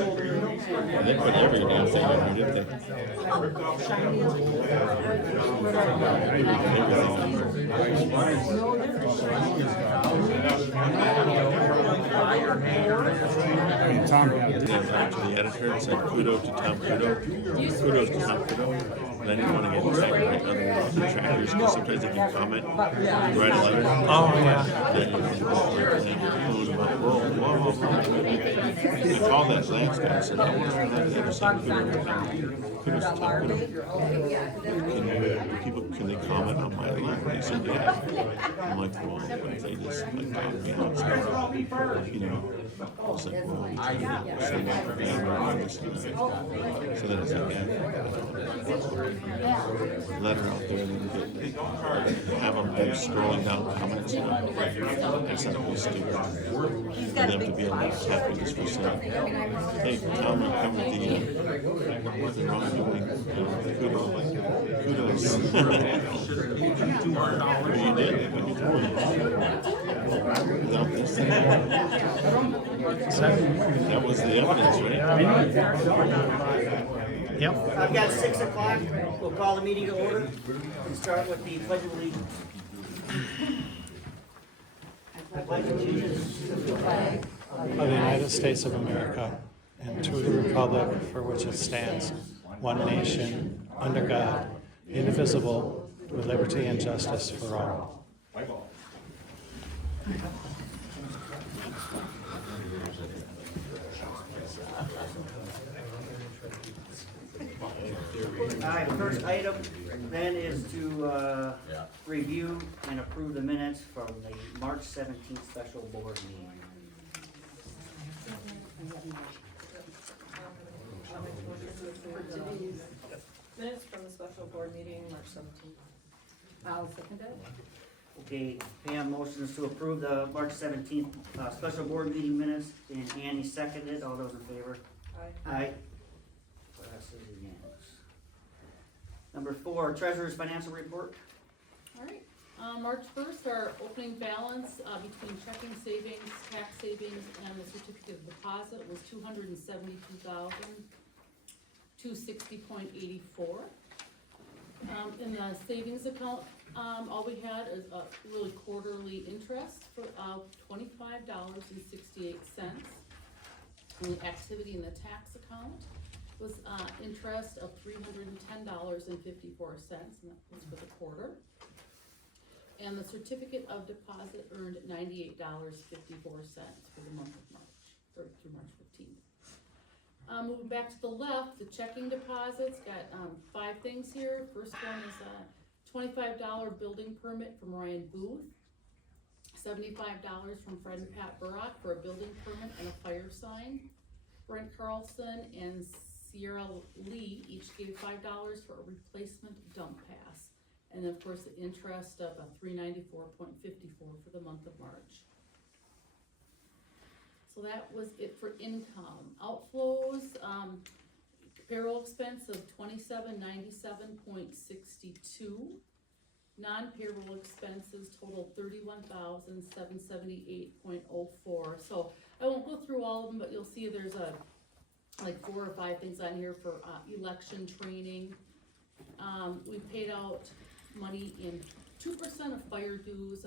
They put every damn thing in there, didn't they? Tom, To the editor and said kudos to Tom Kudo. Kudos to Tom Kudo. But I didn't want to get tagged by other detractors because sometimes they can comment, write a letter. oh yeah. Then you can go there and about, whoa. I called that Lance guy and said, I want to know the other side of kudos to Tom Kudo. Can they comment on my line? They said, yeah. I'm like, well, if they just like talk me out, so, you know. I was like, well, I'm trying to send out for family and this and that. So then it's like that. Letter out there and then have them be scrolling down comments now. That's not really stupid. For them to be able to tap in this percent. Hey, tell them I'm coming with the wrongdoing. Kudos. You did. You told me. Without this thing. That was the evidence, right? Yep. I've got 6 o'clock. We'll call the meeting to order and start with the Pledge of Allegiance. I pledge allegiance to the flag Of the United States of America and to the republic for which it stands, one nation, under God, indivisible, with liberty and justice for all. All right, first item then is to review and approve the minutes from the March 17th special board meeting. Minutes from the special board meeting, March 17th. I'll second it. Okay, Pam motions to approve the March 17th special board meeting minutes, and Annie seconded. All those in favor? Aye. Aye. Passes unanimous. Number 4, Treasurer's Financial Report. All right, March 1st, our opening balance between checking savings, tax savings, and the certificate of deposit was $272,260.84. In the savings account, all we had is a really quarterly interest for $25.68. And the activity in the tax account was interest of $310.54, and that was for the quarter. And the certificate of deposit earned $98.54 for the month of March, or through March 15th. Moving back to the left, the checking deposits got 5 things here. First one is a $25 building permit from Ryan Booth, $75 from Fred and Pat Burrock for a building permit and a fire sign. Brent Carlson and Sierra Lee each gave $5 for a replacement dump pass. And then of course the interest of $394.54 for the month of March. So that was it for income. Outflows, payroll expense of $2797.62. Non-payroll expenses total $31,778.04. So I won't go through all of them, but you'll see there's like 4 or 5 things on here for election training. We paid out money in 2% of fire dues,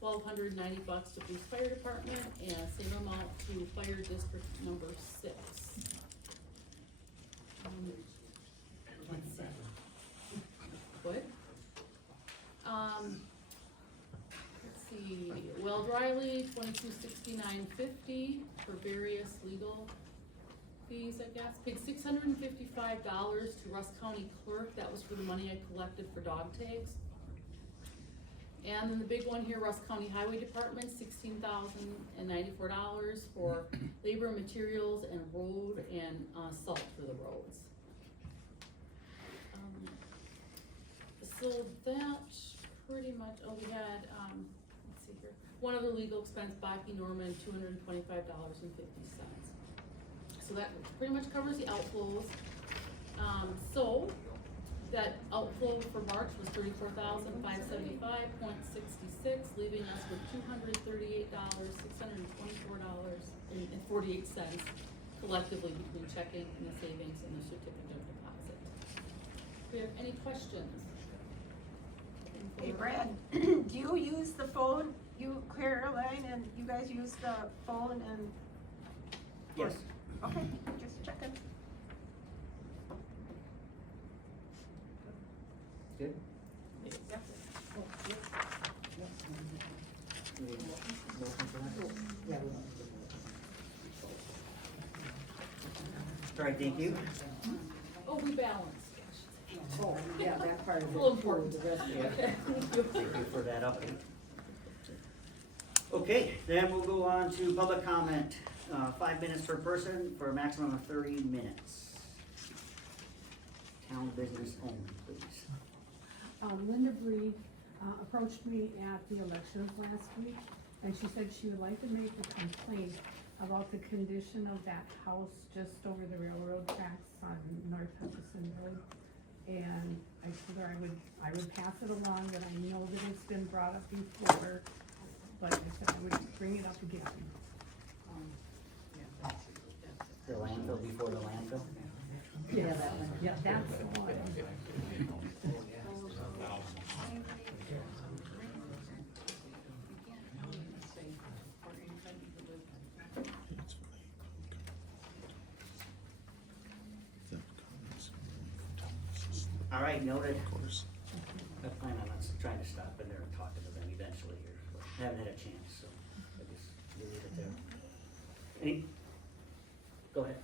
$1,290 to Police Fire Department, and same amount to Fire District number 6. Let's see. What? Let's see. Well, Riley, $2269.50 for various legal fees, I guess. Paid $655 to Russ County Clerk. That was for the money I collected for dog tags. And then the big one here, Russ County Highway Department, $16,094 for labor, materials, and road and salt for the roads. So that pretty much, we had, let's see here, one other legal expense, Baki Norman, $225.50. So that pretty much covers the outflows. So that outflow for March was $34,575.66, leaving us with $238,624.48 collectively between checking and the savings and the certificate of deposit. Do we have any questions? Hey Brad, do you use the phone, you, Caroline, and you guys use the phone and? Yes. Okay, just checking. Good? All right, thank you. Oh, we balance. Oh, yeah, that part of It's it. a little important. The rest of it. Okay, thank you. Thank you for that update. Okay, then we'll go on to public comment. 5 minutes per person for a maximum of 30 minutes. Town business only, please. Linda Bree approached me at the elections last week, and she said she would like to make a complaint about the condition of that house just over the railroad tracks on North Hutchison Road. And I told her I would pass it along, that I know that it's been brought up before, but I said I would bring it up again. The landfill before the landfill? Yeah, that one, yeah, that's the one. All right, noted. Of course. I plan on us trying to stop in there and talking to them eventually here, but haven't had a chance, so I guess we'll leave it there. Any? Go ahead.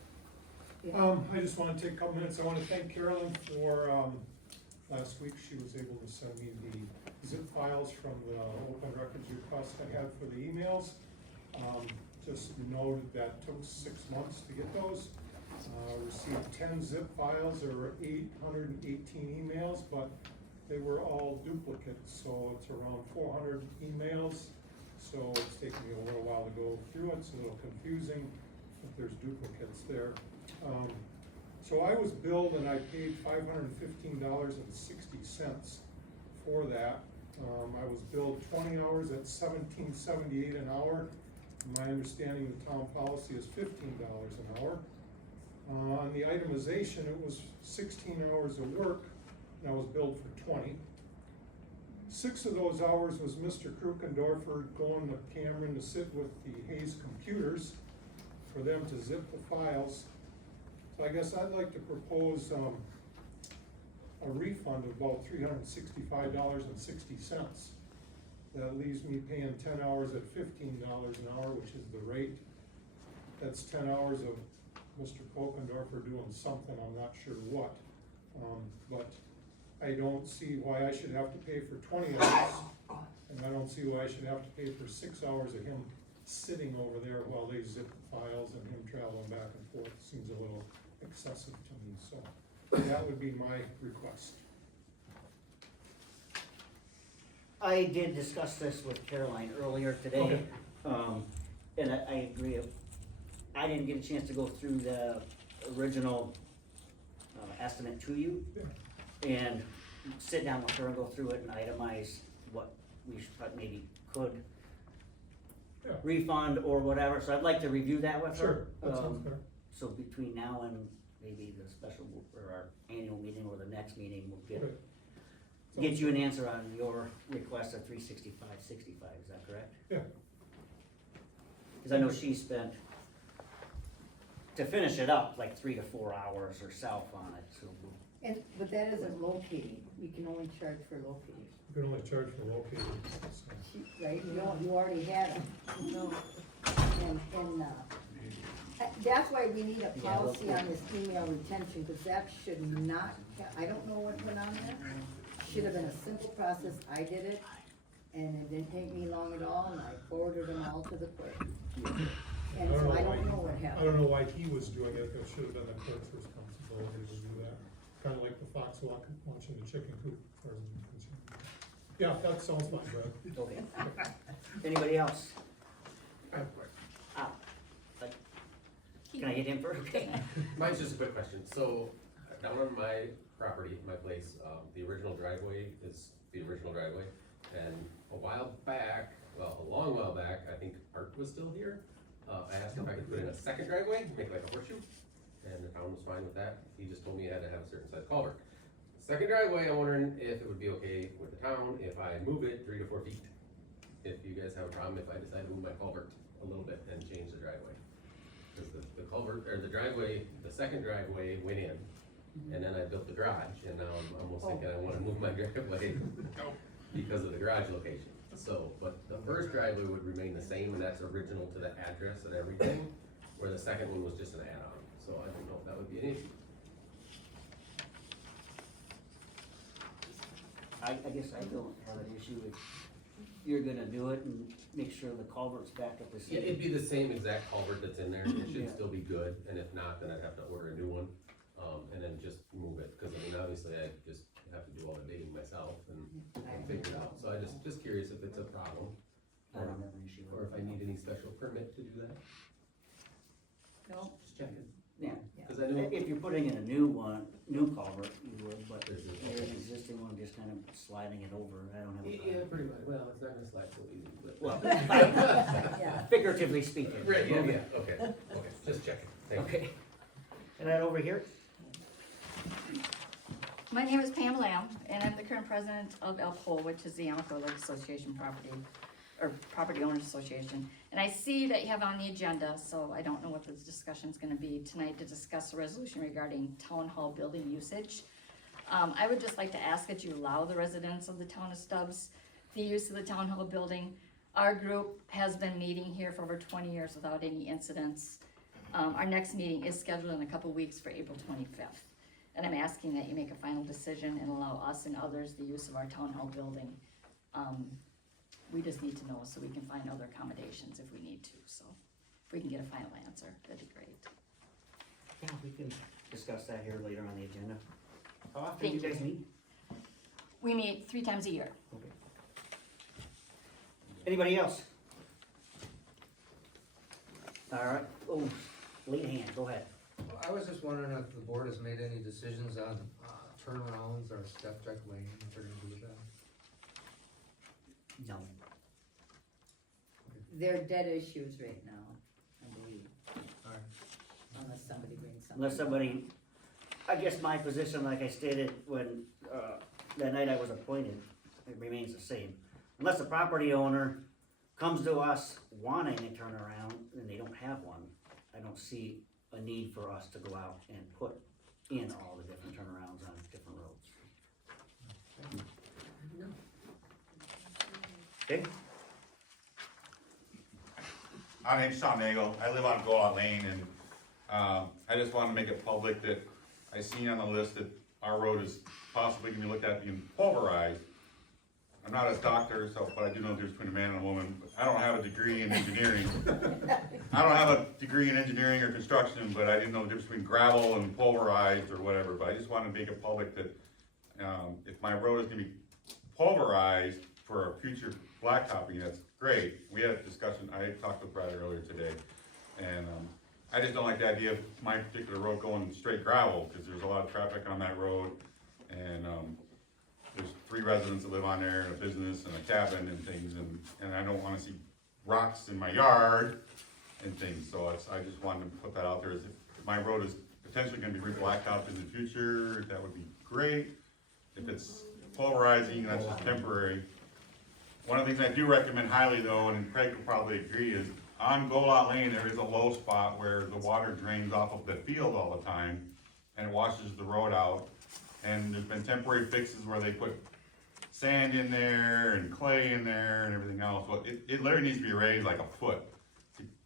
I just wanna take a couple minutes, I wanna thank Carolyn for, last week she was able to send me the zip files from the open records request I had for the emails. Just noted that took 6 months to get those. Received 10 zip files, there were 818 emails, but they were all duplicates, so it's around 400 emails. So it's taken me a little while to go through it, it's a little confusing if there's duplicates there. So I was billed and I paid $515.60 for that. I was billed 20 hours at $17.78 an hour. My understanding the town policy is $15 an hour. On the itemization, it was 16 hours of work, and I was billed for 20. 6 of those hours was Mr. Kruckendorfer going to Cameron to sit with the Hayes computers for them to zip the files. So I guess I'd like to propose a refund of about $365.60. That leaves me paying 10 hours at $15 an hour, which is the rate. That's 10 hours of Mr. Kruckendorfer doing something, I'm not sure what. But I don't see why I should have to pay for 20 hours, and I don't see why I should have to pay for 6 hours of him sitting over there while they zip the files and him traveling back and forth. Seems a little excessive to me, so that would be my request. I did discuss this with Caroline earlier today, and I agree. I didn't get a chance to go through the original estimate to you, and sit down with her and go through it and itemize what we maybe could refund or whatever, so I'd like to review that with her. Sure, that sounds fair. So between now and maybe the special, or our annual meeting or the next meeting, we'll Okay. get you an answer on your request of $365.65, is that correct? Yeah. Cause I know she spent, to finish it up, like 3 to 4 hours herself on it, so. But that isn't locating, we can only charge for locating. You can only charge for locating, so. Right, you already had them. And that's why we need a policy on this email retention, because that should not, I don't know what went on there. Should have been a simple process, I did it, and it didn't take me long at all, and I forwarded them all to the clerk. And so I don't know what I happened. don't know why he was doing it, it should have been the clerk's responsibility to do that. Kinda like the fox watching the chicken coop, as far as I'm concerned. Yeah, that sounds fine, Brad. Okay. Anybody else? Can I get in first? Okay. Mine's just a quick question. So down on my property, my place, the original driveway is the original driveway. And a while back, well, a long while back, I think Art was still here. I asked asked if I could put in a second driveway, make like a horseshoe, and the town was fine with that. He just told me I had to have a certain size culvert. Second driveway, I'm wondering if it would be okay with the town if I move it 3 to 4 feet. If you guys have a problem, if I decide to move my culvert a little bit and change the driveway. Cause the culvert, or the driveway, the second driveway went in, and then I built the garage, and now I'm almost thinking I wanna move my driveway because of the garage location. So, but the first driveway would remain the same, and that's original to the address and everything, where the second one was just an add-on, so I don't know if that would be an issue. I guess I don't have an issue if you're gonna do it and make sure the culvert's back up the Yeah, same. it'd be the same exact culvert that's in there, it should Yeah. still be good, and if not, then I'd have to order a new one, and then just move it, cause I mean, obviously, I just have to do all the digging myself and figure it out, so I just curious if it's a problem, I don't have an issue or with if I need any special permit to do that, No, just checking. it. Yeah, Cause I know, if you're putting in a new culvert, you would, but There's a- there's an existing one, just kind of sliding it over, I don't have a yeah, problem. pretty much, well, it's not gonna slide so easy, but. Well, yeah. figuratively speaking. Right, yeah, okay, just checking, thank you. Okay. And then over here, My name is Pam Lamb, and I'm the current president of ELPO, which is the Amoco Lake Association Property Owners Association. And I see that you have on the agenda, so I don't know what the discussion's gonna be tonight, to discuss a resolution regarding town hall building usage. I would just like to ask that you allow the residents of the town of Stubbs the use of the town hall building. Our group has been meeting here for over 20 years without any incidents. Our next meeting is scheduled in a couple weeks for April 25th. And I'm asking that you make a final decision and allow us and others the use of our town hall building. We just need to know so we can find other accommodations if we need to, so if we can get a final answer, that'd be great. yeah, we can discuss that here later on the agenda. How often do Thank you you. guys meet? We meet 3 times a year. Okay. Anybody else? All right, oh, lead hand, go ahead. Well, I was just wondering if the board has made any decisions on turnarounds or step check lane, what they're gonna do with that. No. They're dead issues right now, I believe, Alright. unless somebody brings something. Unless somebody, I guess my position, like I stated when, that night I was appointed, it remains the same. Unless the property owner comes to us wanting a turnaround and they don't have one, I don't see a need for us to go out and put in all the different turnarounds on different roads. Okay, My name's Sean Nagel, I live on Golan Lane, and, I just wanted to make it public that I seen on the list that our road is possibly gonna be looked at being pulverized. I'm not a doctor, so, but I do know the difference between a man and a woman, but I don't have a degree in engineering. I don't have a degree in engineering or construction, but I didn't know the difference between gravel and pulverized or whatever, but I just wanted to make it public that, if my road is gonna be pulverized for a future blacktopping, that's great. We had a discussion, I talked with Brad earlier today, and, I just don't like the idea of my particular road going straight gravel, cause there's a lot of traffic on that road, and, there's 3 residents that live on there, and a business and a cabin and things, and I don't wanna see rocks in my yard and things, so I just wanted to put that out there, as if my road is potentially gonna be re-blacktopped in the future, that would be great. If it's pulverizing, that's just temporary. One of the things I do recommend highly though, and Craig will probably agree, is on Golot Lane, there is a low spot where the water drains off of the field all the time, and it washes the road out. And there's been temporary fixes where they put sand in there and clay in there and everything else, but it literally needs to be raised like a foot.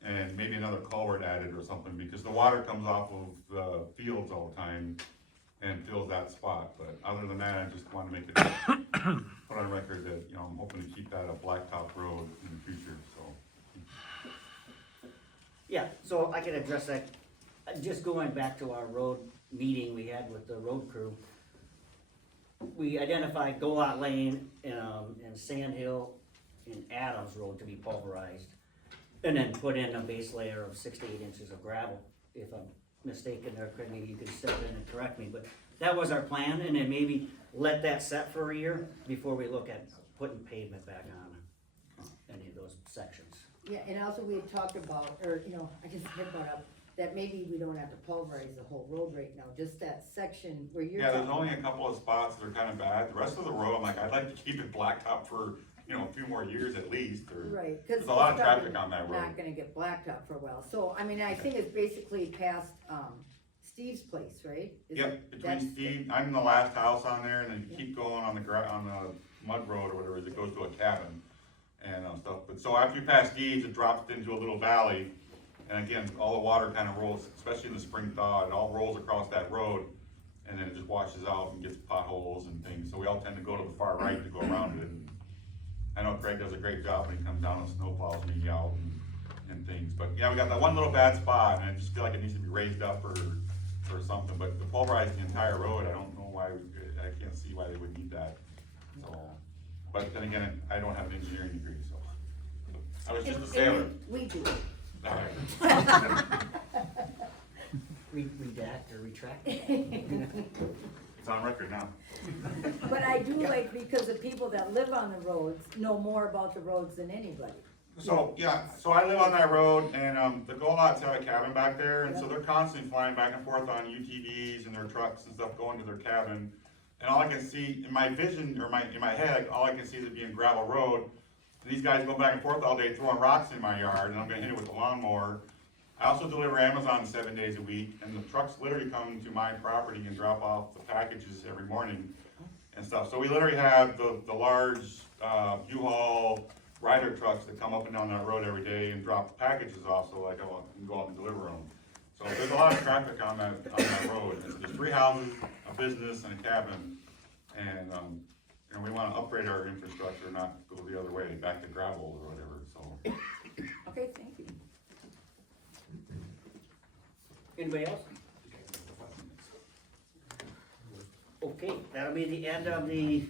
And maybe another culvert added or something, because the water comes off of the fields all the time and fills that spot, but other than that, I just wanted to make it, put on record that, you know, I'm hoping to keep that a blacktop road in the future, so. yeah, so I can address that. Just going back to our road meeting we had with the road crew, we identified Golot Lane, and Sand Hill and Adams Road to be pulverized. And then put in a base layer of 6 to 8 inches of gravel. If I'm mistaken there, Craig, maybe you could step in and correct me, but that was our plan, and then maybe let that set for a year before we look at putting pavement back on any of those sections. Yeah, and also we had talked about, or, you know, I guess I brought up, that maybe we don't have to pulverize the whole road right now, just that section where you're. Yeah, there's only a couple of spots that are kinda bad, the rest of the road, I'm like, I'd like to keep it blacktop for, you know, a few more years at least, or. Right, cause. There's a lot of it's probably traffic on that road. Not gonna get blacktop for a while, so, I mean, I think it's basically past, Steve's place, right? Is Yep, it- between that's- Steve, I'm the last house on there, and then you keep going on the mud road or whatever, it goes to a cabin and stuff. But so after you pass Steve's, it drops into a little valley, and again, all the water kind of rolls, especially in the spring thaw, it all rolls across that road, and then it just washes out and gets potholes and things, so we all tend to go to the far right to go around it. And I know Craig does a great job when he comes down and snowplows me out and things, but yeah, we got that one little bad spot, and I just feel like it needs to be raised up or something, but to pulverize the entire road, I don't know why, I can't see why they would need that, so. But then again, I don't have an engineering degree, so, I was just a sailor. We do. Alright. Redact or retract. It's on record now. But I do like, because the people that live on the roads know more about the roads than anybody. So, yeah, so I live on that road, and, the Go-Lots have a cabin back there, and so they're constantly flying back and forth on UTVs and their trucks and stuff going to their cabin. And all I can see, in my vision, or in my head, all I can see is it being gravel road. And these guys go back and forth all day throwing rocks in my yard, and I'm gonna hit it with a lawnmower. I also deliver Amazon 7 days a week, and the trucks literally come to my property and drop off the packages every morning and stuff. So we literally have the large, U-Haul rider trucks that come up and down that road every day and drop packages off, so like I can go out and deliver them. So there's a lot of traffic on that road. There's 3 houses, a business, and a cabin, and, you know, we wanna upgrade our infrastructure, not go the other way, back to gravel or whatever, so. Okay, thank you. Anybody else? Okay, that'll be the end of the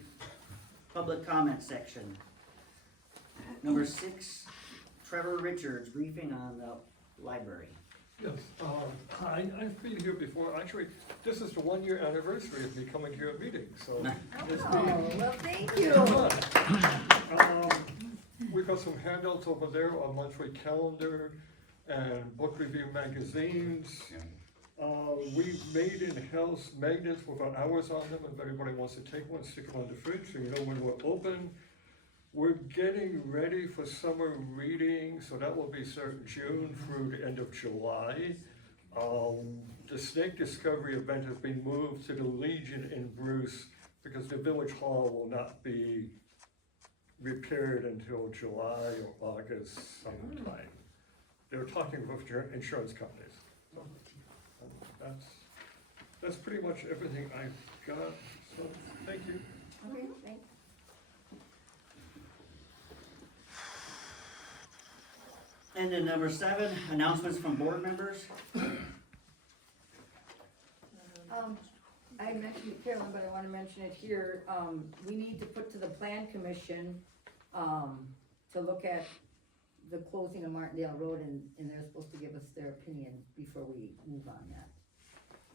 public comment section. Number 6, Trevor Richards briefing on the library. Yes, I've been here before, actually, this is the 1-year anniversary of me coming here at meetings, so. it's been- Oh, well, thank you. We've got some handouts over there, a monthly calendar and book review magazines. We've made in-house magnets with our hours on them, if anybody wants to take one, stick them on the fridge so you know when we're open. We're getting ready for summer reading, so that will be starting June through the end of July. The snake discovery event has been moved to the Legion in Bruce because the village hall will not be repaired until July or August sometime. They're talking with insurance companies. So, that's pretty much everything I've got, so thank you. Okay, thanks. And then number 7, announcements from board members. I mentioned it, Carolyn, but I wanna mention it here, we need to put to the plan commission, to look at the closing of Martindale Road, and they're supposed to give us their opinion before we move on that.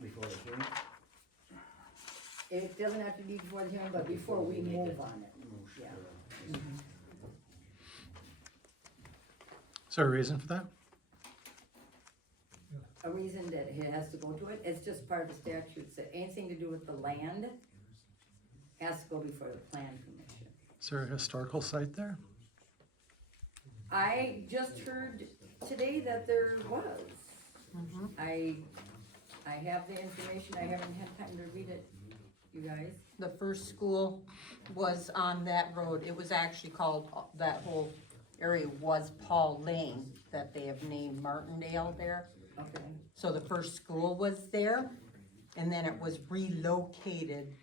Before the hearing. It doesn't have to be before the hearing, but before we move on it, yeah. Is there a reason for that? A reason that it has to go to it, it's just part of the statute, so anything to do with the land has to go before the plan commission. Is there a historical site there? I just heard today that there was. I have the information, I haven't had time to read it, you guys. The first school was on that road. It was actually called, that whole area was Paul Lane, that they have named Martindale there. Okay. So the first school was there, and then it was relocated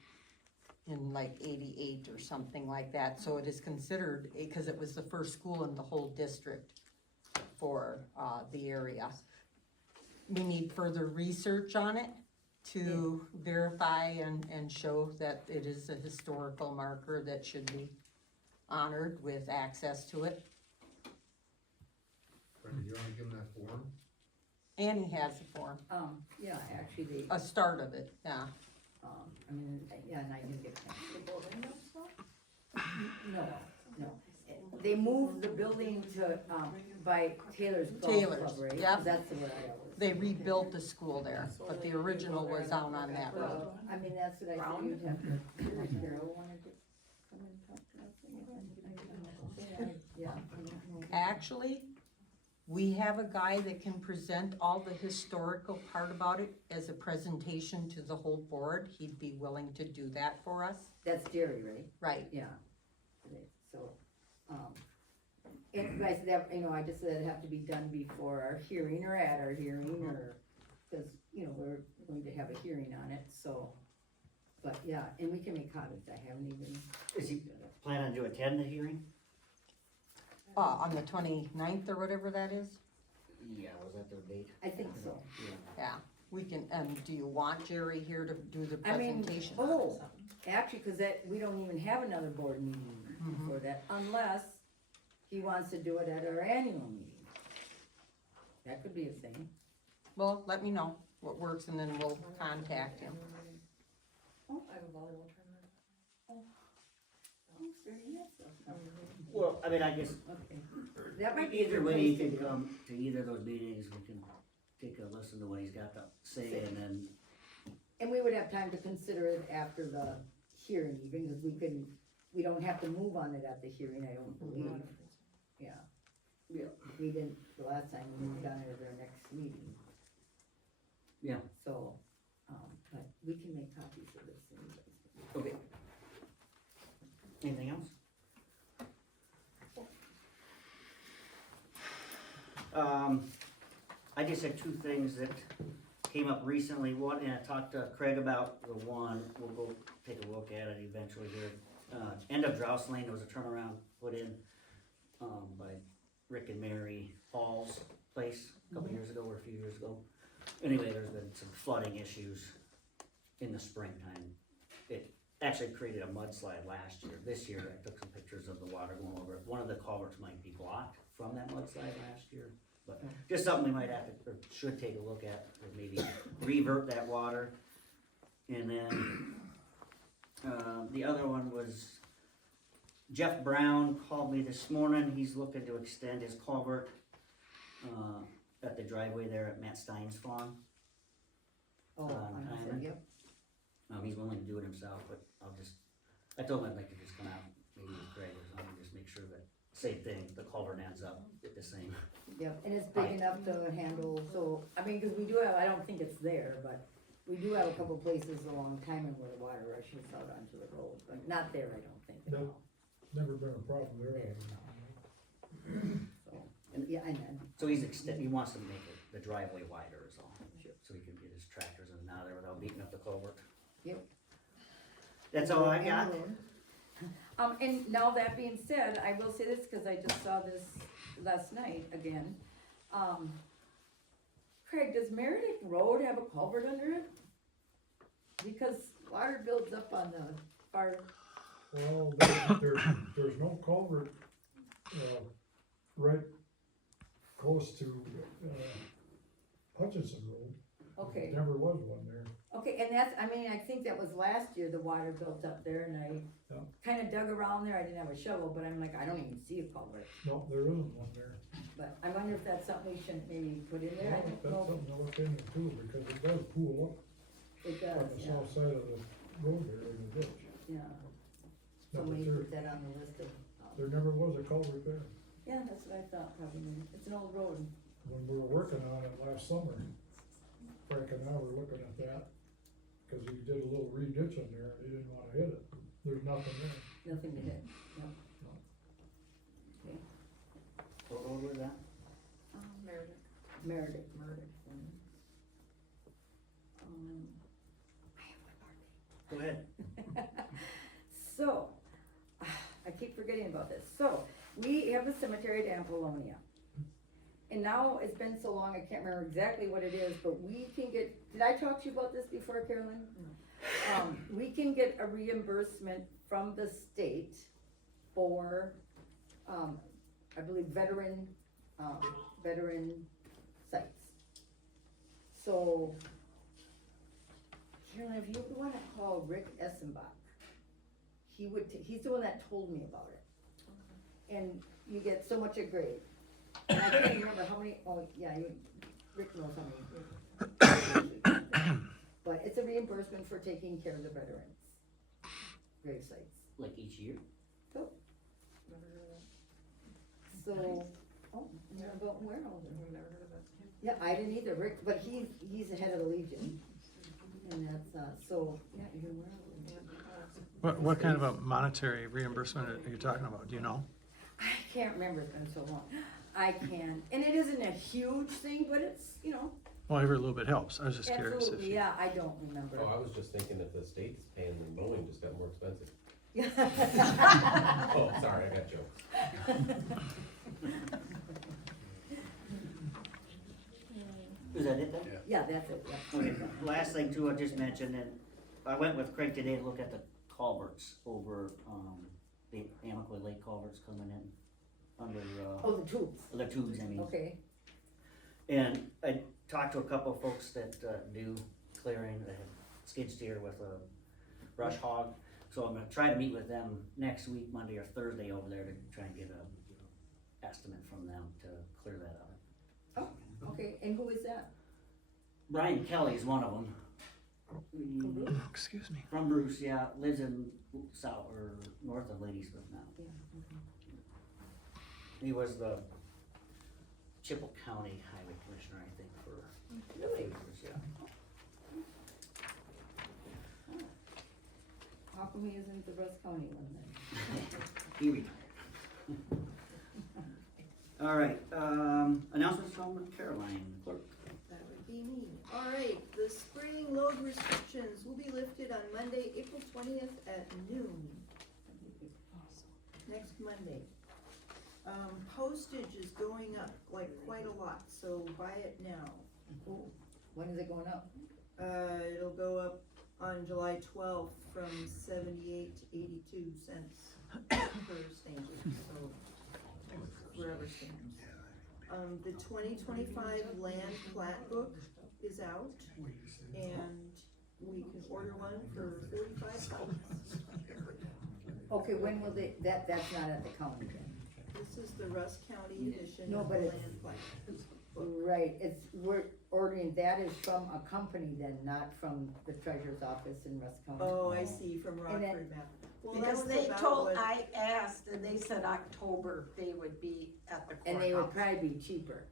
in like 88 or something like that. So it is considered, because it was the first school in the whole district for the area. We need further research on it to verify and show that it is a historical marker that should be honored with access to it. Brenda, you wanna give them that form? And he has a form, Yeah, actually, a start of it, yeah. I mean, yeah, and I didn't get that. No, no. They moved the building to, by Taylor's Golf Club, Taylor's, right? yep. That's the word I always. They rebuilt the school there, but the original was down on that road. Well, I mean, that's what I said, you'd have to, Carol wanted to come and talk to us. Yeah. Actually, we have a guy that can present all the historical part about it as a presentation to the whole board. He'd be willing to do that for us. That's Jerry, right? Right. Yeah. So, and I said that, I just said it'd have to be done before our hearing or at our hearing or, cause, we're going to have a hearing on it, so. But yeah, and we can make copies, I haven't even. Is he planning to attend the hearing? On the 29th or whatever that is? Yeah, was that their date? I think so. Yeah, we can, do you want Jerry here to do the I mean, presentation? actually, cause we don't even have another board meeting for that, unless he wants to do it at our annual meeting. That could be a thing. Well, let me know what works and then we'll contact him. I have a volleyball tournament. Well, I mean, I guess, Okay. That might be a either good way, place he to can do it. come to either of those meetings, we can take a listen to what he's got to say, and then, And we would have time to consider it after the hearing even, because we don't have to move on it at the hearing, I don't believe. Yeah. Yeah. We didn't, the last time we moved on it at our next meeting, yeah, so, but we can make copies of this anyways. okay. Anything else? I just had two things that came up recently. One, and I talked to Craig about the one, we'll go take a look at it eventually here. End of Drouse Lane, there was a turnaround put in, by Rick and Mary Hall's place a couple years ago or a few years ago. Anyway, there's been some flooding issues in the springtime. It actually created a mudslide last year. This year, I took some pictures of the water going over it. One of the culverts might be blocked from that mudslide last year. But just something we might have to, or should take a look at, or maybe revert that water. And then, the other one was Jeff Brown called me this morning. He's looking to extend his culvert, at the driveway there at Matt Stein's farm. Oh, on I Hyman. said, yep. He's willing to do it himself, but I told him I'd like to just come out, maybe with Greg or something, just make sure that, same thing, the culvert ends up at the same. Yep, and it's big enough to handle, so, I mean, cause we do have, I don't think it's there, but we do have a couple places along Hyman where the water rushes out onto the road, but not there, I don't think at all. Never been a problem there. So, and, yeah, and, So he wants to make the driveway wider is all, so he can get his tractors in and out of there without beating up the culvert. yep. That's all I got. And now that being said, I will say this, cause I just saw this last night again. Craig, does Meredith Road have a culvert under it? Because water builds up on the far, Well, there's no culvert, right close to, Hutchinson Road. okay. Never was one there. Okay, and that's, I mean, I think that was last year, the water built up there, and I Yeah. kinda dug around there, I didn't have a shovel, but I'm like, I don't even see a culvert. No, there isn't one there. But I wonder if that's something we should maybe put in there, I That's don't know, something to look into too, because it does pool it up on does, the yeah, south side of the road there in the ditch. yeah. So Number we two, put that on the list of, there never was a culvert there. yeah, that's what I thought, probably, it's an old road. When we were working on it last summer, Frank and I were looking at that, cause he did a little re-ditch in there, and he didn't wanna hit it. There's nothing there. Nothing to hit, no. Okay, What road was that? Meredith. Meredith. Go ahead. So, I keep forgetting about this, so, we have the cemetery at Apollonia. And now, it's been so long, I can't remember exactly what it is, but we can get, did I talk to you about this before, Carolyn? We can get a reimbursement from the state for, I believe veteran sites. So, Carolyn, if you wanna call Rick Essenbach, he's the one that told me about it. and you get so much a grade. And I can't remember how many, oh, yeah, Rick knows how many. But it's a reimbursement for taking care of the veterans' grave sites. Like each year? So, oh, you're about Warehouser. Yeah, I didn't either, Rick, but he's the head of the Legion. And that's, so, yeah, you're Warehouser. What kind of a monetary reimbursement are you talking about? Do you know? I can't remember, it's been so long. I can, and it isn't a huge thing, but it's, Well, every little bit helps. I was just curious if absolutely, you. yeah, I don't remember. Oh, I was just thinking if the state's paying, then mowing just got more expensive. Yeah. Oh, sorry, I got jokes. Is that it then? Yeah, that's it, yeah. Okay, last thing too, I just mentioned, and I went with Craig today to look at the culverts over, the Amico Lake culverts coming in under, Oh, the tubes, the tubes, I mean. okay. And I talked to a couple of folks that, do clearing, they have skid steer with a brush hog. So I'm gonna try to meet with them next week, Monday or Thursday over there to try and get a estimate from them to clear that out. Oh, okay, and who is that? Brian Kelly is one of them. Excuse me. From Bruce, yeah, lives in south or north of Ladysmith now. Yeah, okay. He was the Chippewa County Highway Commissioner, I think, for a few Really? years, yeah. How come he isn't the Russ County one then? He retired. All right, announcements from Caroline, clerk. That would be me. All right, the spring load restrictions will be lifted on Monday, April 20th at noon. Next Monday. Postage is going up like quite a lot, so buy it now. Cool. When is it going up? It'll go up on July 12th from 78 to 82 cents per stamp, so wherever stamps. The 2025 land plat book is out, and we can order one for $45. Okay, when will that's not at the county then? This is the Russ County edition No, of the but land it's- plat. Right, we're ordering, that is from a company then, not from the treasurer's office in Russ County. Oh, I see, from And then- Rockford map. Well, Because that was they about told, what- I asked, and they said October they would be at the And they would courthouse. probably be cheaper.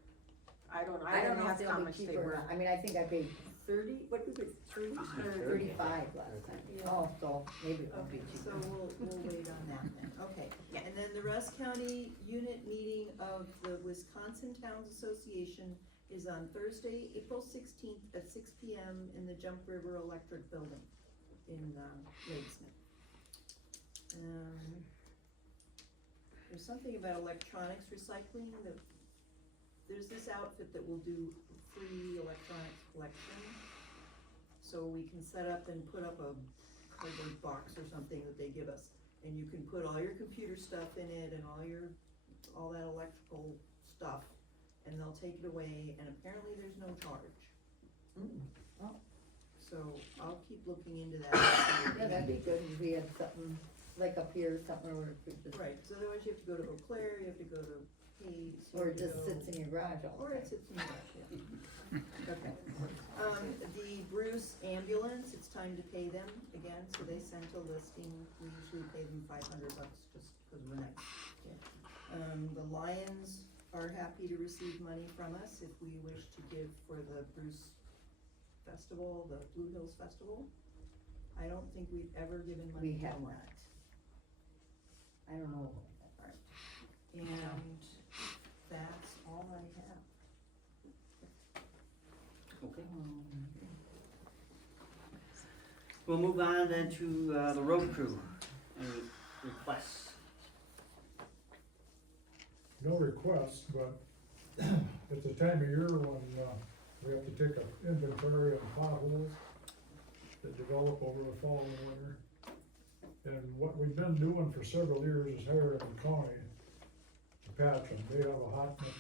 I don't know, I I don't didn't know if ask they'll how be much they cheaper or were. not. I mean, I think I paid 30, what was it, 35 last time. Oh, so maybe it won't be Okay, so cheaper. we'll wait on that then, okay. And then the Russ County unit meeting of the Wisconsin Towns Association is on Thursday, April 16th at 6 PM in the Jump River Electric Building in, Ladysmith. There's something about electronics recycling, there's this outfit that will do free electronics collection. So we can set up and put up a cardboard box or something that they give us, and you can put all your computer stuff in it and all that electrical stuff, and they'll take it away, and apparently there's no charge. Oh. So I'll keep looking into that. Yeah, that'd be good if we had something, like up here, something where we could just. Right, so otherwise you have to go to Eau Claire, you have to go to Hayes. you Or have it to just go- sits in your garage all Or the it time. sits in your garage, yeah. Okay. The Bruce ambulance, it's time to pay them again, so they sent a listing, we usually pay them $500 just because we're nice. The Lions are happy to receive money from us if we wish to give for the Bruce Festival, the Blue Hills Festival. I don't think we've ever given money We have from not. that. I don't know about that part. And that's all I have. Okay. We'll move on then to, the road crew, any requests? No requests, but it's the time of year when, we have to take an inventory of potholes that develop over the fall and winter. And what we've been doing for several years is hiring the county to patch them. They have a hot mix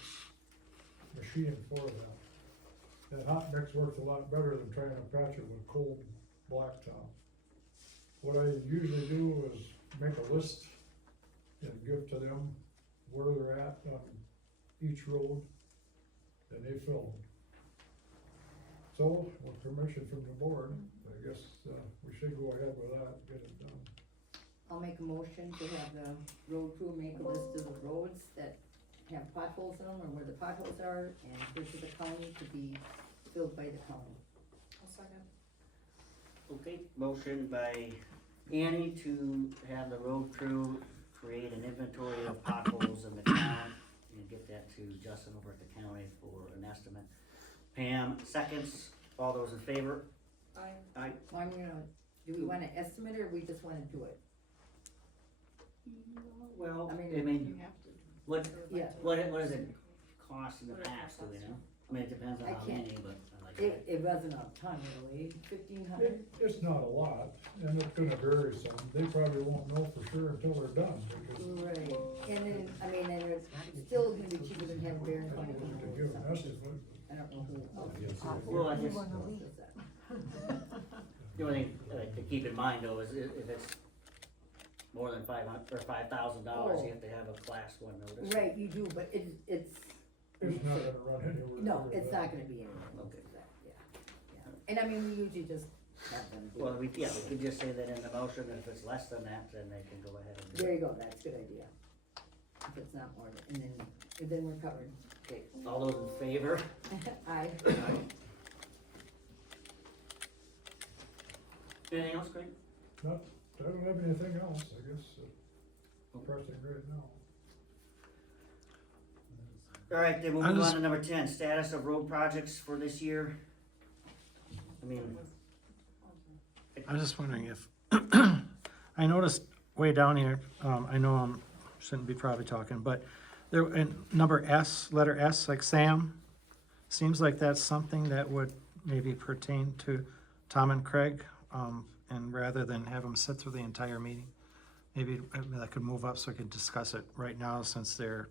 machine for that. That hot mix works a lot better than trying to patch it with cold blacktop. What I usually do is make a list and give to them where they're at on each road, and they fill them. So, with permission from the board, I guess, we should go ahead with that, and get it done. I'll make a motion to have the road crew make a list of the roads that have potholes in them, or where the potholes are, and give to the county to be filled by the county. I'll second. Okay, motion by Annie to have the road crew create an inventory of potholes in the town and get that to Justin over at the county for an estimate. Pam, seconds, all those in favor? Aye. Aye. Well, I'm gonna, do we wanna estimate it, or we just wanna do it? Well, I mean, I mean, You have to. what, Yeah. what does it cost in the past, do we know? I mean, it depends on I how can't- many, but I like It wasn't a ton really, 1,500? It's not a lot, and it's gonna vary some, they probably won't know for sure until they're done, because Right, and then, I mean, and it's still gonna be cheaper than having Bear and Company. to give an estimate. I don't know who. Well, I guess, the only thing, to keep in mind though, is if it's more than $500 or $5,000, you have to have a class 1 notice. Right, you do, but it's, It's not gonna run anywhere. no, near it's that. not gonna be anything like that, yeah. And I mean, we usually just have them do Well, it. we could just say that in the motion, if it's less than that, then they can go ahead and do There it. you go, that's a good idea. If it's not more, and then we're covered. Okay, all those in favor? Aye. Anything else, Craig? Not, I don't have anything else, I guess, pressing right now. All right, then we'll I move on just- to number 10, status of road projects for this year. I mean, I was just wondering if, I noticed way down here, I know I shouldn't be probably talking, but there, in number S, letter S, like Sam, seems like that's something that would maybe pertain to Tom and Craig, and rather than have them sit through the entire meeting, maybe that could move up so we could discuss it right now since they're,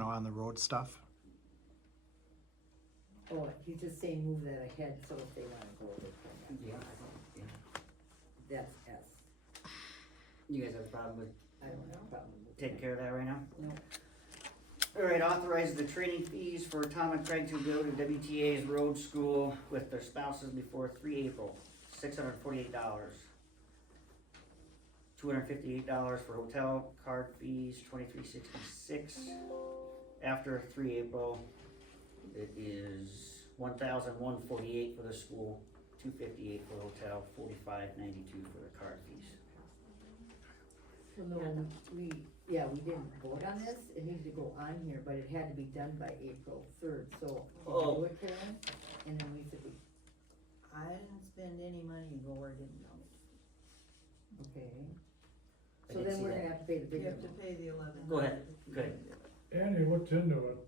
on the road stuff. Oh, he's just saying move that ahead, so if they wanna go over it. yeah, That's S. you guys have a problem with I don't have a problem with taking care of that right now? No. All right, authorize the training fees for Tom and Craig to go to WTA's road school with their spouses before 3 April, $648. $258 for hotel, card fees, $23.66. After 3 April, it is $1,148 for the school, $258 for the hotel, $45.92 for the card fees. Well, no, we didn't vote on this, it needed to go on here, but it had to be done by April 3rd, so, did you do it, Karen? And then we said, I didn't spend any money, Lord didn't know. okay. I So didn't then see we're that. gonna have to pay the You bigger have to one. pay the 11. Go ahead, good. Annie looked into it,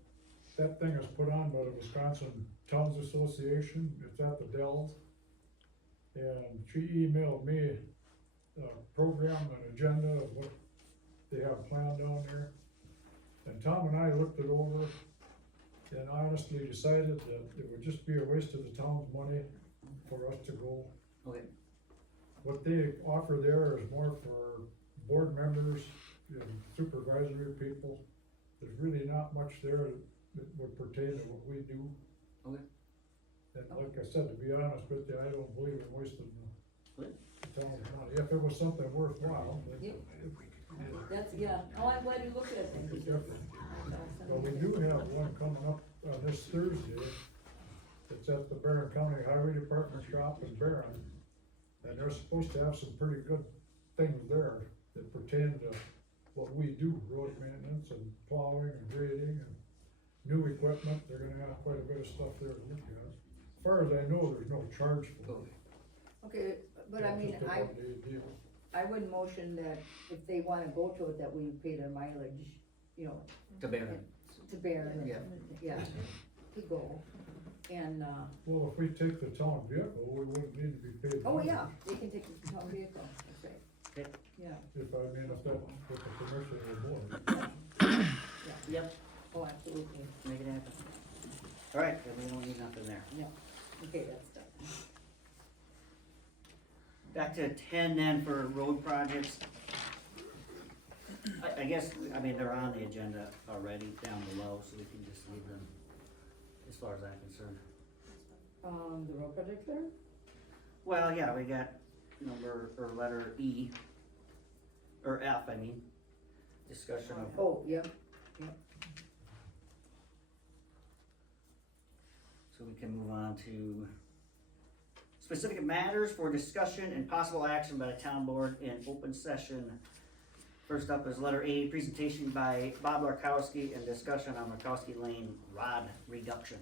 that thing is put on by the Wisconsin Towns Association, it's at the Dells. And she emailed me a program, an agenda of what they have planned down there. And Tom and I looked it over and honestly decided that it would just be a waste of the town's money for us to go. Okay. What they offer there is more for board members and supervisory people. There's really not much there that would pertain to what we do. Okay. And like I said, to be honest with you, I don't believe in wasting Good. the town's money. If it was something worthwhile, then Yeah. That's, yeah, oh, I'm glad you looked at it. it'd be different. But we do have one coming up, this Thursday. It's at the Barron County Highway Department shop in Barron. And they're supposed to have some pretty good things there that pertain to what we do, road maintenance and plowing and grading and new equipment. They're gonna have quite a bit of stuff there to look at. As far as I know, there's no charge for it. Okay, but I mean, Just a one-day deal. I would motion that if they wanna go to it, that we pay their mileage, To Barron. to bear, Yeah. yeah, to go. And, Well, if we take the town vehicle, we wouldn't need to be paid. oh money. yeah, they can take the town vehicle, that's right. Okay. Yeah, If that's with the permission of the board. Yep, oh, absolutely, make it happen. All right, then we don't need nothing there. okay, that's done. Back to 10 then for road projects. I guess, I mean, they're on the agenda already down below, so we can just leave them, as far as I'm concerned. The road project there? Well, yeah, we got number, or letter E, or F, I mean, discussion of. Oh, yeah, So we can move on to specific matters for discussion and possible action by the town board in open session. First up is letter A, presentation by Bob Larkowski and discussion on Larkowski Lane rod reduction.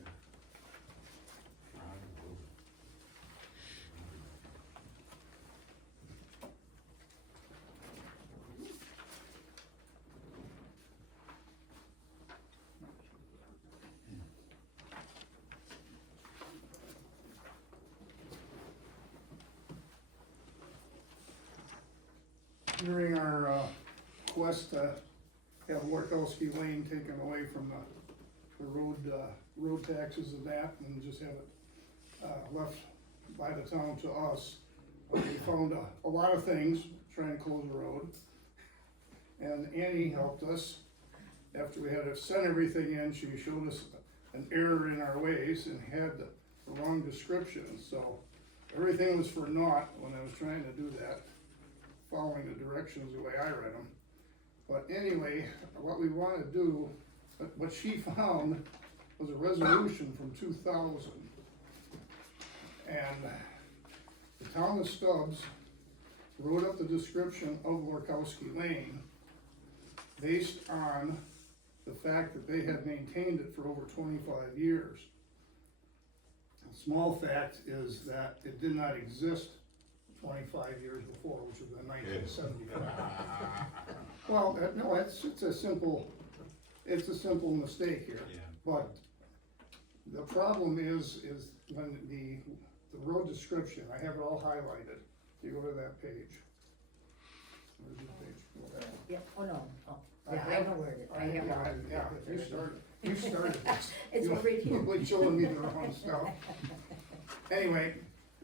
During our quest to have Warkowski Lane taken away from the road taxes and that, and just have it left by the town to us, we found a lot of things trying to close the road. And Annie helped us. After we had sent everything in, she showed us an error in our ways and had the wrong description. So everything was for naught when I was trying to do that, following the directions the way I read them. But anyway, what we want to do, what she found was a resolution from 2000. And the town of Stubbs wrote up the description of Warkowski Lane based on the fact that they had maintained it for over 25 years. A small fact is that it did not exist 25 years before, which was in 1975. Well, no, it's a simple mistake here. But the problem is when the road description, I have it all highlighted. You go to that page. Where's the page? Go back. yeah, oh no, oh, yeah, I have it, I have it. Yeah, you started this. It's You're right here. like showing me the wrong stuff. Anyway,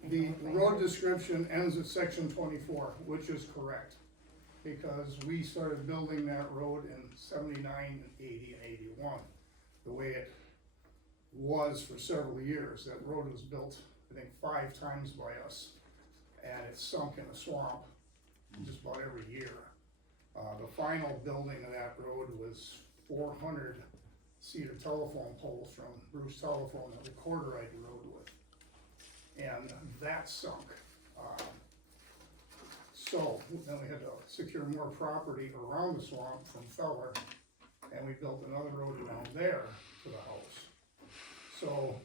the road description ends at section 24, which is correct. Because we started building that road in 79, 80, and 81. The way it was for several years. That road was built, I think, 5 times by us. And it sunk in a swamp just about every year. The final building of that road was 400 cedar telephone poles from Bruce Telephone, the recorder I rode with. And that sunk. So then we had to secure more property around the swamp from Feller, and we built another road down there to the house. So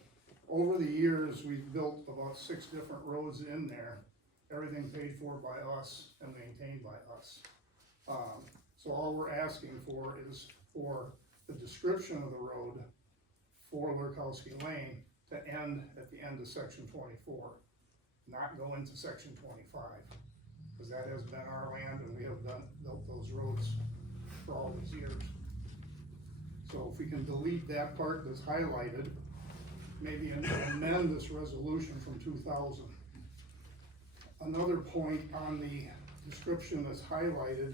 over the years, we've built about 6 different roads in there, everything paid for by us and maintained by us. So all we're asking for is for the description of the road for Larkowski Lane to end at the end of section 24, not go into section 25. Because that has been our land and we have built those roads for all these years. So if we can delete that part that's highlighted, maybe amend this resolution from 2000. Another point on the description that's highlighted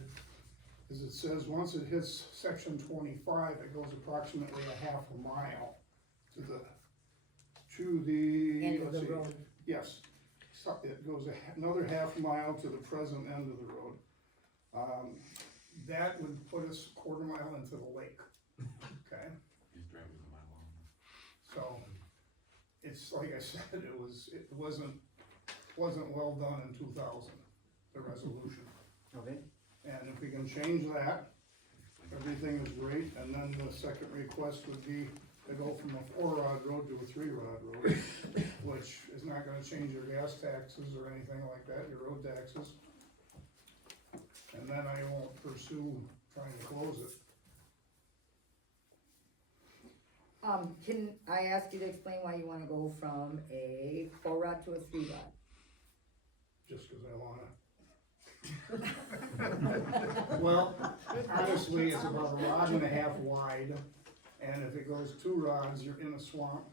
is it says once it hits section 25, it goes approximately a half a mile to the End of the road. Yes. So it goes another half mile to the present end of the road. That would put us a quarter mile into the lake, okay? He's driving a mile long. So, it's like I said, it wasn't well done in 2000, the resolution. Okay. And if we can change that, everything is great, and then the second request would be to go from a 4-rod road to a 3-rod road, which is not gonna change your gas taxes or anything like that, your road taxes. And then I won't pursue trying to close it. Can I ask you to explain why you wanna go from a 4-rod to a 3-rod? Just cause I wanna. Well, honestly, it's about a rod and a half wide, and if it goes 2 rods, you're in a swamp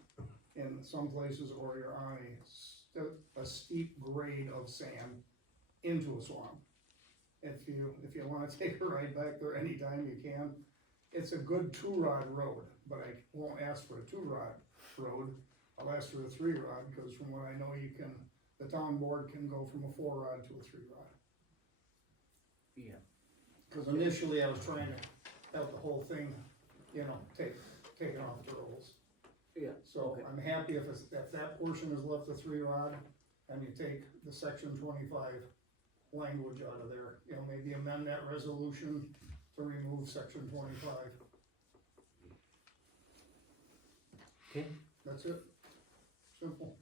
in some places, or you're on a steep grade of sand into a swamp. if you wanna take a ride back there anytime you can. It's a good 2-rod road, but I won't ask for a 2-rod road, I'll ask for a 3-rod, because from what I know, the town board can go from a 4-rod to a 3-rod. Yeah. Cause initially I was trying to have the whole thing, taken off the rolls. Yeah. So Okay. I'm happy if that portion is left a 3-rod, and you take the section 25 language out of there, maybe amend that resolution to remove section 25. Okay. That's it, simple.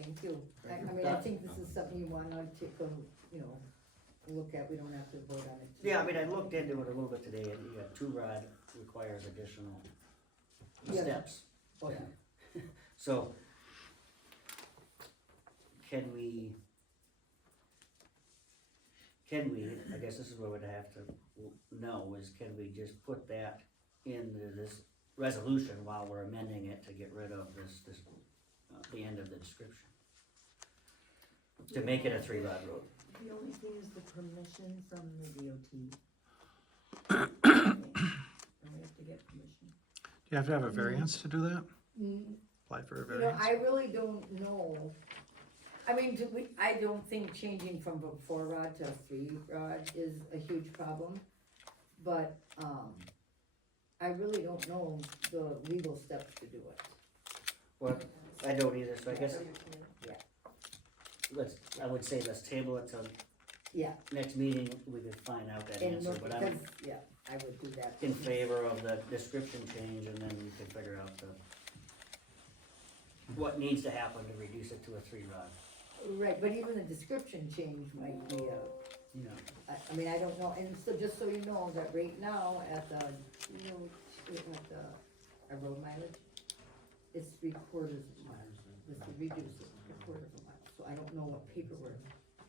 Thank you. I mean, I think this is something you wanna take a, look at, we don't have to vote on it. Yeah, I mean, I looked into it a little bit today, and yeah, 2-rod requires additional Yeah. steps. Oh, yeah. So, can we, I guess this is what we'd have to know, is can we just put that into this resolution while we're amending it to get rid of this, the end of the description? To make it a 3-rod road. The only thing is the permission from the DOT. And we have to get permission. Do you have to have a variance to do that? Mm, Apply for a You know, variance? I really don't know. I mean, I don't think changing from a 4-rod to a 3-rod is a huge problem, but, I really don't know the legal steps to do it. Well, I don't either, so I guess, Yeah. I would say let's table it till Yeah, next meeting, we could find out that and answer, look, but I'm because, yeah, I would do that. in favor of the description change, and then we can figure out what needs to happen to reduce it to a 3-rod. Right, but even the description change might be I mean, I don't know, and so just so you know, that right now at the, at road mileage, it's 3/4 of a mile, it's reduced, 3/4 of a mile, so I don't know what paperwork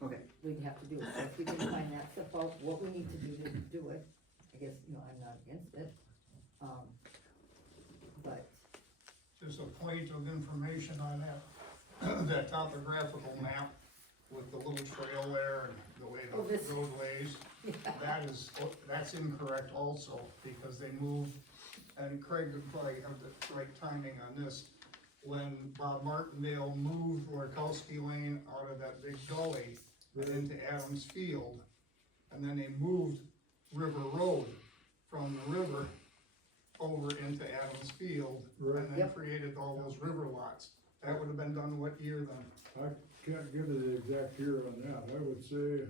Okay. we'd have to do, so if we can find that stuff out, what we need to do to do it, I guess, I'm not against it, but, Just a point of information on that, that topographical map with the little trail there and the way Oh, the this- road lays. That's incorrect also, because they moved, and Craig would probably have the right timing on this. When Bob Martindale moved Lorkowski Lane out of that big gully and into Adams Field, and then they moved River Road from the river over into Adams Field, and then Yep. created all those river lots. That would have been done what year then? I can't give you the exact year on that, I would say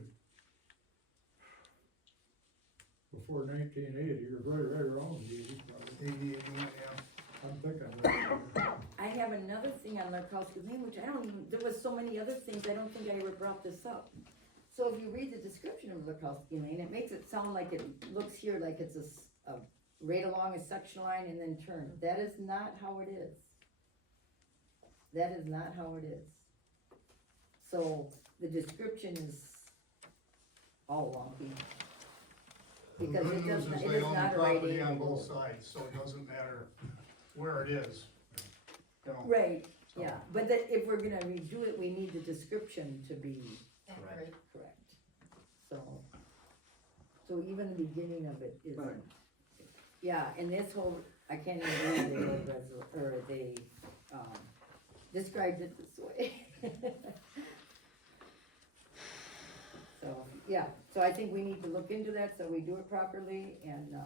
before 1980, or right around 80, probably. 88, yeah. I'm thinking that. I have another thing on Lorkowski Lane, which I don't even, there was so many other things, I don't think I ever brought this up. So if you read the description of Lorkowski Lane, it makes it sound like it looks here like it's a right along a section line and then turn. That is not how it is. That is not how it is. So the description is all wonky. Because The good it news doesn't, is it they is own not the a right property on angle. both sides, so it doesn't matter where it is. Right, So- yeah, but that, if we're gonna redo it, we need the description to be Right. correct. So even the beginning of it isn't. Right. Yeah, and this whole, I can't even believe they described it this way. So, yeah, so I think we need to look into that, so we do it properly, and,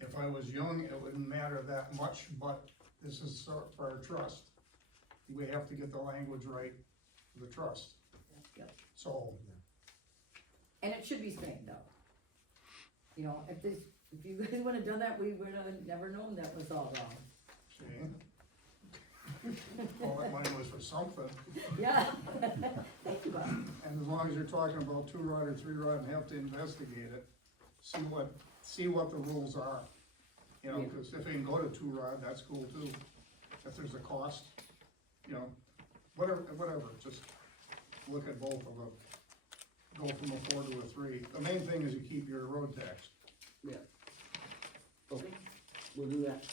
If I was young, it wouldn't matter that much, but this is for our trust. We have to get the language right for the trust. Yep. So, and it should be straightened out. If you guys would've done that, we would've never known that was all wrong. see? All that money was for something. Yeah, thank you, Bob. And as long as you're talking about 2-rod or 3-rod and have to investigate it, see what the rules are. Cause if they can go to 2-rod, that's cool too. If there's a cost, whatever, just look at both of them. Go from a 4 to a 3. The main thing is you keep your road tax. Yeah. Okay, we'll do that.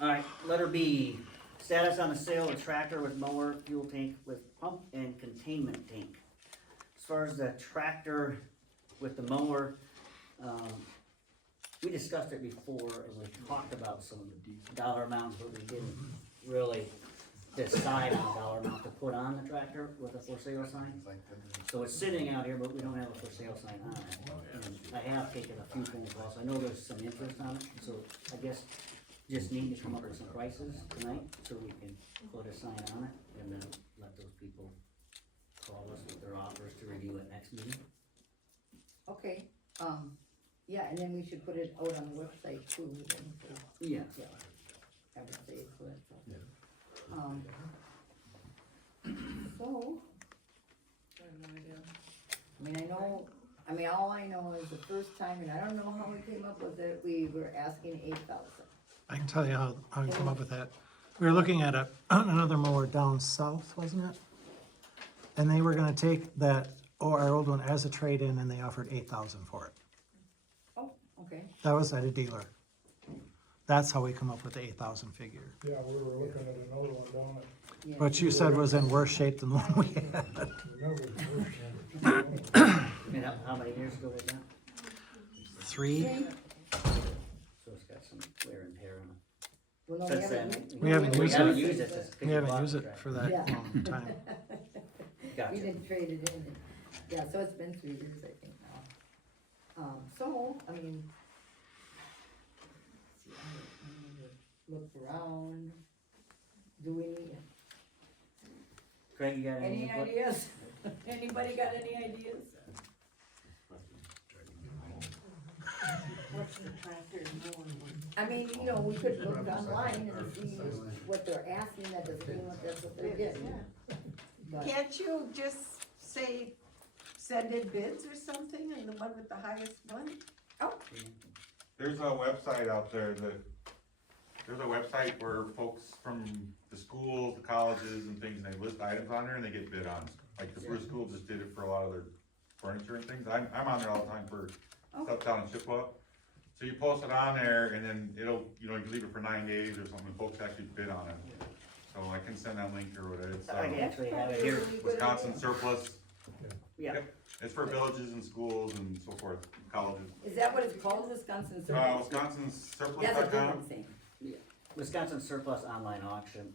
Alright, letter B, Status on the sale of tractor with mower, fuel tank with pump and containment tank. As far as the tractor with the mower, we discussed it before and we talked about some dollar amounts, but we didn't really decide on a dollar amount to put on the tractor with a for sale sign. So it's sitting out here, but we don't have a for sale sign on it. And I have taken a few phone calls, I know there's some interest on it, so I guess just need to come up with some prices tonight, so we can put a sign on it, and then let those people call us with their offers to review at next meeting. Okay, yeah, and then we should put it out on the website too. Yeah. Yeah, I would say so that's, so, I have no idea. I mean, all I know is the first time, and I don't know how we came up with it, we were asking 8,000. I can tell you how we come up with that. We were looking at another mower down south, wasn't it? And they were gonna take that, our old one as a trade-in, and they offered 8,000 for it. Oh, okay. That was at a dealer. That's how we come up with the 8,000 figure. Yeah, we were looking at another one down at, Yeah. Which you said was in worse shape than the one we had. remember the first one? And how many years ago was that? 3? So it's got some wear and tear on it. Well, no, Since then, We haven't used haven't it. used it since We you haven't bought used the it tractor. for that Yeah. long time. Gotcha. We didn't trade it in, yeah, so it's been 3 years, I think now. So, I mean, see, I looked around, do we need, Craig, you got any any input? ideas? Anybody got any ideas? I mean, you know, we could look online and see what they're asking, that doesn't mean that's what they're getting. But, Can't you just say, send in bids or something, and the one with the highest one? There's a website out there there's a website where folks from the schools, the colleges and things, and they list items on there and they get bid on. Like the Bruce School just did it for a lot of their furniture and things. I'm on there all the time for stuff down in Chippewa. So you post it on there and then it'll, you know, you leave it for 9 days or something, and folks actually bid on it. So I can send that link or whatever. It's, I actually have it here. Wisconsin surplus. Yeah. Yep. It's for villages and schools and so forth, colleges. is that what it's called, Wisconsin Surplus? Wisconsin That's a surplus.com. different thing. Wisconsin Surplus Online Auction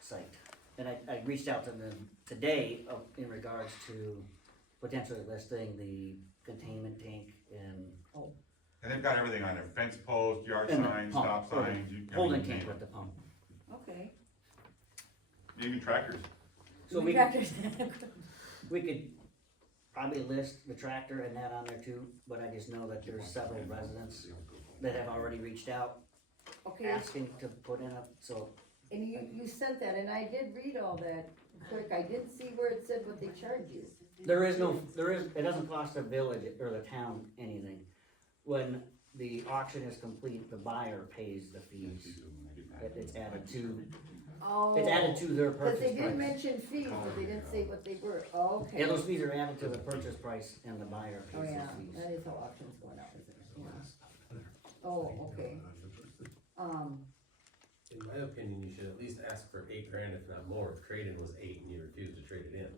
site. And I reached out to them today in regards to potentially listing the containment tank and. And they've got everything on there, fence post, yard And the signs, pump, stop or the signs. holding tank with the pump. Okay. Even tractors. So we could probably list the tractor and that on there too, but I just know that there's several residents that have already reached out Okay, asking to put in a, so. and you sent that, and I did read all that quick, I did see where it said what they charge you. It doesn't cost the village or the town anything. When the auction is complete, the buyer pays the fees. It's added to, Oh. it's added to their Cause purchase they did price. mention fees, but they didn't say what they were, oh, okay. Yeah, those fees are added to the purchase price and the buyer Oh, pays yeah, the fees. that is how auctions going out, isn't it? Yeah. Oh, okay. In my opinion, you should at least ask for $8,000, if not more, if trade-in was 8 and you refuse to trade it in.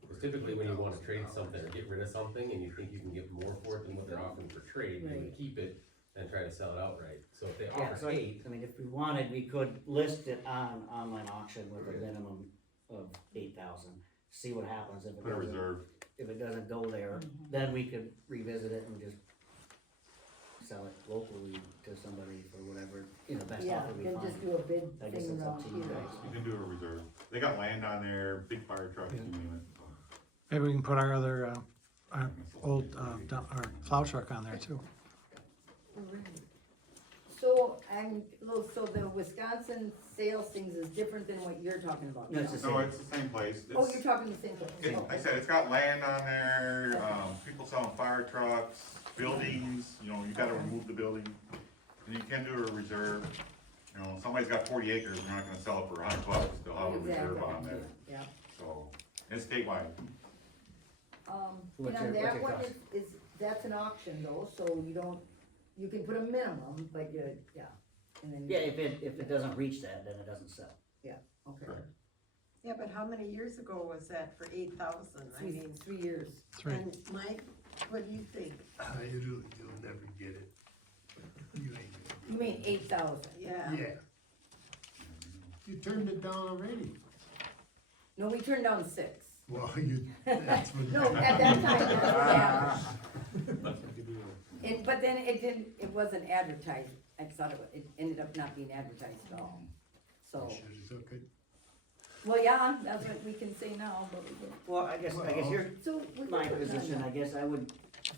Because typically when you wanna trade something or get rid of something and you think you can get more for it than what they're offering for trade, you Right. would keep it and try to sell it outright. So if they Yeah, offer so 8, I mean, if we wanted, we could list it on online auction with a minimum of 8,000. See what happens if it Put a doesn't, reserve. if it doesn't go there, then we could revisit it and just sell it locally to somebody for whatever, best Yeah, offer we then find. just do a bid I guess thing it's up around to you here. guys. You can do a reserve. They got land on there, big fire trucks, you name it. Maybe we can put our other, our old, our plow truck on there too. So, so the Wisconsin sales things is different than what you're talking about? No, it's the now? No, it's the same place. Oh, It's- you're talking the same place? Like I said, it's got land on there, people selling fire trucks, buildings, you gotta remove the building. And you can do a reserve, somebody's got 40 acres, they're not gonna sell it for $100, they'll have a reserve Exactly, on there. yeah. So, it's statewide. What's And on your that one cost? that's an auction though, so you can put a minimum, but yeah. And then. Yeah, if it doesn't reach that, then it doesn't sell. Okay. Yeah, but how many years ago was that for 8,000? I mean, 3 years. Three. and Mike, what do you think? You'll never get it. You ain't You mean 8,000? Yeah. Yeah. You turned it down already. No, we turned down 6. Well, that's what. No, at that time, that's what happened. But then it wasn't advertised. I thought it ended up not being advertised at all. So, Should've took it. well, yeah, that's what we can say now, but we didn't. Well, I guess here's So we're my gonna put it on position, I guess I would,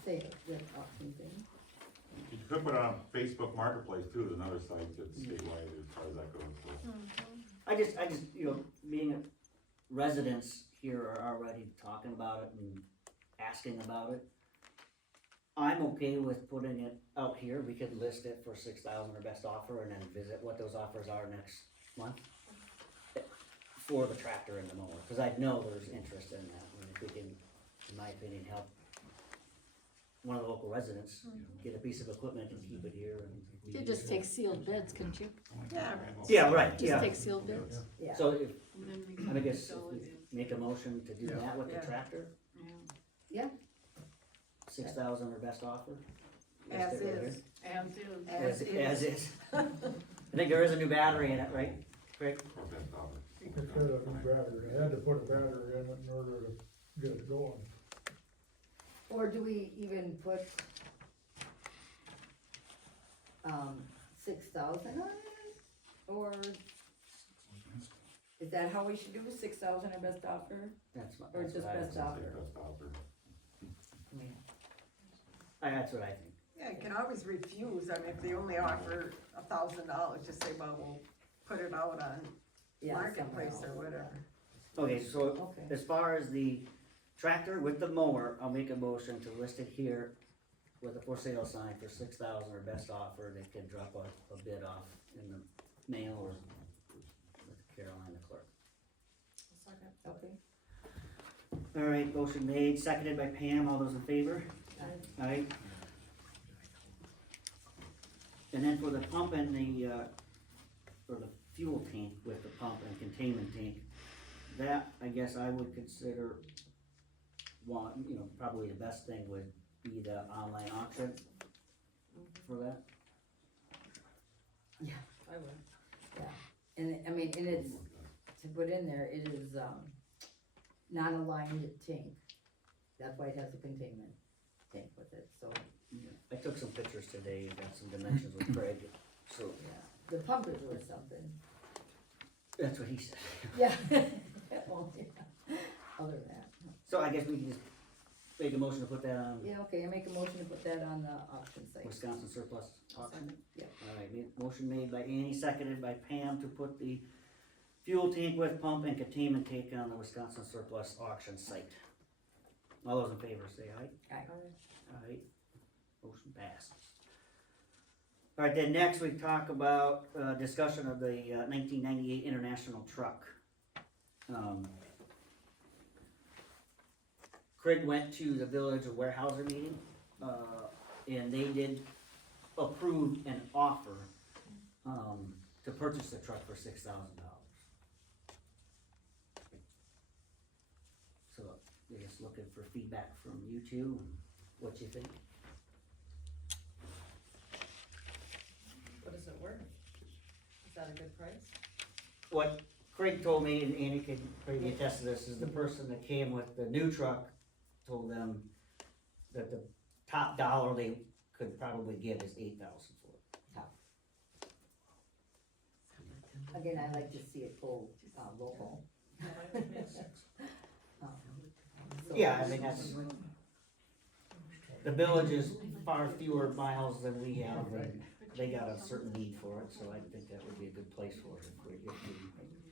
Say it, the auction thing. You could put it on Facebook Marketplace too, there's another site that's statewide as far as that goes, so. I just, being residents here are already talking about it and asking about it. I'm okay with putting it out here, we could list it for 6,000 or best offer and then visit what those offers are next month. For the tractor and the mower, cause I know there's interest in that, and if we can, in my opinion, help one of the local residents get a piece of equipment and keep it here and. You could just take sealed bids, couldn't you? Yeah. Yeah, right, Just yeah. take sealed bids. Yeah. So if, And then we can I guess if sell we it. make a motion to do that with the Yeah. tractor, Yeah, 6,000 or best offer. As List it right is. here. As is. I think there is a new battery in it, right, Craig? It had a new battery, I had to put a battery in it in order to get it going. or do we even put, 6,000 on it? Or is that how we should do it, 6,000 or best offer? That's what. Or that's just what I best would offer? say. Best offer. That's what I think. Yeah, you can always refuse. I mean, if they only offer $1,000, just say, well, we'll put it out on Yeah, Marketplace somewhere or else, whatever. Okay, so Okay. as far as the tractor with the mower, I'll make a motion to list it here with a for sale sign for 6,000 or best offer. They can drop a bid off in the mail or with Caroline the clerk. Okay. All right, motion made, seconded by Pam. All those in favor? Aye. And then for the pump and or the fuel tank with the pump and containment tank, that I guess I would consider probably the best thing would be the online auction for that. Yeah, I would. yeah, and I mean, and it's, to put in there, it is, not a lined tank. That's why it has a containment tank with it, so, I took some pictures today and got some dimensions with Craig, so yeah. The pump is worth something. that's what he said. Yeah. Well, yeah. Other than that. So I guess we can just make a motion to put that on Yeah, okay, I make a motion to put that on the auction site. Wisconsin surplus auction. Yeah. Alright, motion made by Annie, seconded by Pam to put the fuel tank with pump and containment tank on the Wisconsin surplus auction site. All those in favor say aye. Aye. Aye. Motion passes. Alright, then next we talk about, discussion of the, 1998 International Truck. Craig went to the Village of Warehouser meeting, and they did approve an offer, to purchase the truck for $6,000. So, I guess looking for feedback from you two, and what you think. What is it worth? Is that a good price? What Craig told me, and Andy can maybe attest to this, is the person that came with the new truck told them that the top dollar they could probably get is $8,000 for it. Top. Again, I like to see it go, local. So- Yeah, I mean, that's, the village is far fewer miles than we have, and they got a certain need for it, so I think that would be a good place for it if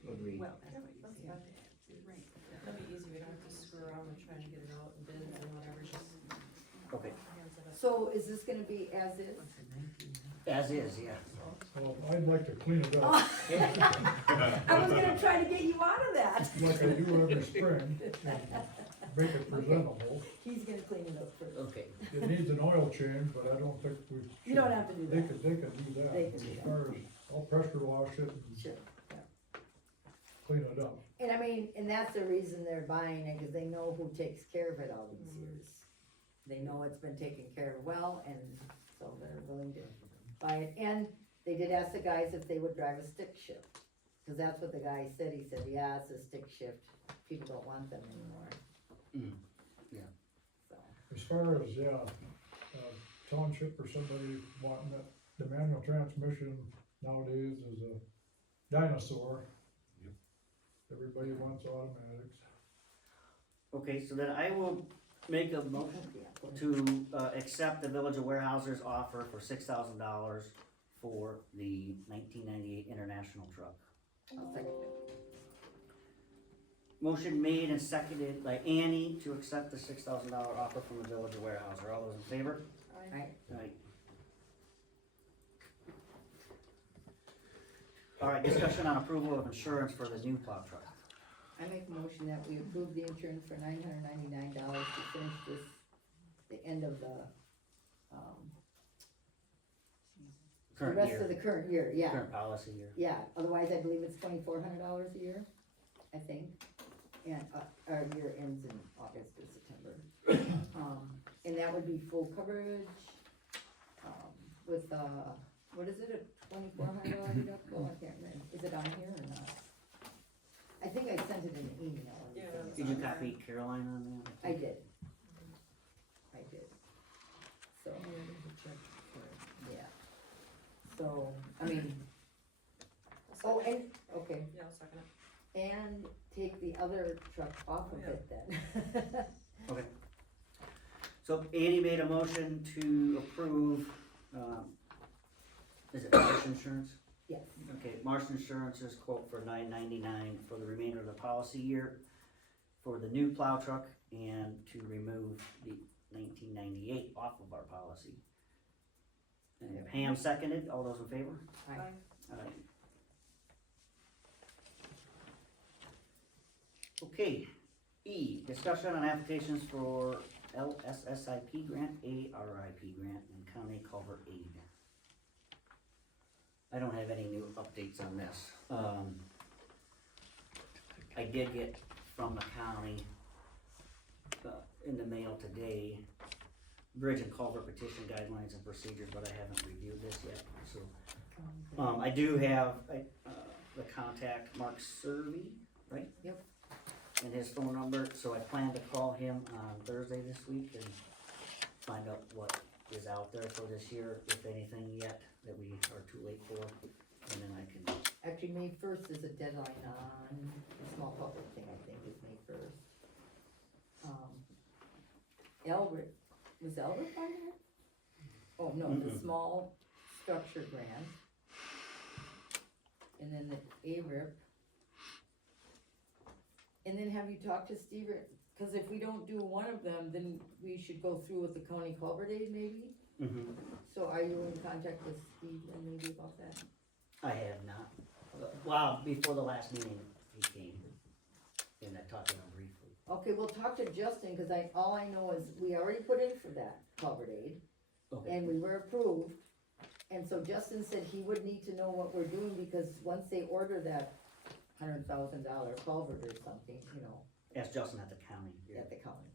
we agree. Well, that'd be easy. We don't have to screw around with trying to get it out and bids and whatever, just Okay, hands it up. So is this gonna be as is? as is, yeah. Well, I'd like to clean it up, I was gonna try to get you out of that. like I do every spring, and make it presentable. He's gonna clean it up first. Okay, It needs an oil change, but I don't think we. You don't have to do They that. could do that. They can do As that. far as I'll pressure wash it and Sure. clean it up. And I mean, and that's the reason they're buying it, cause they know who takes care of it all these years. They know it's been taken care of well, and so they're willing to buy it, and they did ask the guys if they would drive a stick shift. Cause that's what the guy said, he said, yeah, it's a stick shift, people don't want them anymore. So, As far as, township or somebody wanting it, the manual transmission nowadays is a dinosaur. Everybody wants automatics. Okay, so then I will make a motion to, accept the Village of Warehouser's offer for $6,000 for the 1998 International truck. I'll second it. Motion made and seconded by Annie to accept the $6,000 offer from the Village of Warehouser. All those in favor? Right, Right. All right, discussion on approval of insurance for the new plow truck. I make a motion that we approve the insurance for $999 to finish this, the end of the Current rest year. of the current year, yeah. Current policy year. Yeah, otherwise I believe it's $2,400 a year, I think, and, our year ends in August or September. And that would be full coverage, with, what is it, a $2,400 deductible, I can't remember, is it on here or not? I think I sent it in an email. Did you copy Caroline on that? I did. So, yeah. So, I mean, oh, and, okay. Yeah, I'll second it. And take the other truck off of it then. Okay. So Annie made a motion to approve, is it Marsh Insurance? Yes. Okay, Marsh Insurance's quote for $999 for the remainder of the policy year for the new plow truck and to remove the 1998 off of our policy. And Pam seconded, all those in favor? Aye. Alright. Okay, E, discussion on applications for LSSIP grant, ARIP grant, and county culvert aid. I don't have any new updates on this. I did get from the county, in the mail today, bridge and culvert petition guidelines and procedures, but I haven't reviewed this yet, so. I do have, the contact Mark Servey, right? Yep. And his phone number, so I plan to call him on Thursday this week and find out what is out there for this year, if anything yet, that we are too late for, and then I can. Actually, May 1st is a deadline on the small public thing, I think, is May 1st. Elbert, was Elbert on there? Oh, no, the small structure grant. And then the ARIP. And then have you talked to Steve, cause if we don't do one of them, then we should go through with the county culvert aid maybe? Mm-hmm. So are you in contact with Steve and maybe about that? I have not. Well, before the last meeting, he came, and I talked to him briefly. Okay, we'll talk to Justin, cause all I know is we already put in for that culvert aid, Okay, and we were approved. And so Justin said he would need to know what we're doing, because once they order that $100,000 culvert or something, you know, ask Justin at the county, yeah, at the county.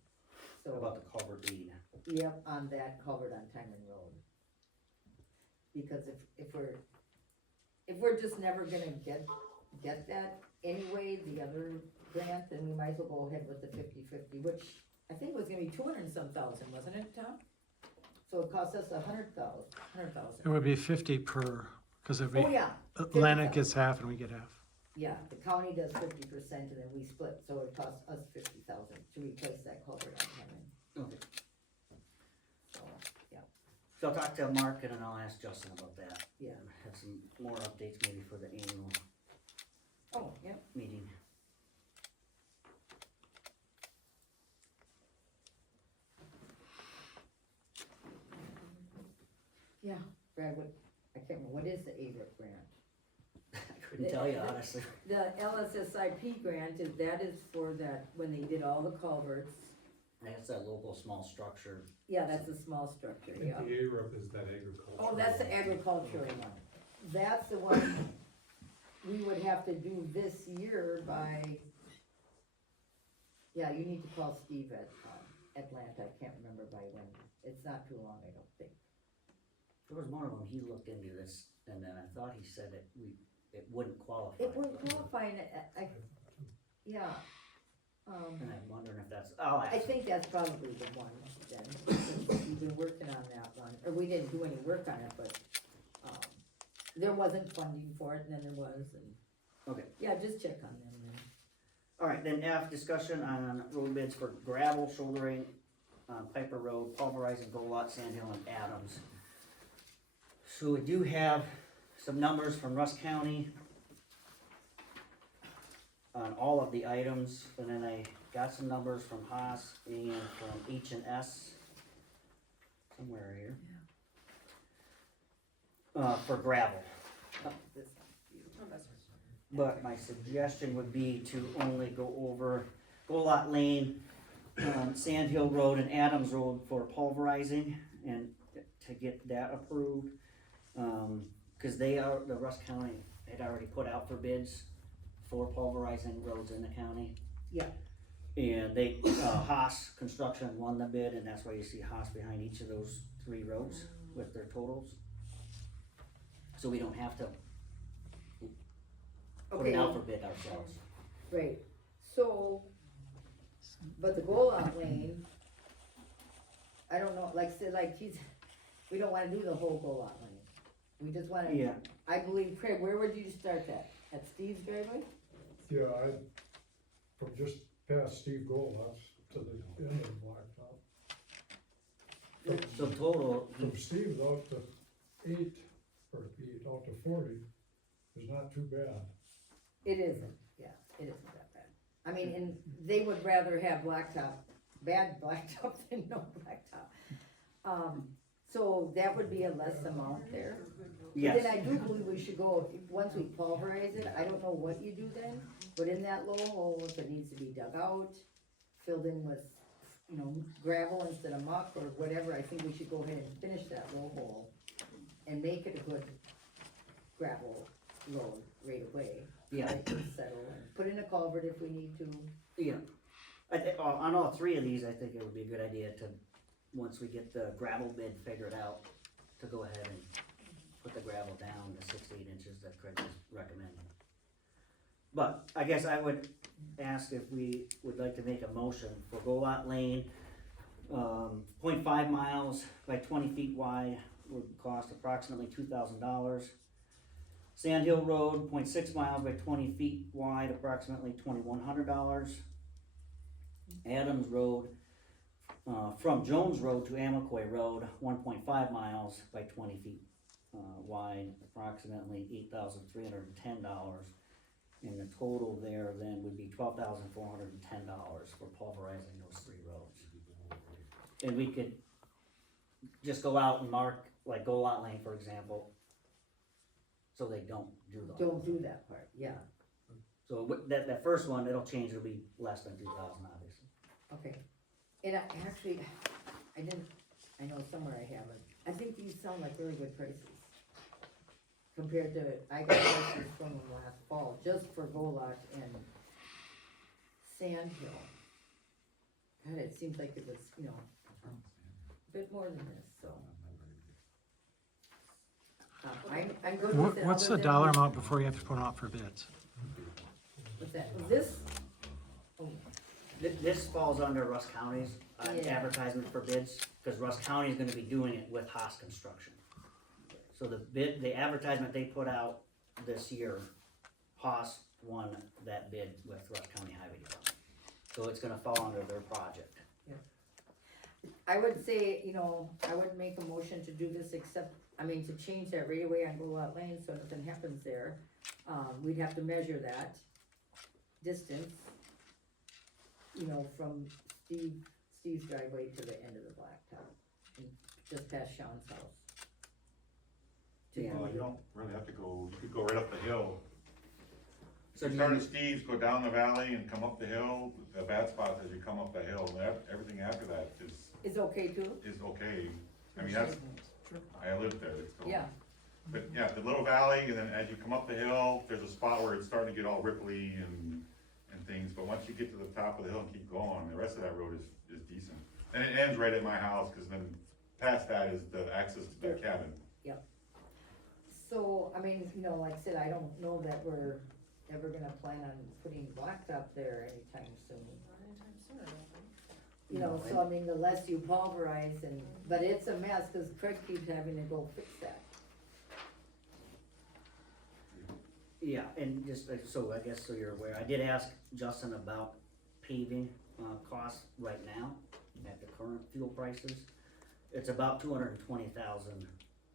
So, about the culvert aid. yep, on that culvert on Tyman Road. Because if we're just never gonna get that anyway, the other grant, then we might as well go ahead with the 50/50, which I think was gonna be 200 and some thousand, wasn't it, Tom? So it cost us $100,000. It would be 50 per, cause it'd Oh, be, yeah, Atlantic gets half and we get half. yeah, the county does 50% and then we split, so it costs us 50,000 to replace that culvert on Tyman. Okay. So, yeah, So I'll talk to Mark and then I'll ask Justin about that. Yeah. Have some more updates maybe for the annual oh, yeah. meeting. Yeah, Brad, I can't remember, what is the ARIP grant? I couldn't tell you honestly. The LSSIP grant, that is for that, when they did all the culverts, That's that local small structure. yeah, that's a small structure, yeah. The ARUP is that agriculture. Oh, that's the agricultural one. that's the one we would have to do this year by, yeah, you need to call Steve at, Atlanta, I can't remember by when, it's not too long, I don't think. There was one of them, he looked into this, and then I thought he said it wouldn't qualify. It wouldn't qualify, and yeah, And I'm wondering if that's, I'll I ask. think that's probably the one then, since we've been working on that one, or we didn't do any work on it, but, there wasn't funding for it, and then there was, and, Okay. yeah, just check on them then. All right, then F, discussion on road bids for gravel shouldering on Piper Road, pulverizing Gold Lot, Sand Hill, and Adams. So we do have some numbers from Russ County on all of the items, and then I got some numbers from Haas and from H&S somewhere here. For gravel. But my suggestion would be to only go over Gold Lot Lane, Sand Hill Road and Adams Road for pulverizing and to get that approved. Cause the Russ County had already put out for bids for pulverizing roads in the county. Yeah. And they, Haas Construction won the bid, and that's why you see Haas behind each of those 3 roads with their totals. So we don't have to put it out for bid ourselves. Right, so, but the Gold Lot Lane, I don't know, like, say, like, we don't wanna do the whole Gold Lot Lane. We just wanna, Yeah. I believe, Craig, where would you start that? At Steve's driveway? Yeah, from just past Steve Goldhouse to the end of the blacktop. So total, From Steve's out to 8, or 8 out to 40 is not too bad. It isn't, yeah, it isn't that bad. I mean, and they would rather have bad blacktop than no blacktop. So that would be a less amount there. yes. But then I do believe we should go, once we pulverize it, I don't know what you do then, but in that low hole, if it needs to be dug out, filled in with, gravel instead of muck or whatever, I think we should go ahead and finish that low hole and make it a good gravel road right away. Yeah. Let it settle and put in a culvert if we need to. Yeah, on all 3 of these, I think it would be a good idea to, once we get the gravel bid figured out, to go ahead and put the gravel down to 6 to 8 inches that Craig was recommending. But I guess I would ask if we would like to make a motion for Gold Lot Lane, 0.5 miles by 20 feet wide, would cost approximately $2,000. Sand Hill Road, 0.6 miles by 20 feet wide, approximately $2,100. Adams Road, from Jones Road to Amicoy Road, 1.5 miles by 20 feet wide, approximately $8,310. And the total there then would be $12,410 for pulverizing those 3 roads. And we could just go out and mark, like Gold Lot Lane, for example, so they don't do the. Don't do that part, yeah, So that first one, it'll change, it'll be less than 2,000, obviously. okay. And I know somewhere I have it. I think these sound like very good prices. Compared to, I got prices from them last fall, just for Gold Lot and Sand Hill. God, it seems like it was, a bit more than this, so. I'm good with it. What's other the than dollar we- amount before you have to put out for bids? What's that, this? Oh, This falls under Russ County's Yeah. advertisement for bids, cause Russ County is gonna be doing it with Haas Construction. So the advertisement they put out this year, Haas won that bid with Russ County Highway Department. So it's gonna fall under their project. I would say, I would make a motion to do this to change that right away on Gold Lot Lane, so nothing happens there. We'd have to measure that distance, from Steve's driveway to the end of the blacktop, and just past Sean's house. Yeah. Well, you don't really have to go, you could go right up the hill. So do Start you- at Steve's, go down the valley and come up the hill. The bad spot as you come up the hill, everything after that Is okay too? is okay. I mean, I lived there, it's still. Yeah, But yeah, the little valley, and then as you come up the hill, there's a spot where it's starting to get all ripply and things, but once you get to the top of the hill and keep going, the rest of that road is decent. And it ends right at my house, cause then past that is the access to the cabin. So, I mean, you know, like I said, I don't know that we're ever gonna plan on putting blacktop there anytime soon. Not anytime soon, I don't think. You know, so I mean, the less you pulverize and, but it's a mess, cause Craig keeps having to go fix that. Yeah, and just, so I guess so you're aware, I did ask Justin about paving, costs right now at the current fuel prices. It's about 220,000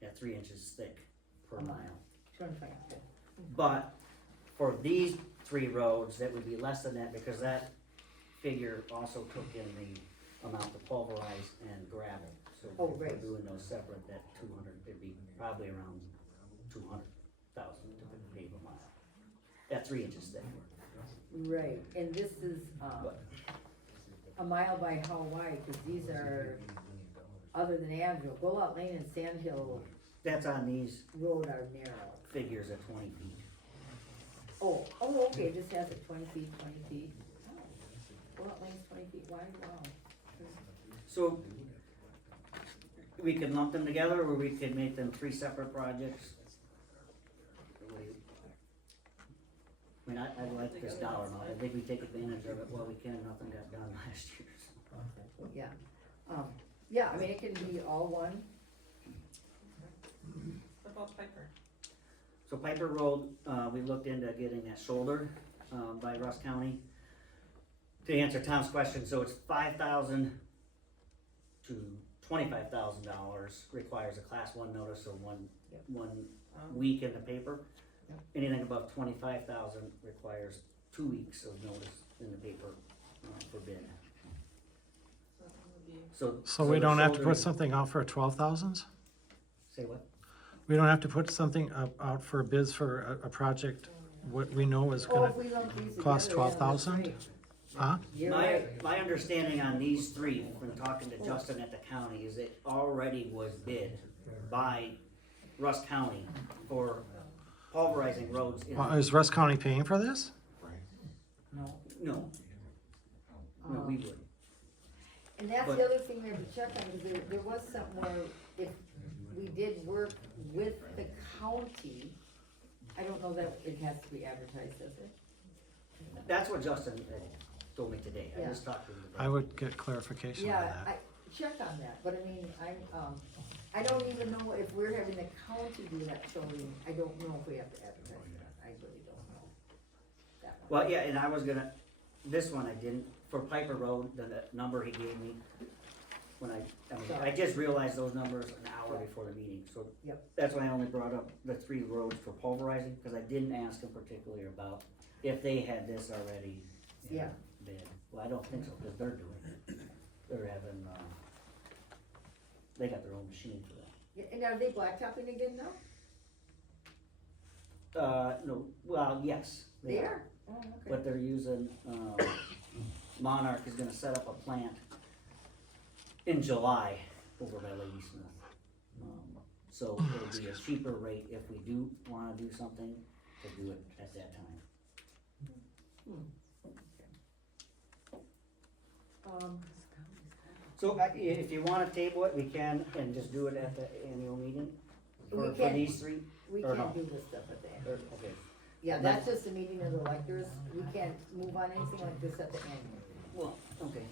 at 3 inches thick per mile. 25. But for these 3 roads, that would be less than that, because that figure also took in the amount to pulverize and gravel. So Oh, if we're right. doing those separate, that 200, it'd be probably around 200,000 to pave a mile. At 3 inches thick. Right, and this is, a mile by how wide, cause these are, other than Advil, Go Out Lane and Sand Hill That's on these Road are narrow. figures at 20 feet. Oh, okay, this has it 20 feet, 20 feet. Oh, Go Out Lane's 20 feet wide, wow. So we could lump them together, or we could make them 3 separate projects. I mean, I like this dollar amount, I think we take advantage of it while we can, nothing got done last year, so. Yeah, yeah, I mean, it can be all one. What about Piper? So Piper Road, we looked into getting that shouldered, by Russ County. To answer Tom's question, so it's $5,000 to $25,000 requires a class 1 notice, so one week in the paper. Anything above 25,000 requires 2 weeks of notice in the paper, for bid. So that would be, So we don't have to shouldering- put something out for 12,000s? Say what? We don't have to put something out for bids for a project, what we know is Oh, gonna if we lump these cost together, yeah, that's 12,000? right. Huh? You're My, right. my understanding on these 3, when talking to Justin at the county, is it already was bid by Russ County for pulverizing roads in. Is Russ County paying for this? No. No, we would. And that's But- the other thing we have to check on, because there was something where if we did work with the county, I don't know that it has to be advertised, does it? That's what Justin had told me today, I Yeah. just talked to him today. I would get clarification on Yeah, that. check on that, but I mean, I don't even know if we're having the county do that showing, I don't know if we have to advertise that, I really don't know. That one. Well, yeah, and I was gonna, this one I didn't, for Piper Road, the number he gave me, when I just realized those numbers an hour before the meeting, so. Yep. That's why I only brought up the 3 roads for pulverizing, cause I didn't ask him particularly about if they had this already. Yeah. Bid, well, I don't think so, cause they're doing it, they're having, they got their own machine for that. Yeah, and are they blacktopping again now? No, well, yes. They are? Oh, okay. But they're using, Monarch is gonna set up a plant in July over by Lady Smith. So it'll be a cheaper rate if we do wanna do something, to do it at that time. So if you wanna table it, we can, and just do it at the annual meeting We for can- these 3? We Or can't no? do this stuff at the end. Okay. Yeah, that's just a meeting of the electors, we can't move on anything like this at the end, Well, okay.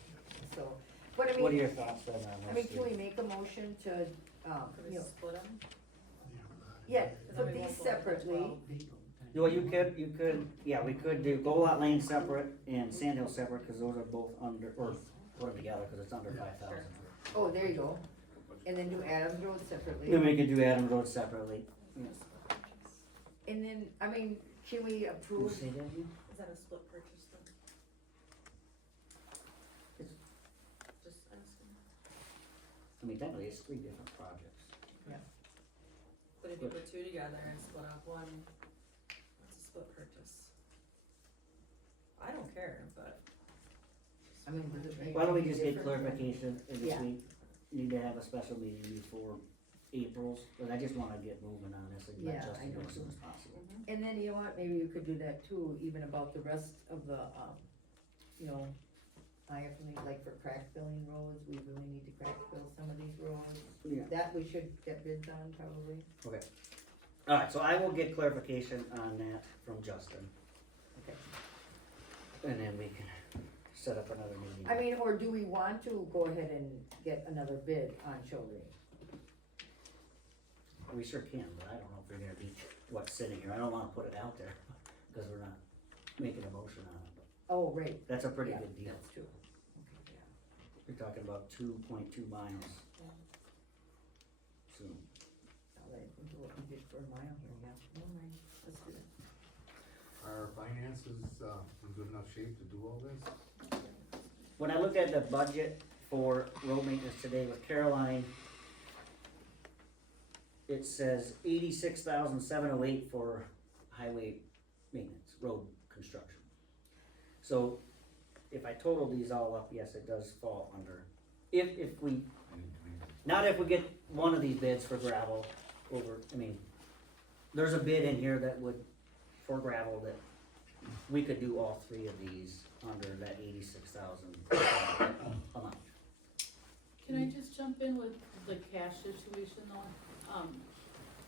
so, but I mean. What are your thoughts then on I those mean, 3? can we make a motion to, could you we know, split them? yeah, Then put we won't these go over separately, 12. Well, you could, yeah, we could do Go Lot Lane separate and Sand Hill separate, cause those are both under, or put them together, cause it's under 5,000. oh, there you go, and then do Adams Road separately. Then we could do Adam Road separately. And then, I mean, can we Can you approve, say that again? Is that a split purchase then? It's- Just asking. I mean, technically, it's 3 different projects. But if you put 2 together and split off one, that's a split purchase. I don't care, but I mean, does it make? Why don't we any just get difference? clarification, and if Yeah. we need to have a special meeting before April's, but I just wanna get moving on this and Yeah, let I Justin know know as soon too. as possible. And then, you know what, maybe you could do that too, even about the rest of the, you know, I have to, like for crack filling roads, we really need to crack fill some of these roads. Yeah. That we should get bids on probably. Okay. Alright, so I will get clarification on that from Justin, Okay. and then we can set up another meeting. I mean, or do we want to go ahead and get another bid on shouldering? We sure can, but I don't know if we're gonna be what's sitting here, I don't wanna put it out there, cause we're not making a motion on it, but Oh, right. that's a pretty Yeah, good deal. That's true. Okay, yeah. You're talking about 2.2 miles. So, Now that I think of what we did for a mile here, yeah, never mind, let's do it. Are finances, in good enough shape to do all this? when I looked at the budget for road maintenance today with Caroline, it says 86,708 for highway maintenance, road construction. So if I total these all up, yes, it does fall under, if we, not if we get one of these bids for gravel over, I mean, there's a bid in here that would, for gravel, that we could do all three of these under that 86,000 amount. Can I just jump in with the cash situation though?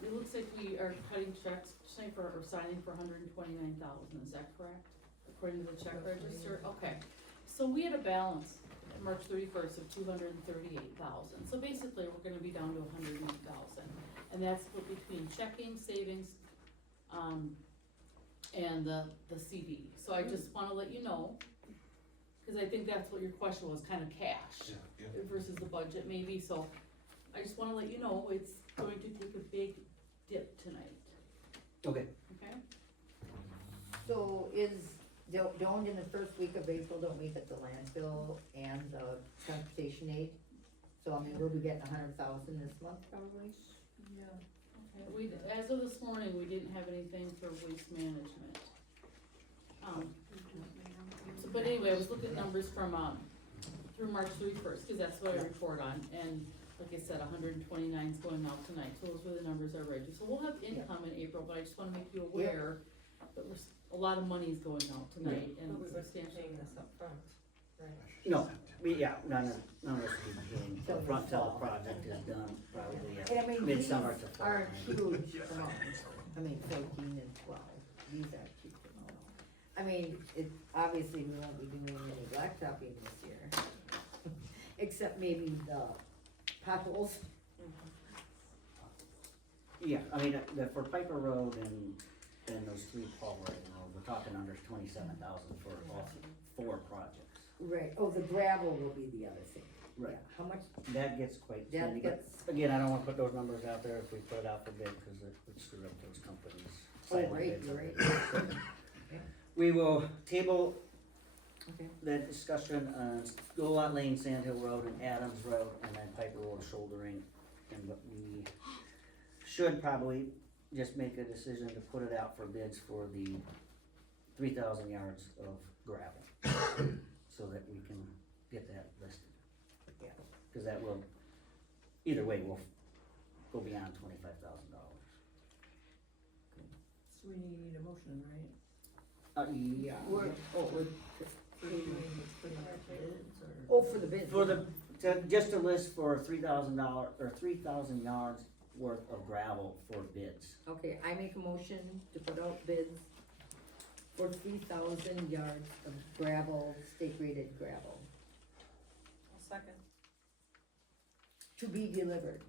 It looks like we are cutting checks, saying for, or signing for 129,000, is that correct? According to the check register, okay. So we had a balance March 31st of 238,000, so basically we're gonna be down to 108,000. And that's split between checking, savings, and the CD. So I just wanna let you know, cause I think that's what your question was, kinda cash versus the budget maybe, so I just wanna let you know, it's going to take a big dip tonight, Okay. okay? So don't in the first week of April, don't we get the landfill and the transportation aid? So I mean, we'll be getting 100,000 this month probably? Yeah. Okay, we, as of this morning, we didn't have anything for waste management. So, but anyway, I was looking at numbers from, through March 31st, cause that's what I report on, and like I said, 129 is going out tonight, so those were the numbers I read you. So we'll have income in April, but I just wanna make you aware that a lot of money is going out tonight and substantial. No, none of us will be paying up front till the project is done, probably And I mean, these midsummer to fall. aren't huge amounts, I mean, 14 and 12, these are cheap amounts. I mean, obviously we won't be doing any blacktopping this year, except maybe the potholes. Yeah, I mean, for Piper Road and those three Pulverize Road, we're talking under 27,000 for all four projects. Right, oh, the gravel will be the other thing. Right. Yeah, how much, That gets quite That spendy, but gets- again, I don't wanna put those numbers out there if we put it out for bid, cause it would screw up those companies. oh, silent right, bids. you're right. We will table Okay. the discussion on Golot Lane, Sand Hill Road, and Adams Road, and then Piper Road shouldering. And what we should probably just make a decision to put it out for bids for the 3,000 yards of gravel, so that we can get that listed. Yeah. Cause that will, either way, will go beyond $25,000. So we need a motion, right? Yeah. Oh, for the bids. For the, just a list for $3,000, or 3,000 yards worth of gravel for bids. Okay, I make a motion to put out bids for 3,000 yards of gravel, state rated gravel, I'll second. to be delivered.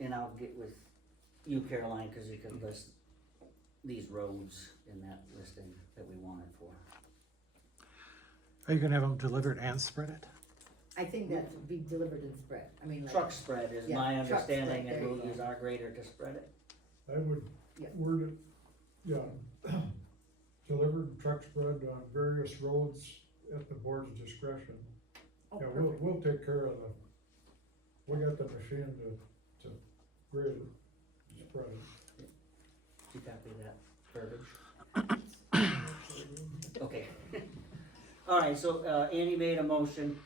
And I'll get with you, Caroline, cause you can list these roads in that listing that we want it for. Are you gonna have them delivered and spread it? I think that would be delivered and spread, I mean, like. Truck spread is Yeah, my truck spread, understanding, and there you we'll go. use our grader to spread it. I would Yeah. word it, yeah, delivered and truck spread on various roads at the board's discretion. Oh, Yeah, perfect. we'll take care of we got the machine to grade it, spread it. You copy that verbiage? Okay. Alright, so, Andy made a motion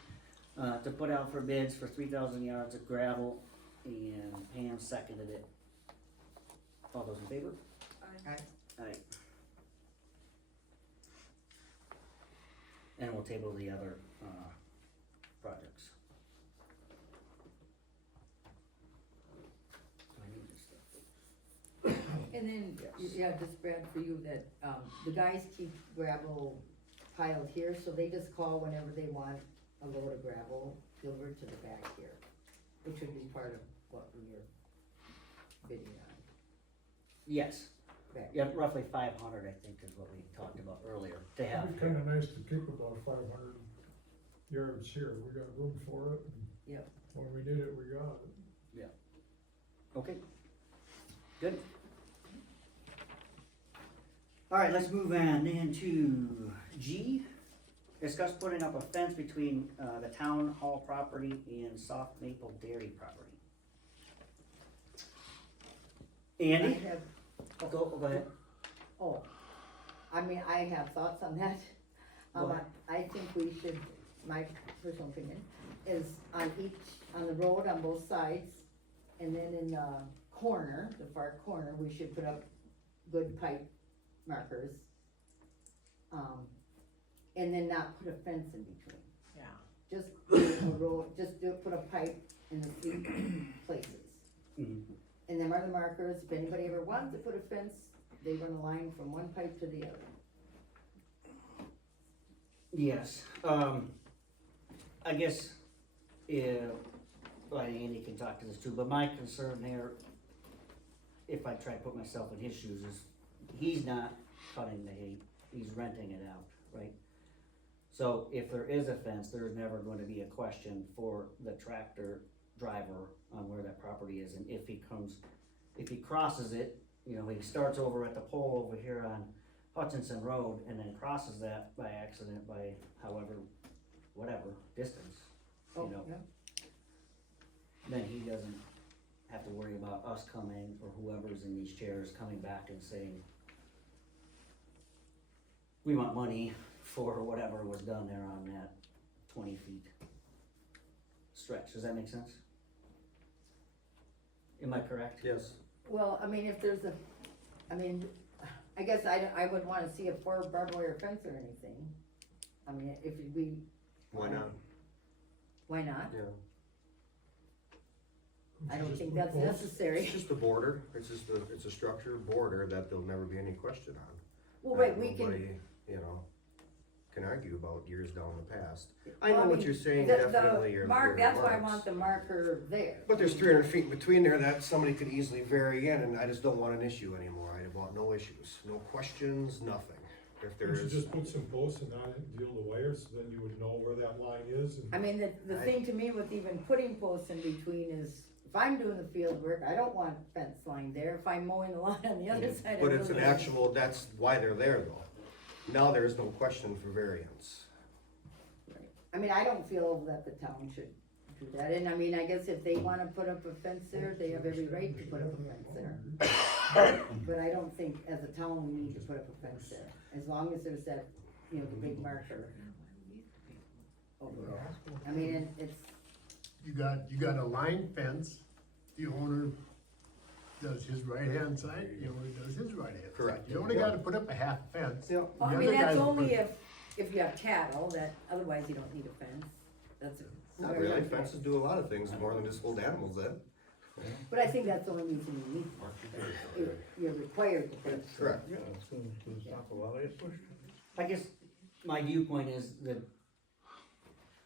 to put out for bids for 3,000 yards of gravel, and Pam seconded it. All those in favor? Aye. Aye. And we'll table the other, projects. Do I need this stuff? And then, yeah, just Brad, for you, that, the guys keep gravel piled here, so they just call whenever they want a load of gravel delivered to the back here, which would be part of what we were bidding on. Yes, Back. yeah, roughly 500, I think, is what we talked about earlier, to have. It'd be kinda nice to keep about 500 yards here, we got room for it. And Yep. when we did it, we got it. Okay, good. All right, let's move on then to G. Discuss putting up a fence between the town hall property and Soft Maple Dairy property. Andy? I have, Go ahead. oh, I mean, I have thoughts on that. Go ahead. I think we should, my personal opinion, is on the road on both sides, and then in the corner, the far corner, we should put up good pipe markers. And then not put a fence in between. Yeah. Just do a road, put a pipe in the three places. Mhm. And them are the markers, if anybody ever wants to put a fence, they run a line from one pipe to the other. Yes, I guess, well, Andy can talk to this too, but my concern here, if I try to put myself in his shoes, is he's not cutting the hay, he's renting it out, right? So if there is a fence, there's never going to be a question for the tractor driver on where that property is, and if he crosses it, you know, he starts over at the pole over here on Hutchinson Road and then crosses that by accident by whatever distance, Oh, you know, yeah. then he doesn't have to worry about us coming, or whoever's in these chairs coming back and saying, we want money for whatever was done there on that 20 feet stretch. Does that make sense? Am I correct? Yes. Well, I mean, if there's I guess I would wanna see a barbed wire fence or anything. I mean, if we. Why not? Why not? Yeah. I don't Just think put that's posts. necessary. It's just a border, it's a structured border that there'll never be any question on. Well, right, we can. Nobody, you know, can argue about years down the past. I know Well, what mean, you're saying, the definitely, your that's why I remarks. want the marker there. But there's 300 feet between there that somebody could easily vary in, and I just don't want an issue anymore. I want no issues, no questions, nothing. If there We should is, just put some posts and not deal the wires, so then you would know where that line is. And I mean, the thing to me with even putting posts in between is, if I'm doing the field work, I don't want fence line there. If I'm mowing the lawn on the other side. but I it's an really- actual, that's why they're there though. Now there is no question for variance. Right. I mean, I don't feel that the town should do that, and I mean, I guess if they wanna put up a fence there, they have every right to put up a fence there. But I don't think as a town we need to put up a fence there, as long as there's that, you know, the big marker over there. I mean, it's, You got a line fence, the owner does his right-hand side, the owner does his right-hand side. Correct. You only gotta put up a half fence. Yeah. well, I The mean, other that's guys only put- if you have cattle, that, otherwise you don't need a fence, that's. Not really, fences do a lot of things more than just hold animals in. But I think that's the only reason you need one. You're required to fence. Correct. yeah, it's gonna stop a lot of it. I guess my viewpoint is that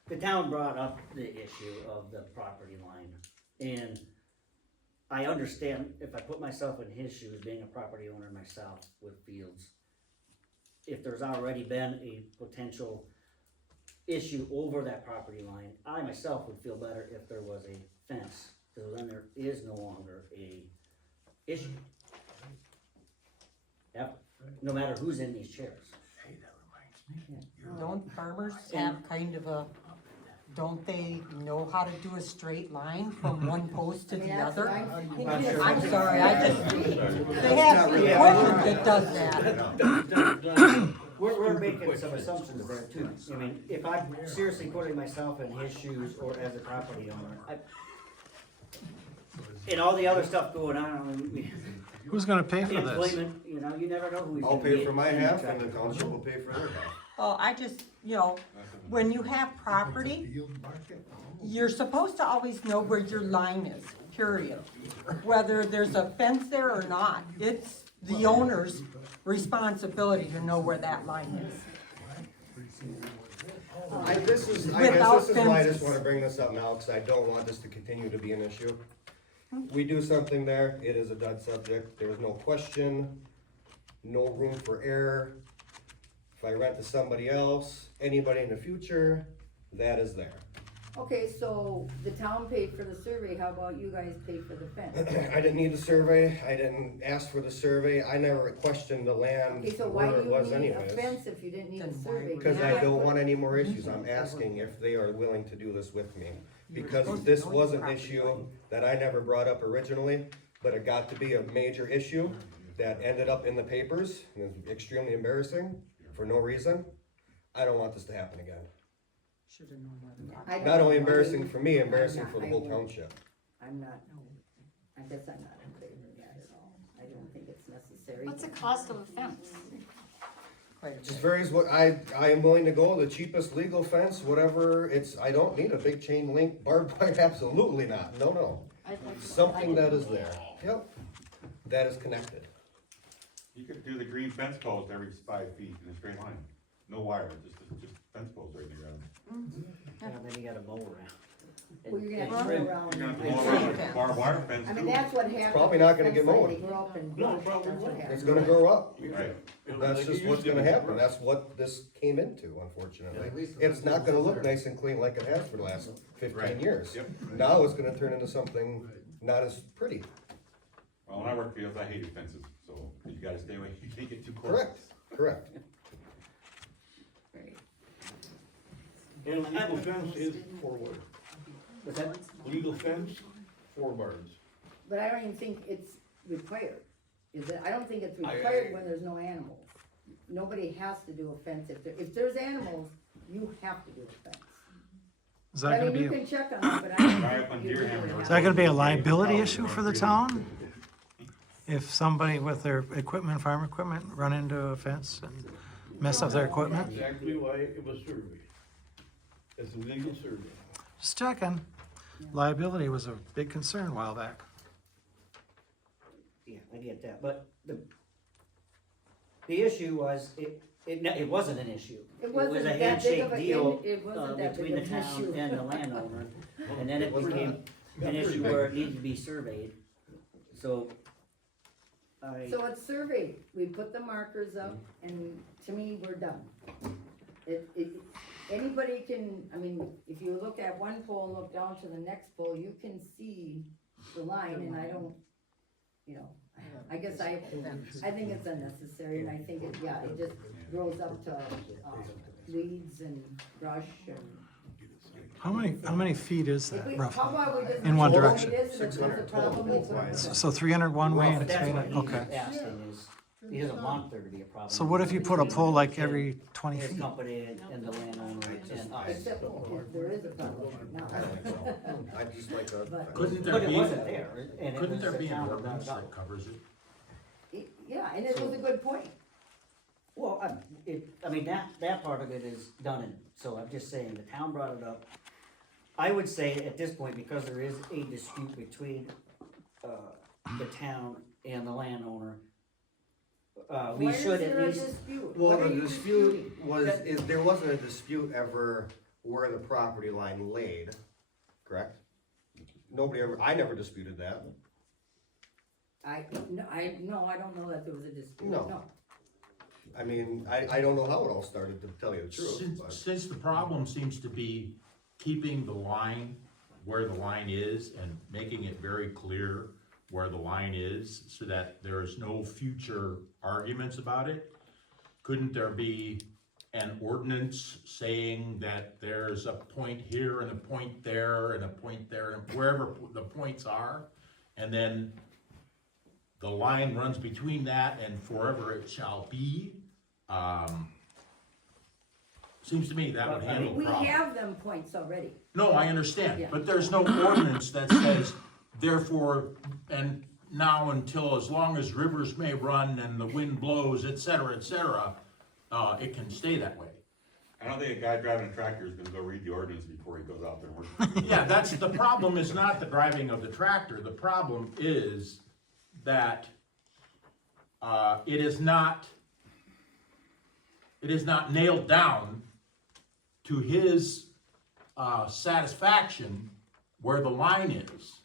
the town brought up the issue of the property line, and I understand if I put myself in his shoes, being a property owner myself with fields, if there's already been a potential issue over that property line, I myself would feel better if there was a fence, because then there is no longer a issue. Ever, no matter who's in these chairs. Don't farmers have kind of a, don't they know how to do a straight line from one post to the other? I'm sorry, they have equipment that does that. we're making some assumptions there too. I mean, if I'm seriously putting myself in his shoes or as a property owner, and all the other stuff going on, I mean, Who's gonna pay for this? employment, you know, you never know who he's I'll gonna pay be for my in half check. and the township will pay for their half. Oh, I just, when you have property, you're supposed to always know where your line is, period. Whether there's a fence there or not, it's the owner's responsibility to know where that line is. I guess this is why I just wanna bring this up now, cause I don't want this to continue to be an issue. We do something there, it is a dead subject, there is no question, no room for error. If I rent to somebody else, anybody in the future, that is there. Okay, so the town paid for the survey, how about you guys pay for the fence? I didn't need the survey, I didn't ask for the survey, I never questioned the land, Okay, so why where do it was you need a anyways. fence if you didn't need a survey? Cause I don't want any more issues, I'm asking if they are willing to do this with me. Because this was an issue that I never brought up originally, but it got to be a major issue that ended up in the papers, and it's extremely embarrassing, for no reason. I don't want this to happen again. Should've known that. Not only embarrassing for me, embarrassing for the whole township. I'm not, I guess I'm not in favor of that at all. I don't think it's necessary. What's the cost of a fence? It just varies what, I am willing to go the cheapest legal fence, whatever, I don't need a big chain link barbed wire, absolutely not, no. Something that is there, yep, that is connected. You could do the green fence post every 5 feet in a straight line, no wire, just fence post right in the ground. Yeah, then you gotta mow around. Well, you're And gonna have to trim. go around. You're gonna and have to trim go it. around barbed wire fence I mean, too. that's what happens. probably not gonna with get fence line, mowed. They grow up and No, bush, probably that's what won't. It's happens. gonna grow up. Right. That's just what's gonna happen, that's what this came into, unfortunately. It's not gonna look nice and clean like it has for the last 15 Right. years. Yep. Now it's gonna turn into something not as pretty. Well, when I worked fields, I hated fences, so you gotta stay away, you can't get too close. Correct. And Legal fence is forward. what's that? Legal fence, 4 birds. But I don't even think it's required, is it? I don't think it's required when there's no animals. Nobody has to do a fence. If there's animals, you have to do a fence. Is that I gonna mean, you be, can check on it, but I don't Right up on think you Deer do Hammer. it. is that gonna be a liability issue for the town? If somebody with their equipment, farm equipment, run into a fence and mess up their equipment? Exactly why it was surveyed. It's a legal survey. Just checking. Liability was a big concern a while back. Yeah, I get that, but the issue was, it wasn't an issue. It wasn't was a that big handshake of a, deal, it wasn't that between big the of an town issue. and the landowner, and then it became an issue where it needed to be surveyed. So, So it's surveyed, we put the markers up, and to me, we're done. Anybody can, I mean, if you look at one pole and look down to the next pole, you can see the line, and I don't, I guess I think it's unnecessary, and I think it just grows up to, weeds and brush and. How many feet is If that we, roughly? how about we just. In one what it direction? is, if there's a problem, we put it- So 300 one way well, and that's 300, what he's okay. asking is, he doesn't want there to be a problem. So what if you put a pole like every 20 His feet? company and the landowner and us. Except if there is a problem now. I just like to. But- But it wasn't there, and it was the town that brought it up. covers it? Yeah, and it was a good point. Well, I mean, that part of it is done, and so I'm just saying, the town brought it up. I would say at this point, because there is a dispute between, the town and the landowner, we Why should is at there a least. dispute? Well, What are the you dispute disputing? there wasn't a dispute ever where the property line laid, correct? I never disputed that. No, I don't know that there was a dispute, No. no. I mean, I don't know how it all started, to tell you the truth, but. Since the problem seems to be keeping the line where the line is and making it very clear where the line is so that there is no future arguments about it, couldn't there be an ordinance saying that there's a point here and a point there and a point there and wherever the points are, and then the line runs between that and forever it shall be? Seems to me that would handle the We problem. have them points already. No, I understand, Yeah. but there's no ordinance that says, therefore, and now until as long as rivers may run and the wind blows, et cetera, it can stay that way. I don't think a guy driving a tractor is gonna go read the ordinance before he goes out there and works. Yeah, that's, the problem is not the driving of the tractor, the problem is that, it is not nailed down to his, satisfaction where the line is.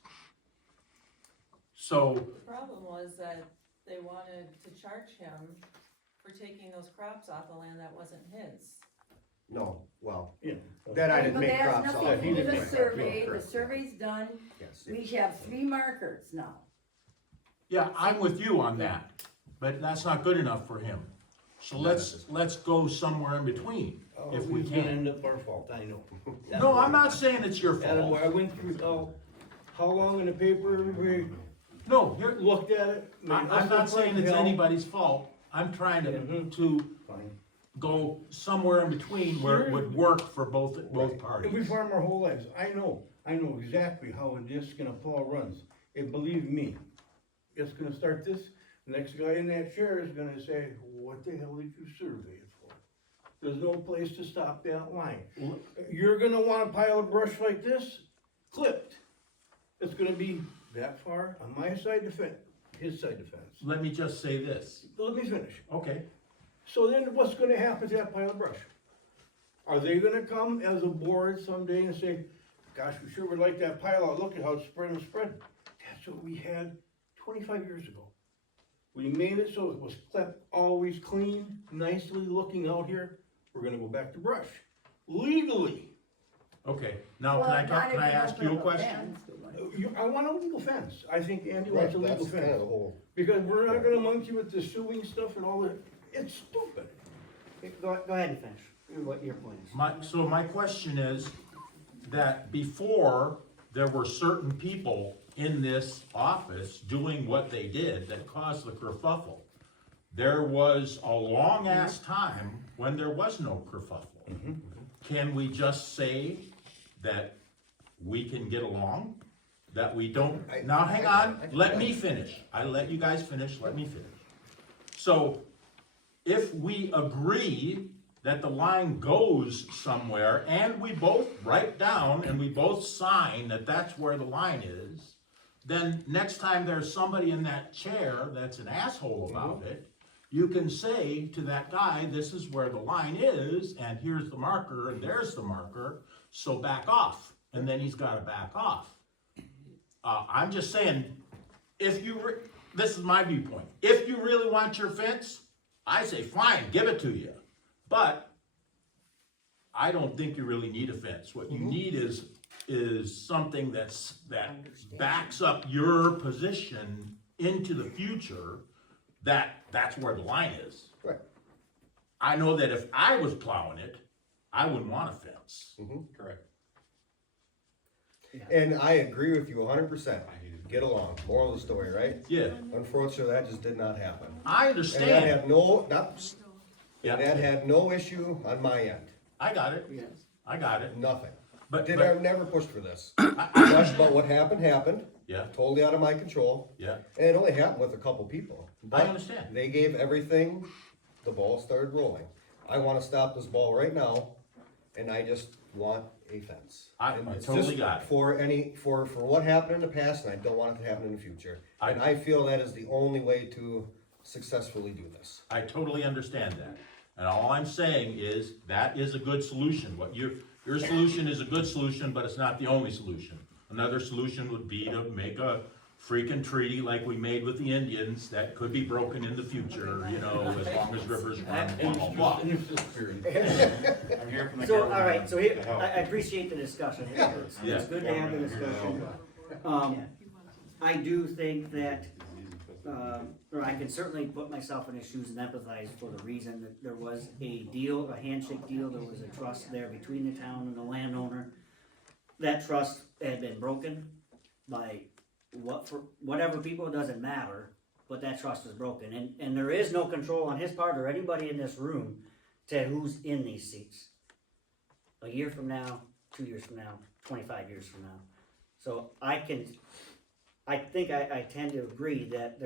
So, The problem was that they wanted to charge him for taking those crops off the land that wasn't his. No, well, Yeah. that I didn't But make that has crops off. nothing to do with the Right, survey, correct. the survey's done, Yes. we have 3 markers now. yeah, I'm with you on that, but that's not good enough for him. So let's go somewhere in between, if we It's gonna can. end up our fault, I know. No, I'm not saying it's your Adam, fault. I went through, how long in the paper, we No, here, looked at it. I mean, I'm not us saying it's hell. anybody's fault. I'm trying to Fine. go somewhere in between where it would work for both And we parties. farm our whole lives, I know exactly how this gonna plow runs, and believe me, it's gonna start this, the next guy in that chair is gonna say, what the hell did you survey it for? There's no place to stop that line. You're gonna want a pile of brush like this, clipped. It's gonna be that far on my side of the fence, his side of the fence. Let me just say this, Let me finish. okay? So then what's gonna happen to that pile of brush? Are they gonna come as a board someday and say, gosh, we sure would like that pile out, look at how it's spread and spread. That's what we had 25 years ago. We made it so it was kept always clean, nicely looking out here. We're gonna go back to brush, legally. Okay, now Well, can not if I you ask don't you a put up question? fence. I want a legal fence. I think Andy Right, wants a legal that's kind of the fence. whole, Because we're not gonna monkey with the suing stuff and all that. It's stupid. Go ahead and finish, what your point is. So my question is that before, there were certain people in this office doing what they did that caused the kerfuffle. There was a long ass time when there was no kerfuffle. Can we just say that we can get along? That we don't, now hang on, let me finish. I let you guys finish, let me finish. So, if we agree that the line goes somewhere and we both write down and we both sign that that's where the line is, then next time there's somebody in that chair that's an asshole about it, you can say to that guy, this is where the line is, and here's the marker, and there's the marker, so back off. And then he's gotta back off. I'm just saying, if you, this is my viewpoint, if you really want your fence, I say, fine, give it to you. But I don't think you really need a fence. What you need is something that backs up your position into the future, that's where the line is. right. I know that if I was plowing it, I wouldn't want a fence. Correct. And I agree with you 100%. Get along, moral of the story, right? Yeah, Unfortunately, that just did not happen. I And that understand. had no, that Yeah, had no issue on my end, I got it. I got it. nothing. But, I never pushed for this. But what happened, yeah, totally out of my control, yeah, and it only happened with a couple people. I But understand. they gave everything, the ball started rolling. I wanna stop this ball right now, and I just want a fence. I And it's totally just got it. for what happened in the past, and I don't want it to happen in the future. And I feel that is the only way to successfully do this. I totally understand that. And all I'm saying is, that is a good solution. What your solution is a good solution, but it's not the only solution. Another solution would be to make a freaking treaty like we made with the Indians that could be broken in the future, you know, as long as rivers run, blah, blah, blah. I'm here from the So, government all right, so to here, help. I appreciate the discussion. It's Yeah. good to have the discussion. I do think that, or I can certainly put myself in his shoes and empathize for the reason that there was a deal, a handshake deal, there was a trust there between the town and the landowner. That trust had been broken by whatever people, it doesn't matter, but that trust is broken. And there is no control on his part or anybody in this room to who's in these seats. a year from now, 2 years from now, 25 years from now. So I think I tend to agree that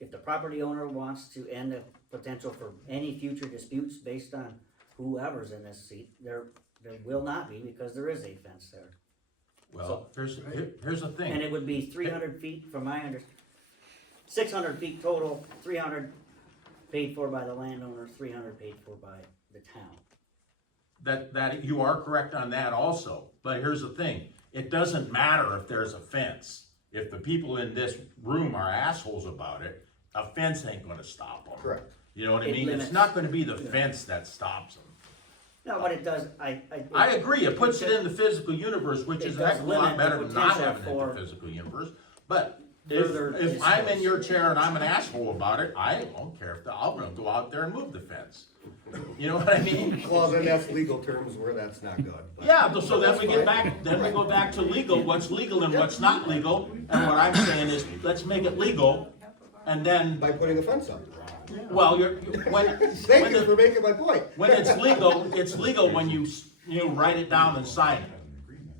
if the property owner wants to end the potential for any future disputes based on whoever's in this seat, there will not be, because there is a fence there. Well, here's the thing. And it would be 300 feet from my 600 feet total, 300 paid for by the landowner, 300 paid for by the town. That you are correct on that also, but here's the thing, it doesn't matter if there's a fence. If the people in this room are assholes about it, a fence ain't gonna stop them. Correct. You know what I It mean? It's limits- not gonna be the fence that stops them. No, but it does, I agree, it puts it in the physical universe, which It is a does heck of a lot limit the better than not potential having it in for the physical universe. But further if I'm in discourse. your chair and I'm an asshole about it, I don't care if, I'm gonna go out there and move the fence. You know what I mean? Well, then that's legal terms where that's not good. but- Yeah, so then we get That's back, then we go back to legal, what's legal and what's not legal, and what I'm saying is, let's make it legal, and then, By putting a fence up. well, when Thank you for making my point. when it's legal when you write it down and sign it.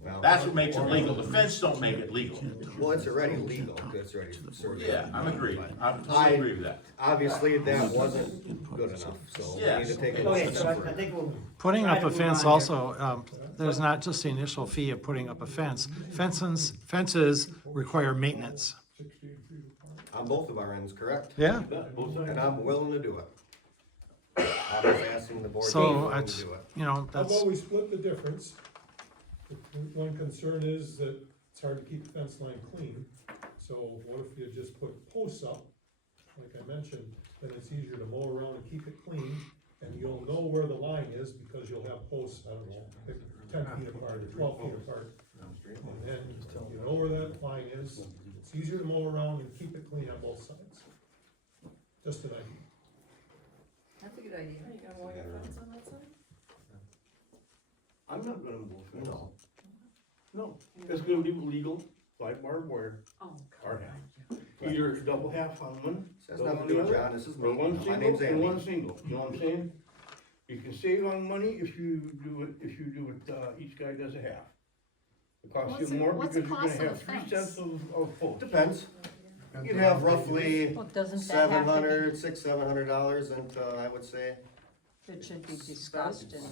Well, That's what makes it legal, the fence don't make it legal. Well, it's already legal, it's already certified. Yeah, I'm agreed, I totally agree with that. Obviously, that wasn't good enough, so we need to take it a Okay, so step I further. think we'll. Putting try up to a move fence on here. also, there's not just the initial fee of putting up a fence. Fences require maintenance. On both of our ends, correct? Yeah. And I'm willing to do it. I'm just asking the board to be So willing to it's, do it. you know, How that's, about we split the difference? One concern is that it's hard to keep the fence line clean, so what if you just put posts up, like I mentioned, then it's easier to mow around and keep it clean, and you'll know where the line is, because you'll have posts, I don't know, 10 feet apart or 12 feet apart. And then you know where that line is, it's easier to mow around and keep it clean on both sides. Just an idea. That's a good idea. Are you gonna mow your fence on that side? I'm not gonna move it. No, it's gonna be legal, like barbed wire, Oh, our half. Either double half on one. This has nothing to do with John, this is me. Or one My single name's and Andy. one single, you know what I'm saying? You can save on money if you do it, each guy does a half. It costs What's you the- more what's because the you're gonna cost of have a 3 fence? cents of post. Depends. You'd have roughly Well, doesn't that have to be, $700, and I would say, it should be discussed and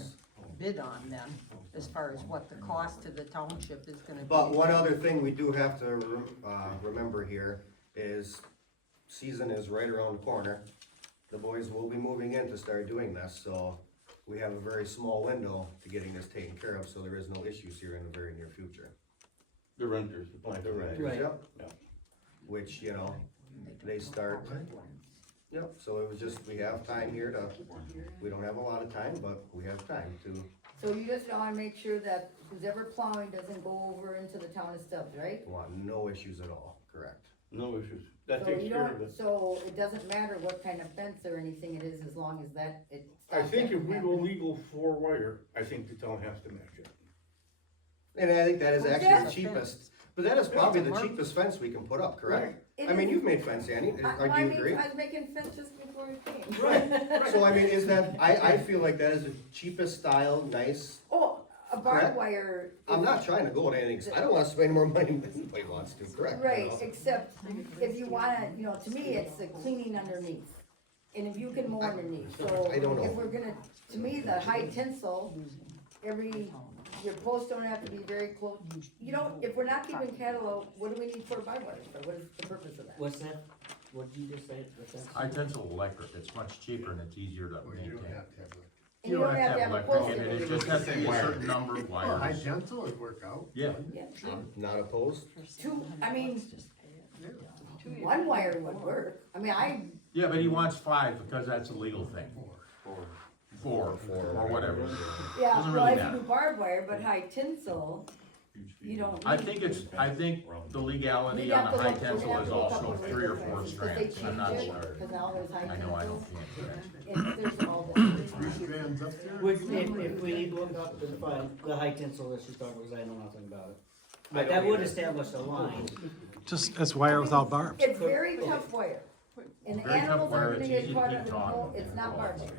bid on then, as far as what the cost to the township is gonna be. but one other thing we do have to, remember here is season is right around the corner. The boys will be moving in to start doing this, so we have a very small window to getting this taken care of, so there is no issues here in the very near future. The renters, the plant The renters, Right. yep. Yeah. Which, you know, they start, yep, so it was just, we have time here to, we don't have a lot of time, but we have time to, So you just wanna make sure that who's ever plowing doesn't go over into the town of Stubbs, right? want no issues at all, correct? No issues. That So takes you care of don't, it. so it doesn't matter what kind of fence or anything it is, as long as that, it I stops think that if from we go happening. legal for wire, I think the town has to match it. And I think that is Well, actually that's the a cheapest, but that is probably the Mark. cheapest fence we can put up, correct? It I mean, is- you've made fence, Andy, do I you mean, agree? I was making fence just before we came. Right, so I mean, is that, I feel like that is the cheapest style, nice, Oh, a barbed Correct. wire. I'm is- not trying to go to anything, I don't wanna spend more money than anybody wants to, correct? you Right, know? except if you wanna, you know, to me, it's the cleaning underneath. And if you can mow underneath, so I don't know. if we're gonna, to me, the high tinsel, your posts don't have to be very close. You don't, if we're not keeping cattle, what do we need for barbed wire? So what is the purpose of that? What's that? What did you just say? What's that? High tensile electric, it's much cheaper and it's easier to maintain. And you don't have to have a electric post in in it, it. it just has to be a certain number of wires. gentle would work out. Yeah, Yeah, Not opposed? one wire would work. I mean, yeah, but he wants 5 because that's a legal thing. 4, or whatever. yeah, Doesn't well, really if you matter. do barbed wire, but high tinsel, you don't. I need- think the legality We'd on have the to high look- we'd tensile have is to look up also what 3 or 4 because they strands, I'm not change it, sure. 'cause now there's high I know I tensils. don't can't. There's all the. Strands up there. Which, if we need to look up the high tensile that she's talking about, because I know nothing about it. But that would establish a line. just, it's wire without barbs. It's very tough wire. And Very tough animals wire, aren't gonna it's get easy to caught keep up in the taut. hole, it's not barbed wire.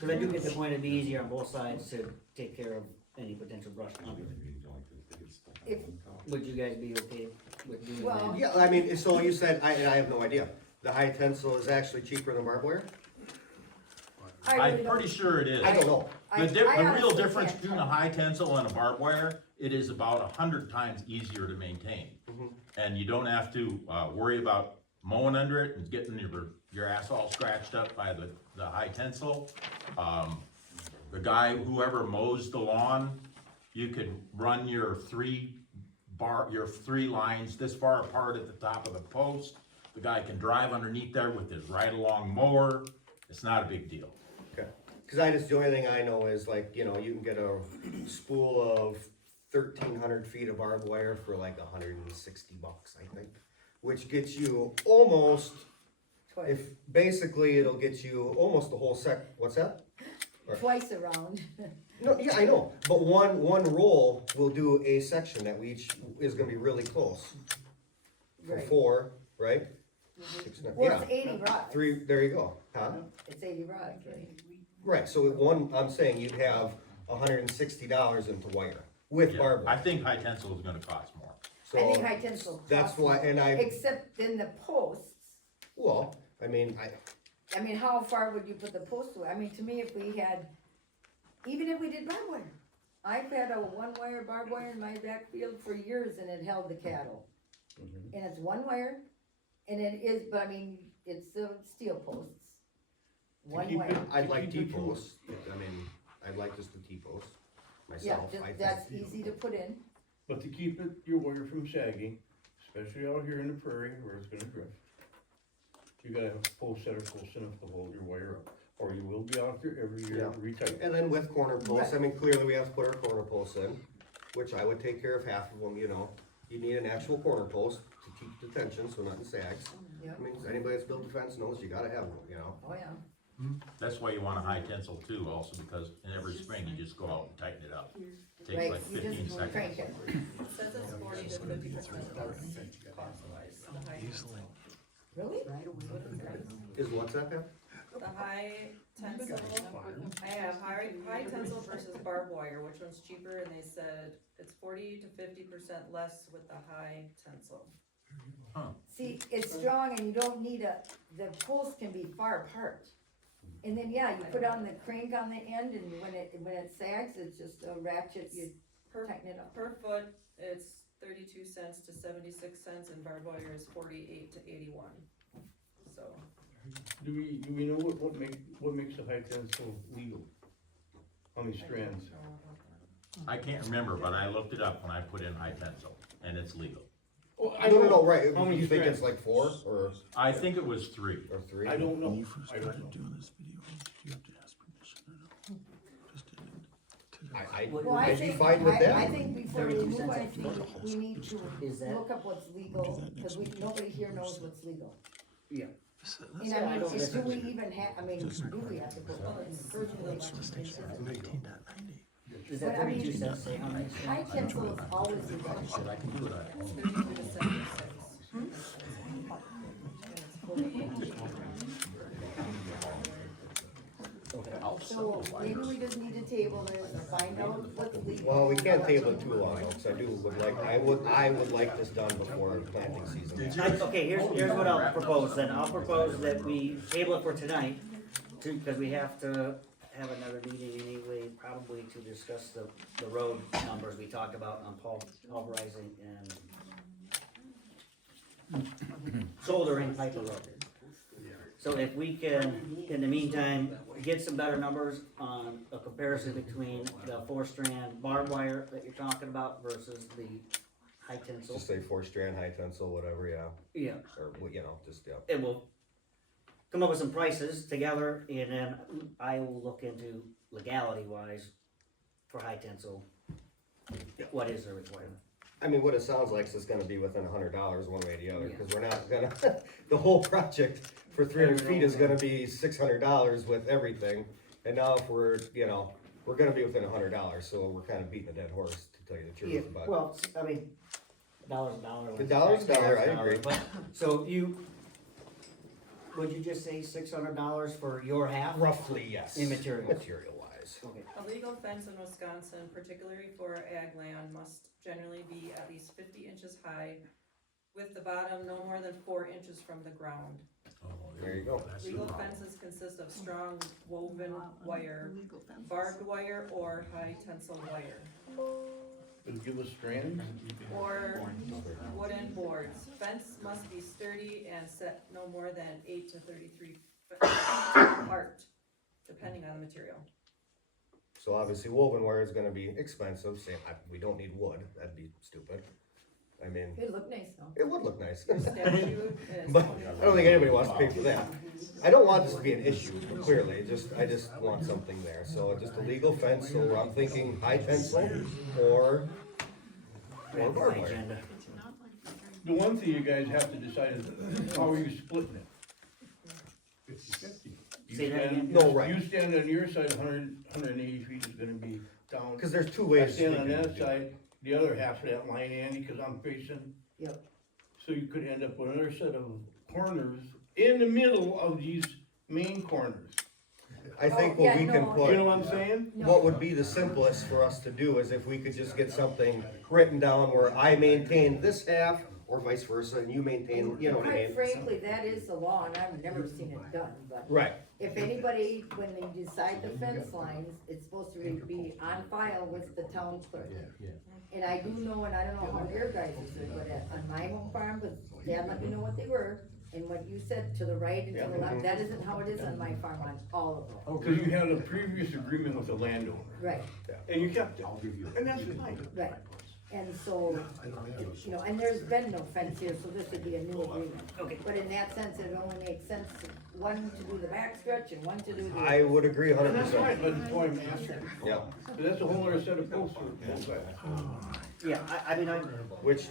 Because I do get the point it'd be easier on both sides to take care of any potential brush under it. If, Would you guys be okay with doing Well- that? Yeah, I mean, so you said, I have no idea, the high tensile is actually cheaper than barbed wire? I I'm really don't. pretty sure it is. I don't know. I The real honestly difference can't between a tell. high tensile and a barbed wire, it is about 100 times easier to maintain. And you don't have to, worry about mowing under it and getting your ass all scratched up by the high tensile. The guy, whoever mows the lawn, you could run your three lines this far apart at the top of the post. The guy can drive underneath there with his ride-along mower. It's not a big deal. Okay, cause the only thing I know is like, you know, you can get a spool of 1,300 feet of barbed wire for like $160, I think. Which gets you almost, Twice, basically it'll get you almost the whole what's that? twice around. No, yeah, I know, but one roll will do a section that is gonna be really close. For Right. 4, right? 6, 9, Well, yeah. it's 80 rods. 3, there you go, huh? It's 80 rods, right? Right, so with one, I'm saying you'd have $160 into wire with Yeah, barbed I wire. think high tensile is gonna cost more. So I think high tensile. that's costs why, more. and Except in the posts, well, I mean, I mean, how far would you put the post to? I mean, to me, if we had, even if we did barbed wire. I've had a one wire barbed wire in my backfield for years and it held the cattle. And it's one wire, and it is, but I mean, it's the steel posts. One keep wire. it- I'd like keep it T-posts, I mean, I'd like just the T-posts Yeah, myself. I think. that's easy to put in. But to keep your wire from sagging, especially out here in the prairie where it's gonna drift, you gotta have posts that are close enough to hold your wire up, or you will be out there every year Yeah. retightening. And then with corner posts, I mean, clearly we have to put our corner posts in, which I would take care of half of them, you know. You need an actual corner post to keep the tension so nothing sags. Yeah. I mean, anybody that's built a fence knows you gotta have one, you know. Oh, yeah. That's why you want a high tensile too, also because in every spring you just go out and tighten it up. Takes Right, like you 15 just seconds. crank it. It says it's 40 to 50% less cost-wise, the high. Really? Is what's that, Pam? The high tensile, I have high tensile versus barbed wire, which one's cheaper, and they said it's 40 to 50% less with the high tensile. See, it's strong and you don't need the posts can be far apart. And then, yeah, you put on the crank on the end and when it sags, it's just a ratchet, you tighten it up. Per foot, it's 32 cents to 76 cents, and barbed wire is 48 to 81, so. Do we know what makes a high tensile legal? How many strands? I can't remember, but I looked it up when I put in high tensile, and it's legal. Oh, No, right, How many you think it's strands? like 4 or I think it was 3. 3? I don't know. When you first I don't started know. doing this video, did you have to ask permission or no? Just didn't. Well, I I'd be think, fine with that. I think before we 32 move, cents I a think foot. we need to Is that- look up what's legal, cause nobody here knows what's legal. Yeah. And Yeah, I I mean, know do that's- we even have, I mean, do we have to put one in the first place? Is that But I mean, 32 cents, say how many? high tensile is always legal. I can do it. 32 to 76. So maybe we just need to table this and find out what's legal. Well, we can't table it too long, because I would like this done before planting season. Okay, here's what I'll propose then. I'll propose that we table it for tonight, because we have to have another meeting anyway, probably to discuss the road numbers we talked about on pulverizing and shouldering Piper Road. So if we can, in the meantime, get some better numbers on a comparison between the 4-strand barbed wire that you're talking about versus the high tensile. Just say 4-strand, high tensile, whatever, yeah. Yeah. Or, you know, just, yeah. And we'll come up with some prices together, and then I will look into legality wise for high tensile. What is the requirement? I mean, what it sounds like is it's gonna be within $100 one way or the other, Yeah. because we're not gonna, the whole project for 300 feet is gonna be $600 with everything. And now if we're, you know, we're gonna be within $100, so we're kind of beating a dead horse, to tell you the Yeah, truth, but. well, I mean, dollar's a dollar. The dollar's a dollar, I agree. But, so would you just say $600 for your half? Roughly, yes. In materials? Material wise. wise. Okay, A legal fence in Wisconsin, particularly for ag land, must generally be at least 50 inches high, with the bottom no more than 4 inches from the ground. There you go. Legal fences consist of strong woven wire, barbed wire, or high tensile wire, It'll give us strands. or wooden boards. Fence must be sturdy and set no more than 8 to 33 feet apart, depending on the material. So obviously woven wire is gonna be expensive, we don't need wood, that'd be stupid. I mean, It'd look nice though. it would look nice. Statute is But I don't think anybody wants to pay for that. I don't want this to be an issue, clearly, I just want something there, so just a legal fence, so I'm thinking high tensile or barbed my wire. agenda. The one thing you guys have to decide is how are you splitting it? 50-50. You Say that stand- again? No, right. You stand on your side, 180 feet is gonna be down. Cause there's two I ways. stand on you can that do it. side, the other half of that line, Andy, cause I'm facing. Yep. So you could end up with another set of corners in the middle of these main corners. I think Oh, what yeah, we can no. put. You know what I'm saying? What would be the simplest for us to do is if we could just get something written down where I maintain this half, or vice versa, and you maintain, you know what I Quite mean? frankly, that is the law, and I've never seen it done, but Right, if anybody, when they decide the fence lines, it's supposed to be on file with the town clerk. And I do know, and I don't know how your guys is, but on my home farm, but Dad let me know what they were, and what you said to the right and to the left, that isn't how it is on my farm, on all of them. Cause you had a previous agreement with the landowner, Right, and you kept it, and that's fine. right. And so, you know, and there's been no fence here, so this would be a new agreement. Okay. But in that sense, it only makes sense, one to do the backstretch and one to do the. I would agree And 100%. that's fine, but that's why I'm asking. Yeah, But that's a whole other set of posts for both sides. Yeah, I mean, which,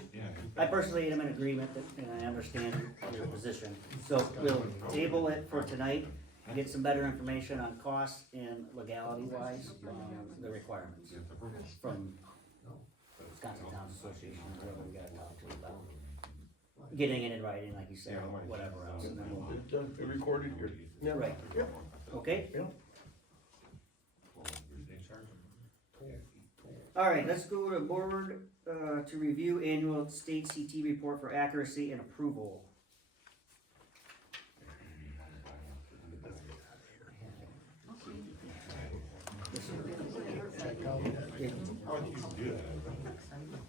I personally am in agreement that, and I understand your position. So we'll table it for tonight, get some better information on costs and legality wise, the requirements from Wisconsin Towns Association, or whoever we gotta talk to about. Getting it in writing, like you said, or whatever else, and then we'll, It's recorded here. yeah, right. Okay? Yeah. All right, let's go to board, to review annual state CT report for accuracy and approval.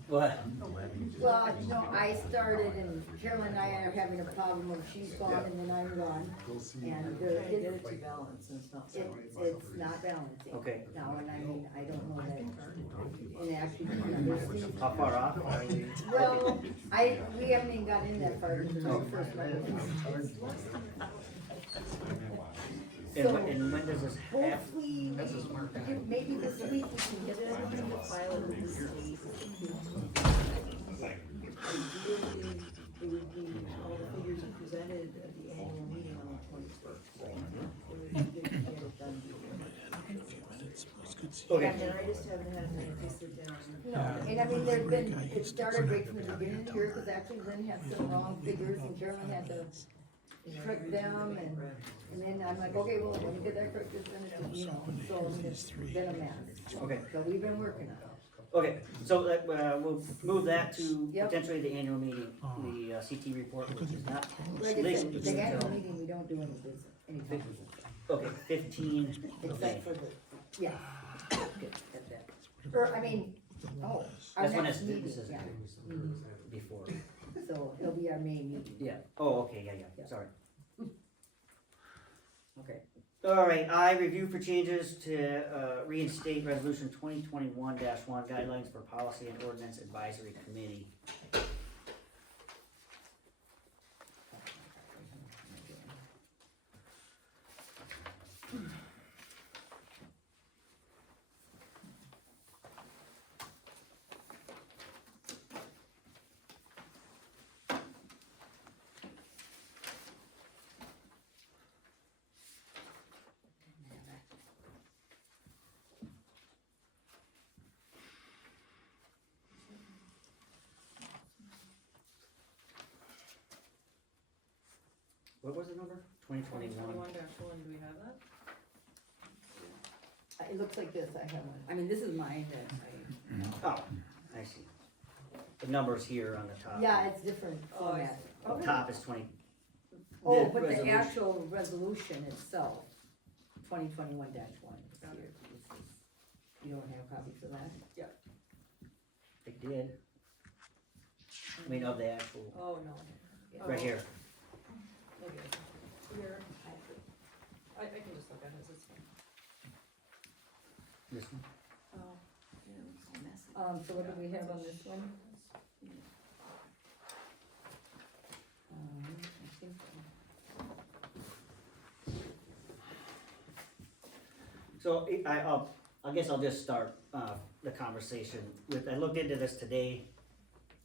What? Well, you know, I started and Carolyn and I are having a problem when she's gone and then I'm gone. And Get it, it to balance and it's not. it's not balancing. Okay. Now, and I mean, I don't know that, and actually, you know, there's things. How far off are we? Well, we haven't even got in that far, this is the first one. And when does this happen? Hopefully, maybe this week we can get it. File it with the state. Ideally, it would be all the figures you presented at the annual meeting on the 21st. They can get it done. Okay. And I just haven't had time to sit down. No, and I mean, there's been, it started right from the beginning of the year, cause actually Lynn had some wrong figures and Carolyn had to correct them and then I'm like, okay, well, when you get that corrected, then it's, you know, so it's been a mess. Okay. So we've been working on it. Okay, so we'll move that to Yep. potentially the annual meeting, the CT report, which is not Like I legal. said, the annual meeting, we don't do any business, any business, Okay, 15, okay. except for the, yeah. That's that. Or, I mean, our That's when next it's, meeting, this is yeah. before. So it'll be our main meeting. Yeah, oh, okay, yeah, sorry. Okay, all right, I review for changes to reinstate resolution 2021-1 guidelines for policy and ordinance advisory committee. What was the number? 2021. 2021-1, do we have that? It looks like this, I have one, I mean, this is mine, Oh, I see. The number's here on the top. yeah, it's different Oh, I format. The top is 20. Oh, but the resolution. actual resolution itself, 2021-1. You don't have copies of that? They did. I mean, of the actual, Oh, no. right here. Maybe here, I can just look at it, it's fine. This one. Oh, yeah, it's all messy. So what do we have on this one? I think, So I guess I'll just start the conversation with, I looked into this today.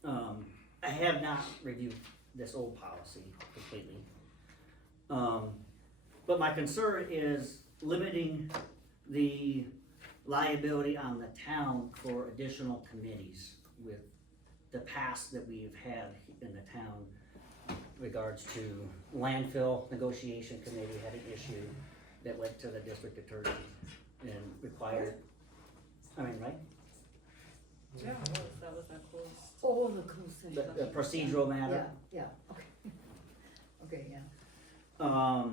I have not reviewed this old policy completely. But my concern is limiting the liability on the town for additional committees with the past that we've had in the town regards to landfill negotiation committee had an issue that went to the district attorney and required, I mean, right? Yeah, that was that close. oh, the close The procedural matter. Yeah, okay. Okay, yeah.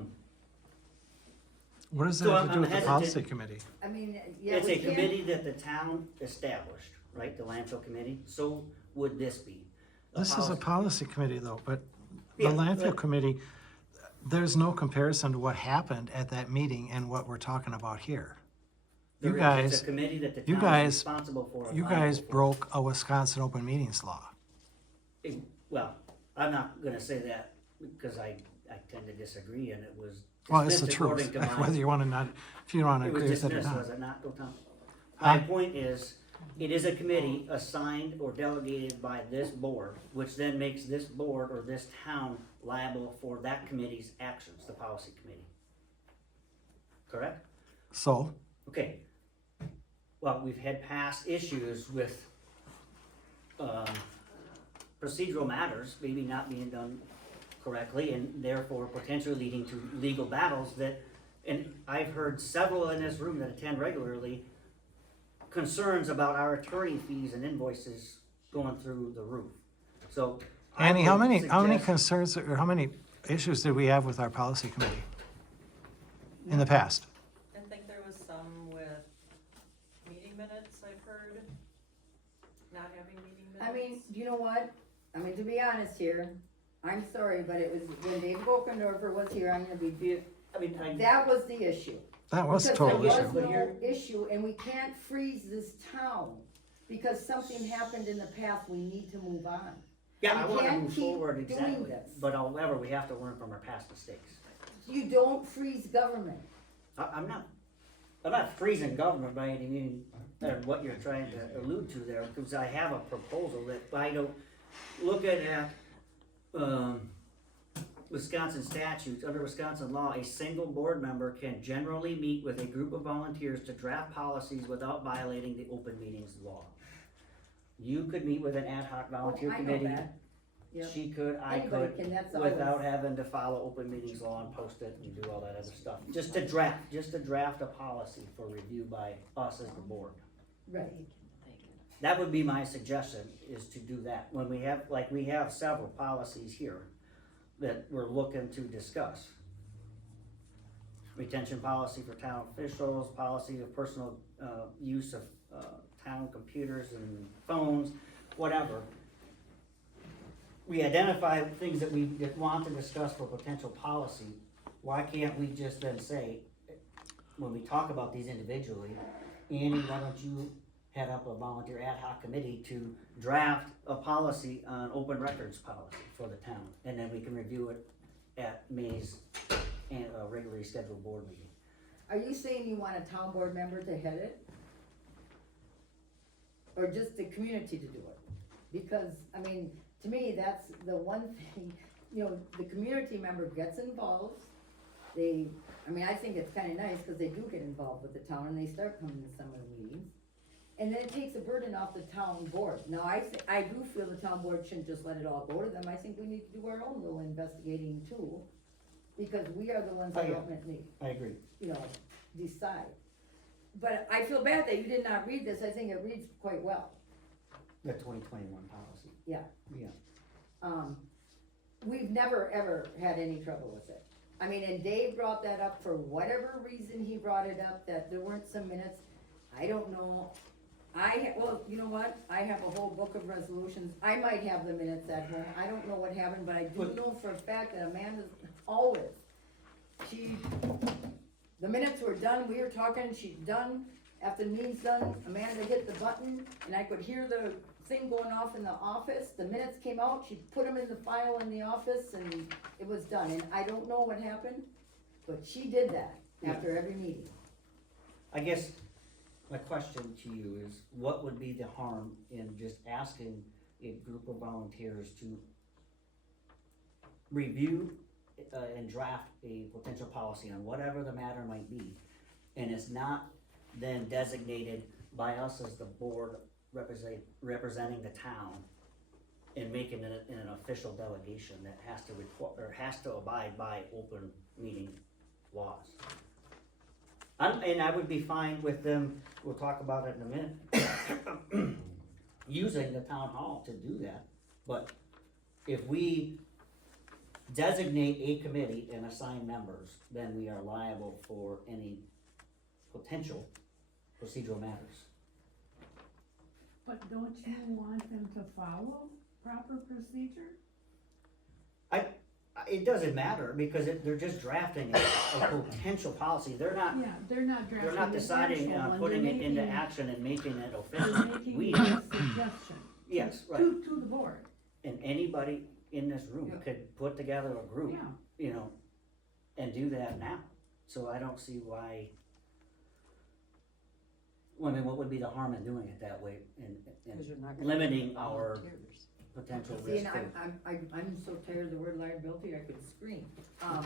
What does that So have to do I'm with the hesitant. policy committee? I mean, yeah. It's we a can't- committee that the town established, right, the landfill committee, so would this be. This is a policy committee though, but the Yeah, landfill but- committee, there's no comparison to what happened at that meeting and what we're talking about here. You It's guys, a committee that the you town guys, is responsible for. and you liable guys for. broke a Wisconsin open meetings law. Well, I'm not gonna say that because I tend to disagree and it was Well, it's the dismissed truth, according to my. whether you wanna not, if you don't wanna It was agree with it or dismissed, not. was it not, go Tom? Huh? My point is, it is a committee assigned or delegated by this board, which then makes this board or this town liable for that committee's actions, the policy committee. Correct? So, Okay. Well, we've had past issues with, procedural matters maybe not being done correctly and therefore potentially leading to legal battles that, and I've heard several in this room that attend regularly, concerns about our attorney fees and invoices going through the roof. So. I Annie, how would many suggest- concerns, or how many issues did we have with our policy committee in the past? I think there was some with meeting minutes, I've heard, not having meeting minutes. I mean, you know what? I mean, to be honest here, I'm sorry, but it was when Dave Volkendorfer was here, I'm gonna be, I mean, that was the issue. That was a Because total there issue. was no issue, and we can't freeze this town, because something happened in the past, we need to move on. Yeah, I We wanna can't move keep forward, doing exactly, this. but however, we have to learn from our past mistakes. You don't freeze government. I'm not freezing government by any means, or what you're trying to allude to there, because I have a proposal that I don't, look at, Wisconsin statutes, under Wisconsin law, a single board member can generally meet with a group of volunteers to draft policies without violating the open meetings law. You could meet with an ad hoc volunteer I know committee. that. Yep. She could, I Anybody could, can, that's without always- having to follow open meetings law and post it and do all that other stuff. Just to draft a policy for review by us as the board. Right. That would be my suggestion, is to do that. When we have, like, we have several policies here that we're looking to discuss. Retention policy for town officials, policy of personal, use of, town computers and phones, whatever. We identify things that we want to discuss for potential policy. Why can't we just then say, when we talk about these individually, Annie, why don't you head up a volunteer ad hoc committee to draft a policy on open records policy for the town, and then we can review it at May's regularly scheduled board meeting. Are you saying you want a town board member to head it? Or just the community to do it? Because, I mean, to me, that's the one thing, you know, the community member gets involved. They, I mean, I think it's kinda nice, cause they do get involved with the town and they start coming to some of the meetings. And then it takes a burden off the town board. Now, I do feel the town board shouldn't just let it all go to them. I think we need to do our own little investigating too. Because we are the ones that ultimately, I agree. you know, decide. but I feel bad that you did not read this, I think it reads quite well, The 2021 policy. yeah. Yeah. We've never, ever had any trouble with it. I mean, and Dave brought that up for whatever reason he brought it up, that there weren't some minutes, I don't know. Well, you know what, I have a whole book of resolutions, I might have the minutes at home, I don't know what happened, but I do know for a fact that Amanda's always, the minutes were done, we were talking, she's done, after the meeting's done, Amanda hit the button, and I could hear the thing going off in the office, the minutes came out, she put them in the file in the office, and it was done, and I don't know what happened, but she did that after every meeting. I guess my question to you is, what would be the harm in just asking a group of volunteers to review and draft a potential policy on whatever the matter might be, and it's not then designated by us as the board representing the town and making it an official delegation that has to has to abide by open meeting laws. And I would be fine with them, we'll talk about it in a minute, using the town hall to do that. But if we designate a committee and assign members, then we are liable for any potential procedural matters. But don't you want them to follow proper procedure? It doesn't matter, because they're just drafting a potential policy, they're not, Yeah, they're not drafting. they're not the deciding actual on one, putting they're it into making- action and making it They're official. making We, a suggestion. yes, right, To the board, and anybody in this room Yeah. could put together a group, yeah. you know, and do that now. So I don't see why, well, I mean, what would be the harm in doing it that way and Because you're not gonna limiting have our volunteers. potential See, risk? and I'm so tired of the word liability, I could scream. I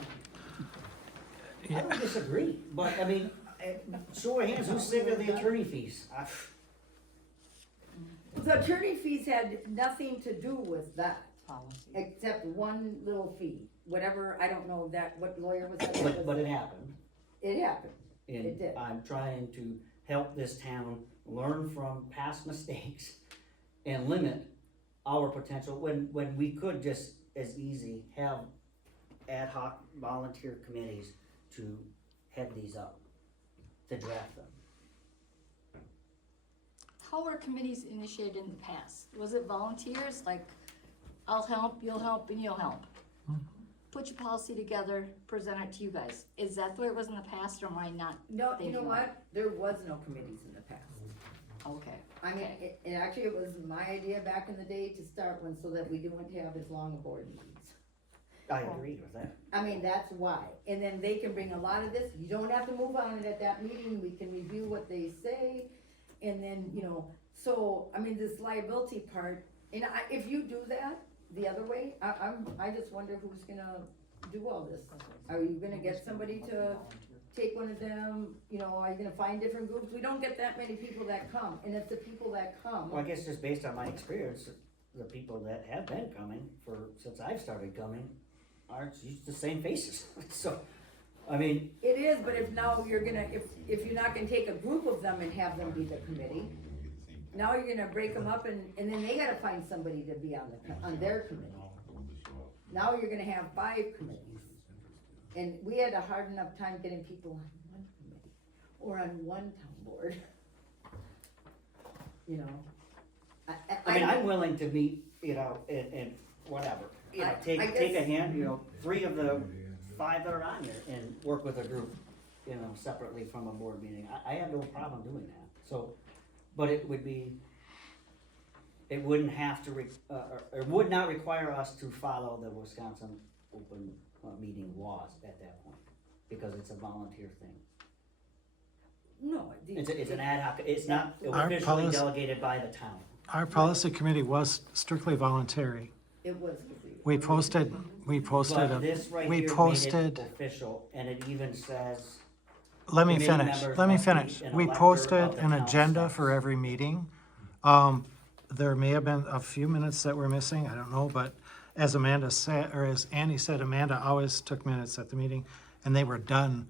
don't disagree, but I mean, show of hands, who's sick of the attorney fees? The attorney fees had nothing to do with that, Policy. except one little fee, whatever, I don't know what lawyer was that? But it happened. It happened, And It did. I'm trying to help this town learn from past mistakes and limit our potential, when we could just as easy have ad hoc volunteer committees to head these up, to draft them. How were committees initiated in the past? Was it volunteers, like, I'll help, you'll help, and you'll help? Put your policy together, present it to you guys. Is that the way it was in the past, or am I not? No, you thinking know right? what, there was no committees in the past. Okay. I mean, actually, it was my idea back in the day to start one so that we didn't have as long a board meetings. I agree with that. I mean, that's why, and then they can bring a lot of this, you don't have to move on it at that meeting, we can review what they say, and then, so, I mean, this liability part, and if you do that the other way, I just wonder who's gonna do all this. Are you gonna get somebody to take one of them, are you gonna find different groups? We don't get that many people that come, and if the people that come. Well, I guess just based on my experience, the people that have been coming since I've started coming are just the same faces. So, I mean, It is, but if now you're gonna, if you're not gonna take a group of them and have them be the committee, now you're gonna break them up and then they gotta find somebody to be on their committee. Now you're gonna have 5 committees. And we had a hard enough time getting people on one committee or on one town board. I mean, I'm willing to meet, and whatever, take a hand, 3 of the 5 that are on here and work with a group, separately from a board meeting. I have no problem doing that, so, but it wouldn't have to, it would not require us to follow the Wisconsin open meeting laws at that point, because it's a volunteer thing. No. It's an ad hoc, it's not Our officially policy- delegated by the town. Our policy committee was strictly voluntary. It was. We posted, But this right we here made posted, it official, and it even says. let me committee finish, members let me must be finish. an We elector posted of the an town agenda Stubbs. for every meeting. There may have been a few minutes that were missing, I don't know, but as Amanda said, or as Annie said, Amanda always took minutes at the meeting, and they were done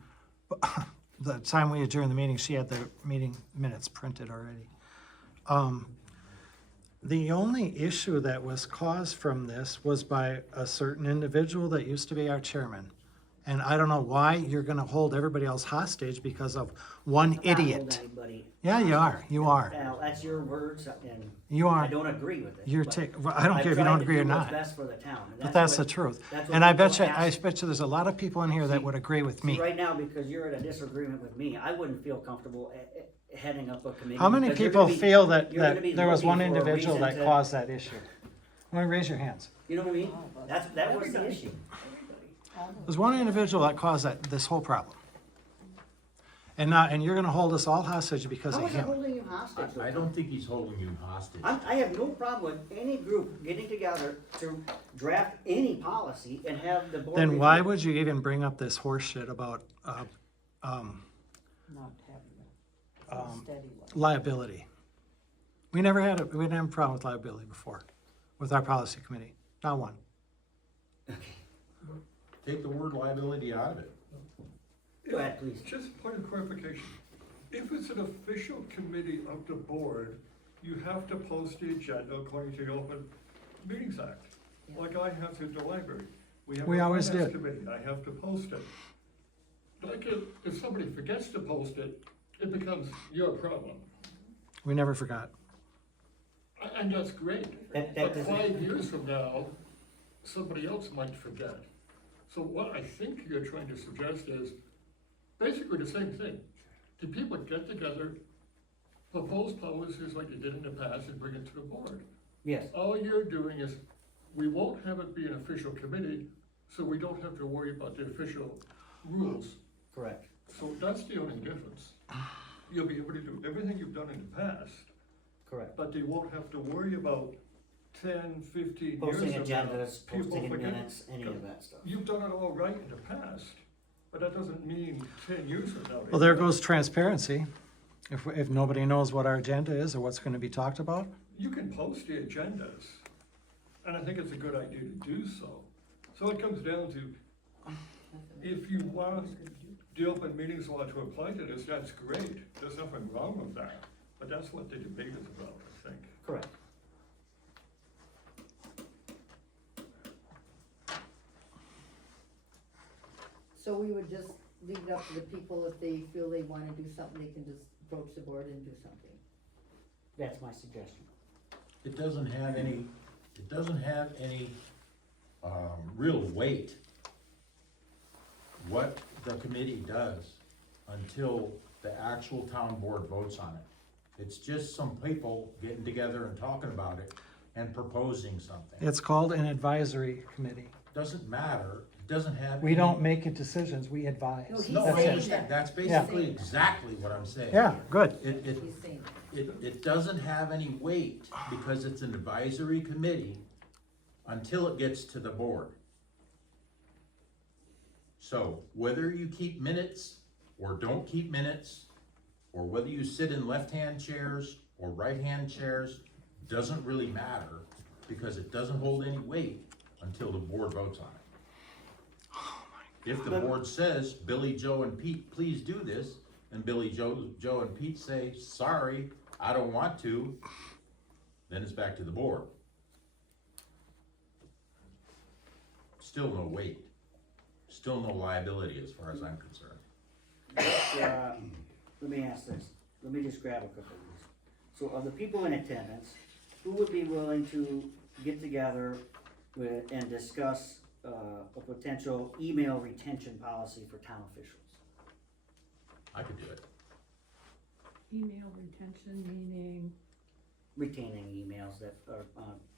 the time we adjourned the meeting, she had the meeting minutes printed already. The only issue that was caused from this was by a certain individual that used to be our chairman. And I don't know why you're gonna hold everybody else hostage because of one I'm not holding idiot. anybody. Yeah, you are, you are. Now, that's your words, and You are. I don't agree with it. You're but well, I don't care if you don't agree or I've tried to not. do what's best for the town. And But that's the what- truth. that's what And I people bet you, ask. there's a lot of people in here that would agree with See, me. right now, because you're in a disagreement with me, I wouldn't feel comfortable heading up a committee. How many because you're people gonna be- feel that, you're gonna be there was looking one for a individual reason that to- caused that issue? Want to raise your hands? You know what I mean? That was the issue. There's one individual that caused this whole problem. And you're gonna hold us all hostage because How of was I him. holding you hostage? I don't think he's holding you hostage. I have no problem with any group getting together to draft any policy and have the board. Then review why it. would you even bring up this horse shit about, Not having a steady one. liability? We never had we didn't have a problem with liability before, with our policy committee, not one. Take the word liability out of it. Go ahead, please. Just point of clarification. If it's an official committee of the board, you have to post the agenda according to the Open Meetings Act. Like I have to the library. have We a always finance did. committee, I have to post it. Like if somebody forgets to post it, it becomes your problem. We never forgot. And that's great. That But doesn't- 5 years from now, somebody else might forget. So what I think you're trying to suggest is basically the same thing. Do people get together, propose policies like they did in the past and bring it to the board? Yes. All you're doing is, we won't have it be an official committee, so we don't have to worry about the official rules. Correct. So that's the only difference. You'll be able to do everything you've done in the past, Correct. but they won't have to worry about 10, 15 years Posting from now. agendas, people posting in forget- minutes, any of that stuff. You've done it all right in the past, but that doesn't mean 10 years from now. Well, there goes transparency. If nobody knows what our agenda is or what's gonna be talked about, You can post the agendas, and I think it's a good idea to do so. So it comes down to, if you want the open meetings law to apply to this, that's great. There's nothing wrong with that, but that's what the debate is about, I think. Correct. So we would just leave it up to the people, if they feel they wanna do something, they can just approach the board and do something. That's my suggestion. It doesn't have any, real weight, what the committee does until the actual town board votes on it. It's just some people getting together and talking about it and proposing something. it's called an advisory committee. Doesn't matter, it doesn't have. We any- don't make it decisions, we advise. No, he's No, I That's it. understand, that's basically exactly what I'm saying. Yeah, good. It, He's saying, it doesn't have any weight because it's an advisory committee until it gets to the board. So whether you keep minutes or don't keep minutes, or whether you sit in left-hand chairs or right-hand chairs, doesn't really matter because it doesn't hold any weight until the board votes on it. If the board says, Billy, Joe, and Pete, please do this, and Billy, Joe, and Pete say, sorry, I don't want to, then it's back to the board. Still no weight, still no liability as far as I'm concerned. Let me ask this, let me just grab a couple of these. So of the people in attendance, who would be willing to get together with, and discuss, a potential email retention policy for town officials? I could do it. Email retention, meaning, Retaining emails that are,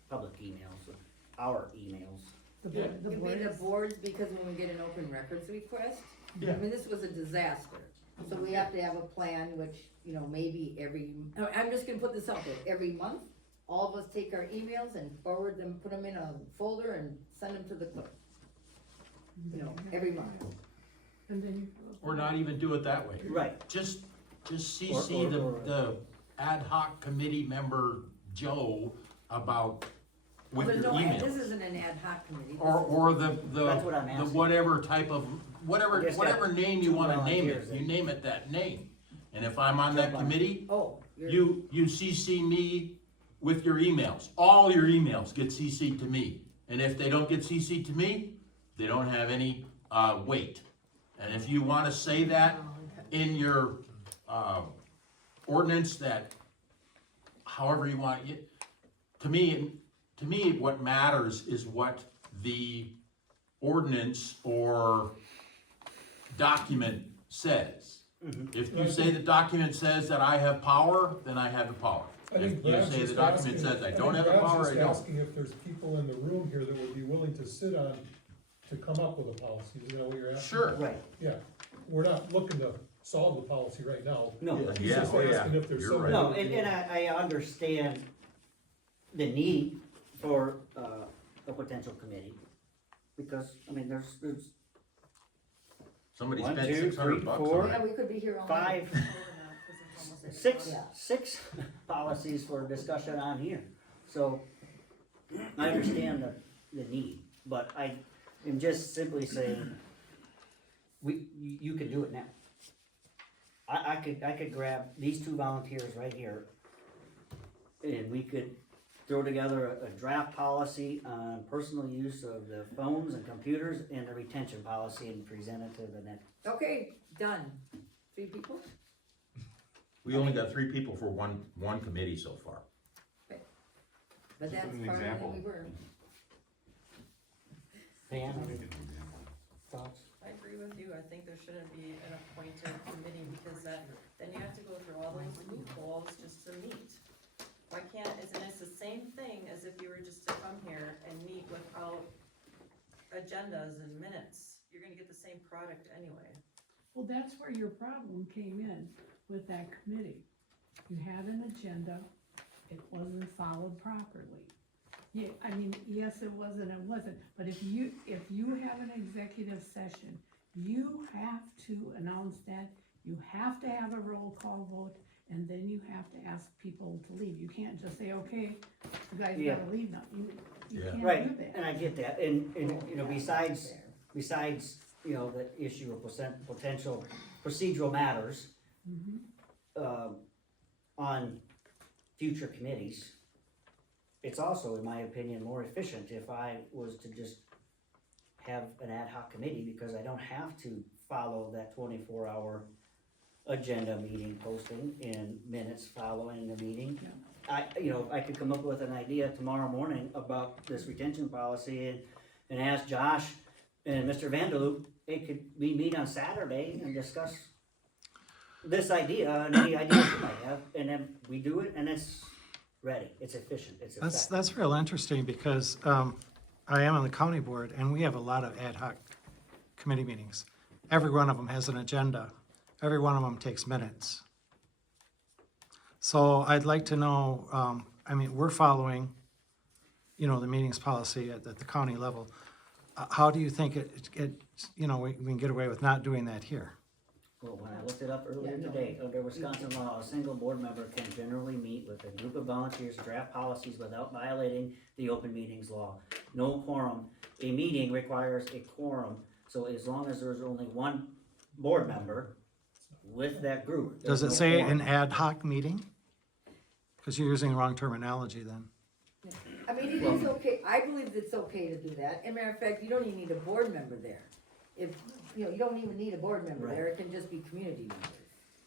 public emails, our emails. the Yeah. board, the you board mean the is, boards, because when we get an open records request, Yeah. I mean, this was a disaster. So we have to have a plan, which, you know, maybe I'm just gonna put this out there, every month, all of us take our emails and forward them, put them in a folder and send them to the clerk. You know, every month. and then you. Or not even do it that way. Right. Just CC the ad hoc committee member Joe about with There's your no, emails. this isn't an ad hoc committee. Or That's what I'm the asking. whatever type of, whatever, I just whatever got name you two wanna name it, volunteers you and- name it that name. And if I'm on that Jump on it. committee, Oh, you're. you CC me with your emails. All your emails get CC'd to me. And if they don't get CC'd to me, they don't have any, weight. And if you wanna say that in your, ordinance, that however you want it, to me, what matters is what the ordinance or document says. If you say the document says that I have power, then I have the power. I think If you Brad's say the just document asking- says I think don't have the Brad's power, I just don't. asking if there's people in the room here that would be willing to sit on, to come up with a policy, is that what you're asking? Sure. Right. Yeah, we're not looking to solve the policy right now. No. He's Yeah, just oh, yeah. asking if there's You're somebody. right. No, and I understand the need for, a potential committee, because, I mean, there's Somebody One, spent two, 600 three, bucks four. on Yeah, it. we could be here all night. 5, 6, Yeah. 6 policies for discussion on here. So, I understand the need, but I am just simply saying, you could do it now. I could grab these 2 volunteers right here, and we could throw together a draft policy on personal use of the phones and computers and a retention policy and present it to the next. Okay, done. 3 people? We only got 3 people for one committee so far. But that's an farther example. than we were. Pam, thoughts? I agree with you, I think there shouldn't be an appointed committee, because then you have to go through all those loopholes just to meet. Why can't, it's the same thing as if you were just to come here and meet without agendas and minutes, you're gonna get the same product anyway. Well, that's where your problem came in with that committee. You had an agenda, it wasn't followed properly. Yeah, I mean, yes, it was and it wasn't, but if you have an executive session, you have to announce that, you have to have a roll call vote, and then you have to ask people to leave. You can't just say, okay, you guys Yeah. gotta leave now. You Yeah. can't do Right, that. and I get that, and, you know, besides, you know, the issue of potential procedural matters, on future committees, it's also, in my opinion, more efficient if I was to just have an ad hoc committee, because I don't have to follow that 24-hour agenda meeting posting and minutes following the meeting. I could come up with an idea tomorrow morning about this retention policy and ask Josh and Mr. Vanderloop, hey, could we meet on Saturday and discuss this idea and any ideas you might have, and then we do it, and it's ready, it's efficient, it's effective. That's real interesting because I am on the county board and we have a lot of ad hoc committee meetings. Every one of them has an agenda. Every one of them takes minutes. So I'd like to know, I mean, we're following, you know, the meetings policy at the county level. How do you think we can get away with not doing that here? Well, when I looked it up earlier today, under Wisconsin law, a single board member can generally meet with a group of volunteers to draft policies without violating the open meetings law. No quorum. A meeting requires a quorum, so as long as there's only one board member with that group. Does it there's no say quorum. an ad hoc meeting? Because you're using the wrong terminology then. I mean, it is okay, I believe it's okay to do that. As a matter of fact, you don't even need a board member there. If, you don't even need a board member there, it can just be community members.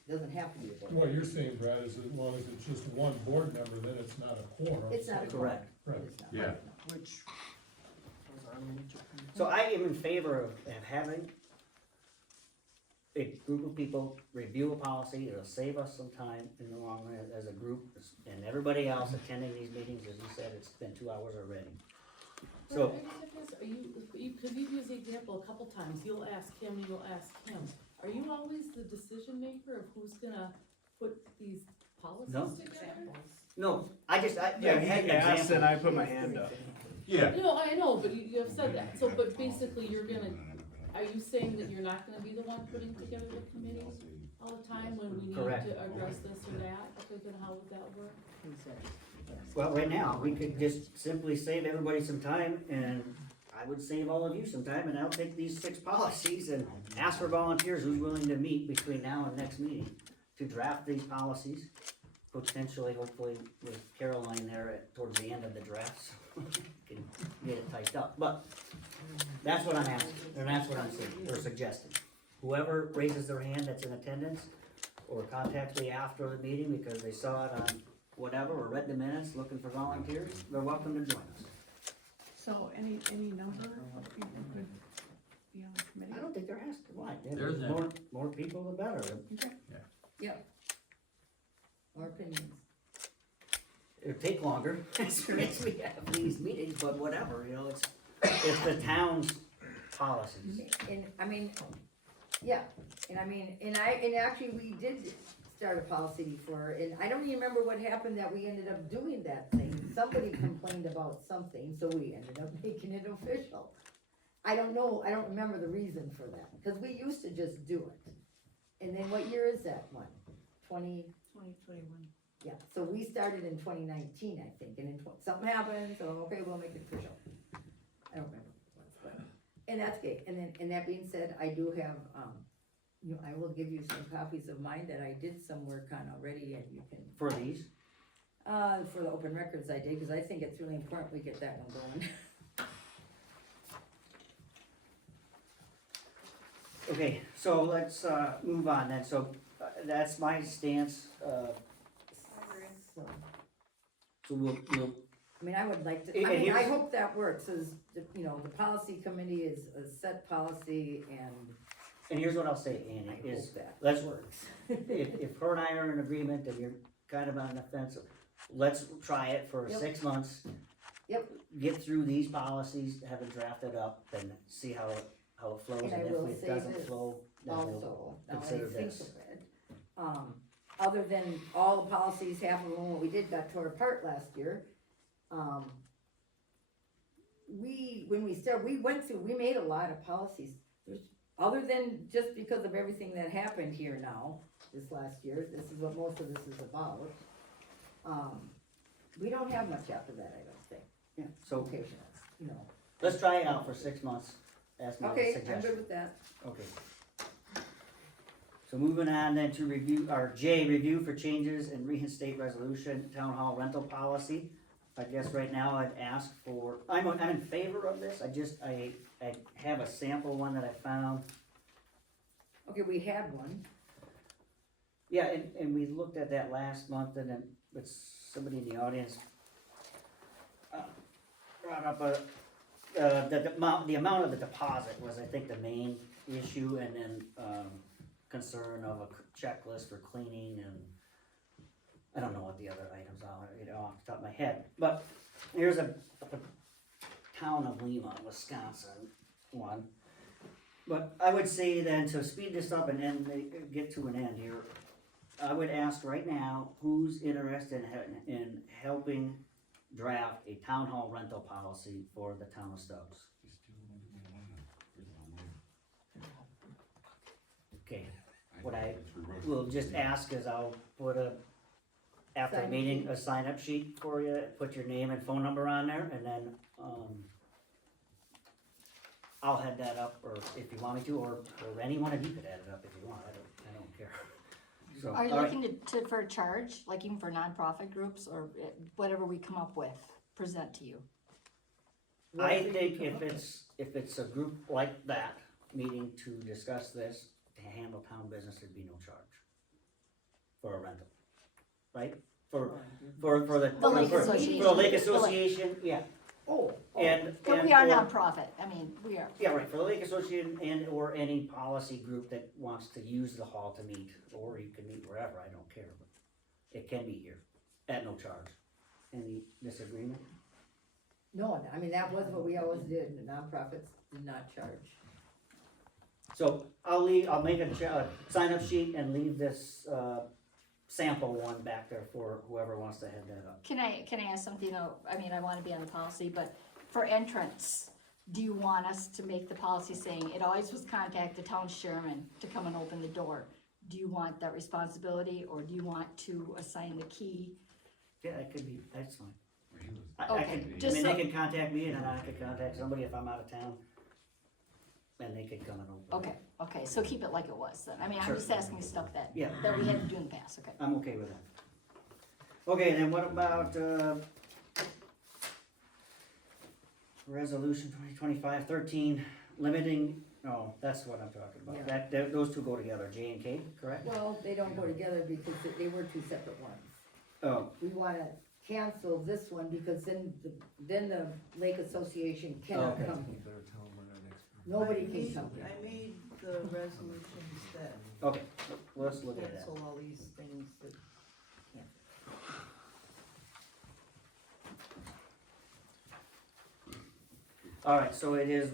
Doesn't have to be a board. What you're saying, Brad, is as long as it's just one board member, then it's not a quorum. It's not a Correct. Right. It's not. Yeah. So I am in favor of having a group of people review a policy. It'll save us some time in the long run as a group, and everybody else attending these meetings, as you said, it's been 2 hours already. So, Because you've used the example a couple times, you'll ask him, and you'll ask him. Are you always the decision maker of who's gonna put these policies No. together? no, I had an asked example. and I put my hand up. Yeah. No, I know, but you have said that, so, but basically are you saying that you're not gonna be the one putting together the committees all the time when we need Correct. to address this or that? Okay, then how would that work? Well, right now, we could just simply save everybody some time, and I would save all of you some time, and I'll take these 6 policies and ask for volunteers who's willing to meet between now and next meeting to draft these policies, potentially, hopefully, with Caroline there towards the end of the draft, so we can get it typed up, but that's what I'm asking, and that's what I'm saying, or suggesting. Whoever raises their hand that's in attendance, or contacts me after the meeting because they saw it on whatever, or read the minutes, looking for volunteers, they're welcome to join us. So any number of people could be on the committee? I don't think there has to, why? There's a- More people, the better. Yep. More opinions. It'll take longer, as we have these meetings, but whatever, you know, it's the town's policies. And, I mean, yeah, and I mean, and actually, we did start a policy before, and I don't even remember what happened that we ended up doing that thing. Somebody complained about something, so we ended up making it official. I don't know, I don't remember the reason for that, because we used to just do it. And then what year is that one? 2021. Yeah, so we started in 2019, I think, and then something happened, so okay, we'll make it official. I don't remember what's what. And that's okay, and then, and that being said, I do have, you know, I will give you some copies of mine that I did some work on already, and you can. For these? For the open records I did, because I think it's really important we get that one going. Okay, so let's, move on then, so, that's my stance, So, so we'll, I mean, I would like to, And I mean, I here's- hope that works, is, you know, the policy committee is a set policy, and here's what I'll say, Annie, I is, hope that let's, works. if her and I are in agreement and you're kind of on the fence, let's try it for Yep. 6 months. Yep. Get through these policies, have it drafted up, and see how it flows, And I and will if it say doesn't this flow, then we'll Also, now that I consider think this. of it, other than all the policies, half of them, what we did got tore apart last year. When we started, we made a lot of policies. Other than just because of everything that happened here now, this last year, this is what most of this is about. We don't have much after that, I don't think. Yeah, so Location, you know. let's try it out for 6 months, that's my Okay, suggestion. I'm good with that. Okay. So moving on then to review, or J, review for changes in reinstate resolution, town hall rental policy. I guess right now I'd ask for, I'm in favor of this, I have a sample one that I found. Okay, we had one. Yeah, and we looked at that last month, and then with somebody in the audience brought up the amount of the deposit was, I think, the main issue, and then, concern of a checklist for cleaning, and I don't know what the other items are, you know, off the top of my head, but here's a town of Lima, Wisconsin one. But I would say then, to speed this up and get to an end here, I would ask right now, who's interested in helping draft a town hall rental policy for the town of Stubbs? Okay, what I will just ask is I'll put after the Sign-up meeting, sheet. a sign-up sheet for you, put your name and phone number on there, and then, I'll head that up, or if you want me to, or any one of you could add it up if you want, I don't care. So, Are you all right. looking for a charge, like even for nonprofit groups, or whatever we come up with, present to you? I think if it's a group like that, meeting to discuss this, to handle town business, there'd be no charge for a rental, right? For the Lake for Association. the Lake The lake. Association, yeah. And But we are for- nonprofit, I mean, we are. Yeah, right, for the Lake Association and or any policy group that wants to use the hall to meet, or you can meet wherever, I don't care, but it can be here, at no charge. Any disagreement? No, I mean, that was what we always did, the nonprofits did not charge. So I'll make a sign-up sheet and leave this, sample one back there for whoever wants to head that up. Can I ask something though? I mean, I wanna be on the policy, but for entrance, do you want us to make the policy saying it always was contact the town chairman to come and open the door? Do you want that responsibility, or do you want to assign the key Yeah, it could be, that's fine. I Okay, could, I just mean, so- they can contact me and then I could contact somebody if I'm out of town. And they could come and open. Okay, okay, so keep it like it was then. I mean, I'm Sure. just asking stuff that, Yeah. that we had to do in the past, okay? I'm okay with that. Okay, then what about, resolution 2025-13, limiting, oh, that's what I'm talking about. Yeah. Those two go together, J and K, correct? Well, they don't go together because they were two separate ones. Oh, We wanna cancel this one because then the Lake Association cannot Okay. come here. Nobody can come I here. made the resolutions that okay, let's look at that. cancel all these things that, Alright, so it is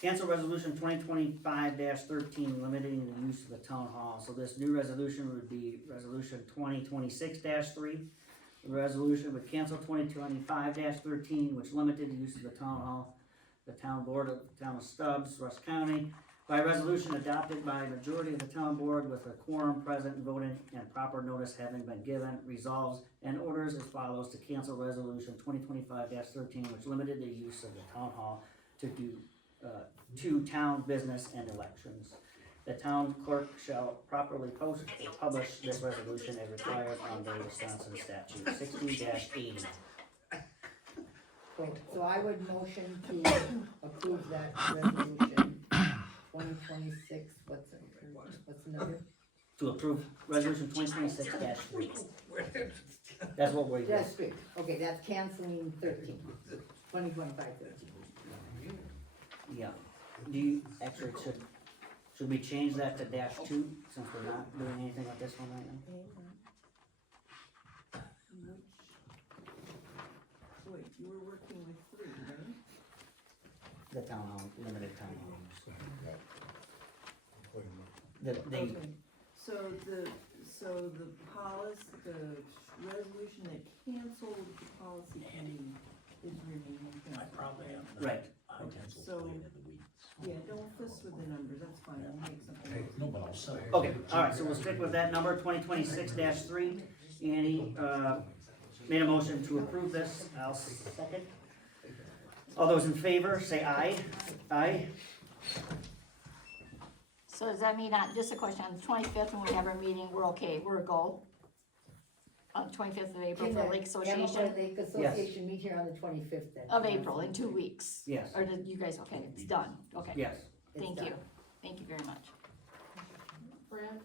cancel resolution 2025-13, limiting the use of the town hall. So this new resolution would be resolution 2026-3. The resolution would cancel 2025-13, which limited the use of the town hall. The town board of the town of Stubbs, Russ County, by resolution adopted by a majority of the town board with a quorum present and voting and proper notice having been given, resolves and orders as follows to cancel resolution 2025-13, which limited the use of the town hall to to town business and elections. The town clerk shall properly post and publish this resolution as required under Wisconsin statute 60-80. So I would motion to approve that resolution 2026, what's the number? To approve resolution 2026-3. That's what we're. That's great, okay, that's canceling 2025-13. Yeah, do you, actually, should we change that to -2, since we're not doing anything with this one right now? wait, you were working with 3, right? The town hall, limited town hall use. The, Okay, so the policy, the resolution that canceled the policy committee is remaining. I probably am. right, So, yeah, don't fuss with the numbers, that's fine, I'll make something else. No, but I'll sell it. okay, alright, so we'll stick with that number, 2026-3. Annie, made a motion to approve this, I'll second. All those in favor, say aye. Aye? So does that mean, just a question, on the 25th when we have our meeting, we're okay, we're a go? On the 25th of April for the Lake Association? Lake Association meet here on the 25th then. Of April, in 2 weeks? Yes. Or did you guys, okay, it's done, okay. Yes. Thank you, thank you very much. Brad,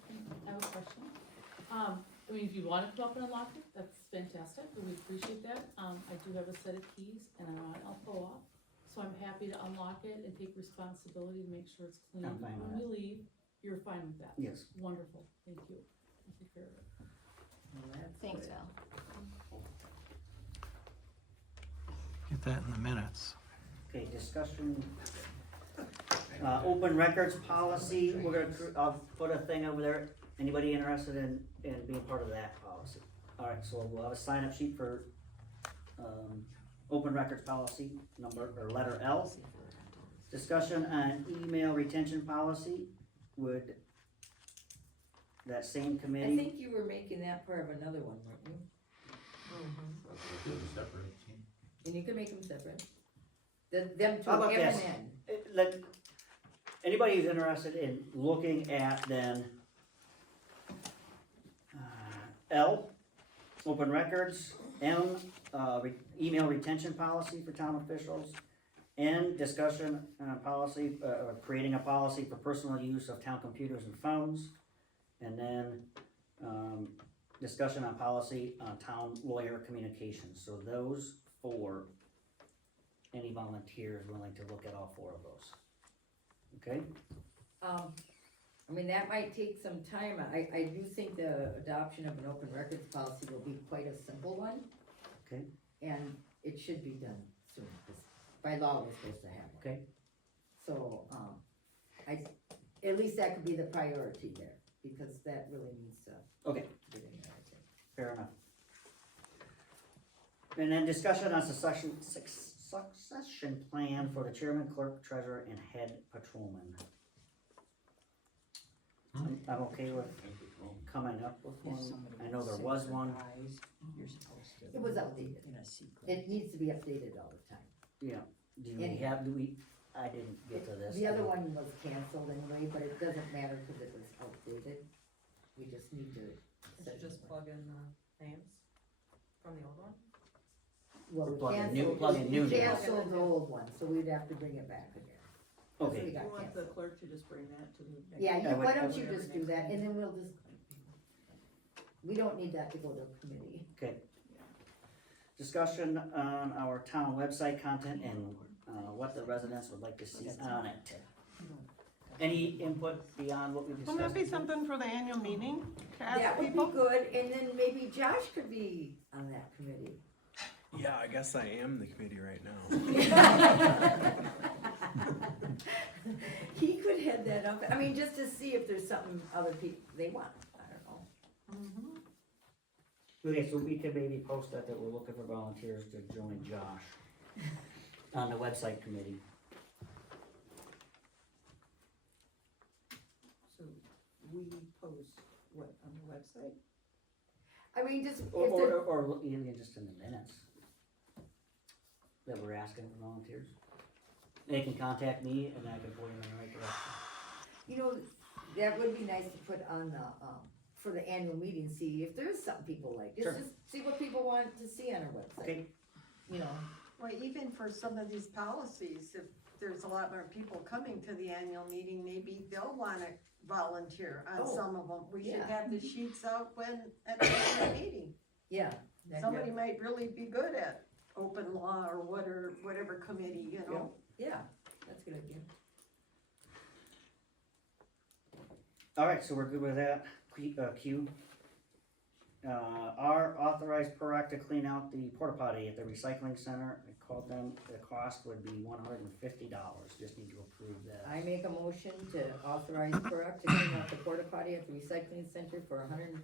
I have a question. I mean, if you wanna come up and unlock it, that's fantastic, and we appreciate that. I do have a set of keys and I'll pull off. So I'm happy to unlock it and take responsibility to make sure it's clean. I'm fine with When we leave, you're fine with that? Yes. Wonderful, thank you. I'll take care of it. Thanks, Val. Get that in the minutes. Okay, discussion. Open records policy, I'll put a thing over there, anybody interested in being part of that policy? Alright, so we'll have a sign up sheet for, open records policy, letter L. Discussion on email retention policy, would that same I committee? think you were making that part of another one, weren't you? And you can make them separate. Them two, How about M this? and N. Anybody who's interested in looking at then, L, open records, M, email retention policy for town officials, N, discussion on policy, creating a policy for personal use of town computers and phones, and then, discussion on policy on town lawyer communications. So those 4, any volunteers willing to look at all 4 of those? Okay? I mean, that might take some time. I do think the adoption of an open records policy will be quite a simple one. Okay. And it should be done soon, 'cause by law, we're supposed to have it. Okay. So, at least that could be the priority there, because that really needs to Okay. get in there, I think. Fair enough. And then discussion on succession plan for the chairman, clerk, treasurer, and head patrolman. I'm okay with coming up with one. I know there was one. It was updated. It needs to be updated all the time. Yeah, do we, I didn't get to this. The other one was canceled anyway, but it doesn't matter because it was outdated. We just need to. You should just plug in the names from the old one. Well, we Plug in canceled, new we names. canceled the old one, so we'd have to bring it back again. That's what Okay. we got You want the canceled. clerk to just bring that to the next? Yeah, I would- why I don't would- you just do that, and then we'll just, we don't need that to go to committee. Okay. Discussion on our town website content and, what the residents would like to see on it. Any input beyond what we discussed? Wouldn't that be something for the annual meeting to ask That would be people? good, and then maybe Josh could be on that committee. Yeah, I guess I am the committee right now. He could head that up, I mean, just to see if there's something other people, they want, I don't know. Okay, so we could maybe post that we're looking for volunteers to join Josh on the website committee. So we post what, on the website? I mean, just, if Or, there, or even just in the minutes. That we're asking for volunteers. They can contact me and I can point them in the right direction. you know, that would be nice to put on the, for the annual meeting, see if there's something people like, Sure. just see what people want to see on our website. Okay. You know, Well, even for some of these policies, if there's a lot more people coming to the annual meeting, maybe they'll wanna volunteer on Oh, some of them. We should yeah. have the sheets out when, at the annual meeting. yeah. that- Somebody might really be good at open law or whatever committee, you know? Yeah, that's a good idea. Alright, so we're good with that, Q. Are authorized PROAC to clean out the porta potty at the recycling center. I called them, the cost would be $150, just need to approve that. I make a motion to authorize Brock to clean out the porta potty at the recycling center for $150.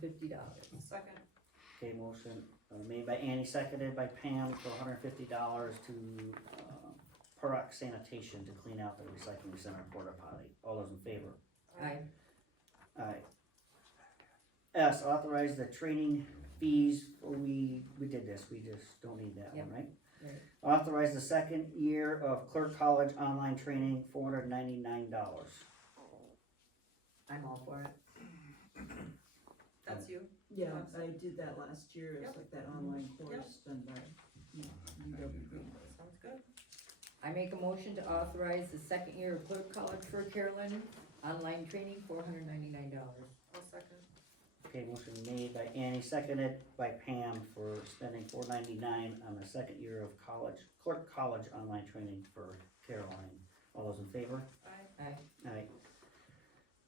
Second. Okay, motion made by Annie, seconded by Pam for $150 to PROAC Sanitation to clean out the recycling center porta potty. All those in favor? Aye. Aye. S, authorize the training fees, we did this, we just don't need that one, Yep. right? Right. Authorize the second year of clerk college online training, $499. I'm all for it. That's you? Yeah, I did that last year, Yep. it's like that online Yep. course done by UWB. Sounds good. I make a motion to authorize the second year of clerk college for Carolyn, online training, $499. I'll second. Okay, motion made by Annie, seconded by Pam for spending $499 on the second year of college, clerk college online training for Caroline. All those in favor? Aye. Aye. Aye.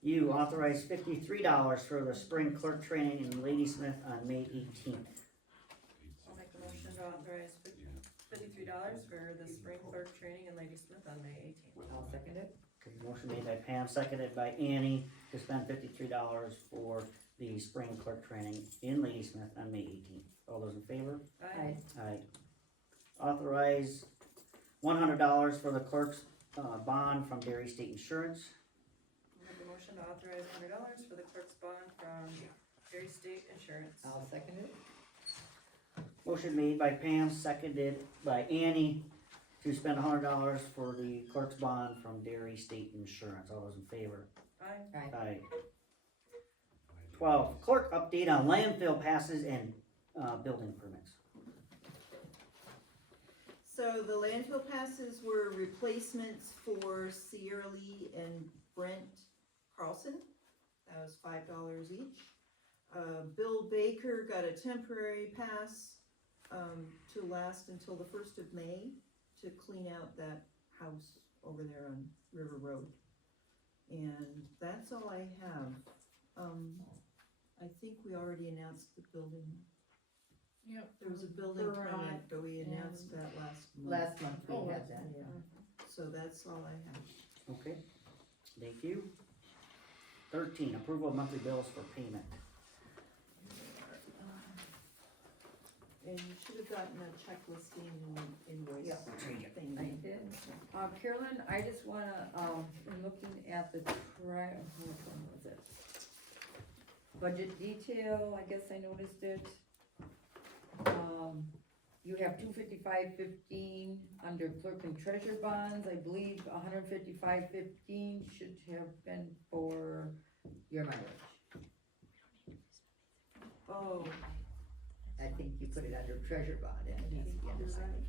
You authorize $53 for the spring clerk training in Ladysmith on May 18th. I'll make the motion to authorize $53 for the spring clerk training in Ladysmith on May 18th. I'll second it. Okay, motion made by Pam, seconded by Annie to spend $53 for the spring clerk training in Ladysmith on May 18th. All those in favor? Aye. Aye. Authorize $100 for the clerk's bond from Dairy State Insurance. I'll make the motion to authorize $100 for the clerk's bond from Dairy State Insurance. I'll second it. Motion made by Pam, seconded by Annie to spend $100 for the clerk's bond from Dairy State Insurance. All those in favor? Aye. Aye. Aye. 12, clerk update on landfill passes and building permits. So the landfill passes were replacements for Sierra Lee and Brent Carlson. That was $5 each. Bill Baker got a temporary pass to last until the 1st of May to clean out that house over there on River Road. And that's all I have. I think we already announced the building. Yep. There was a building permit, but we announced that last month. Last month we had that. Yeah, so that's all I have. Okay, thank you. 13, approval of monthly bills for payment. And you should have gotten a checklisting and invoice Yeah. thing. I did. Carolyn, I just wanna, I'm looking at the which one was it? Budget detail, I guess I noticed it. You have 255.15 under clerk and treasurer bonds, I believe 155.15 should have been for your mileage. Oh, I think you put it under treasure bond and it needs to be under you're mileage.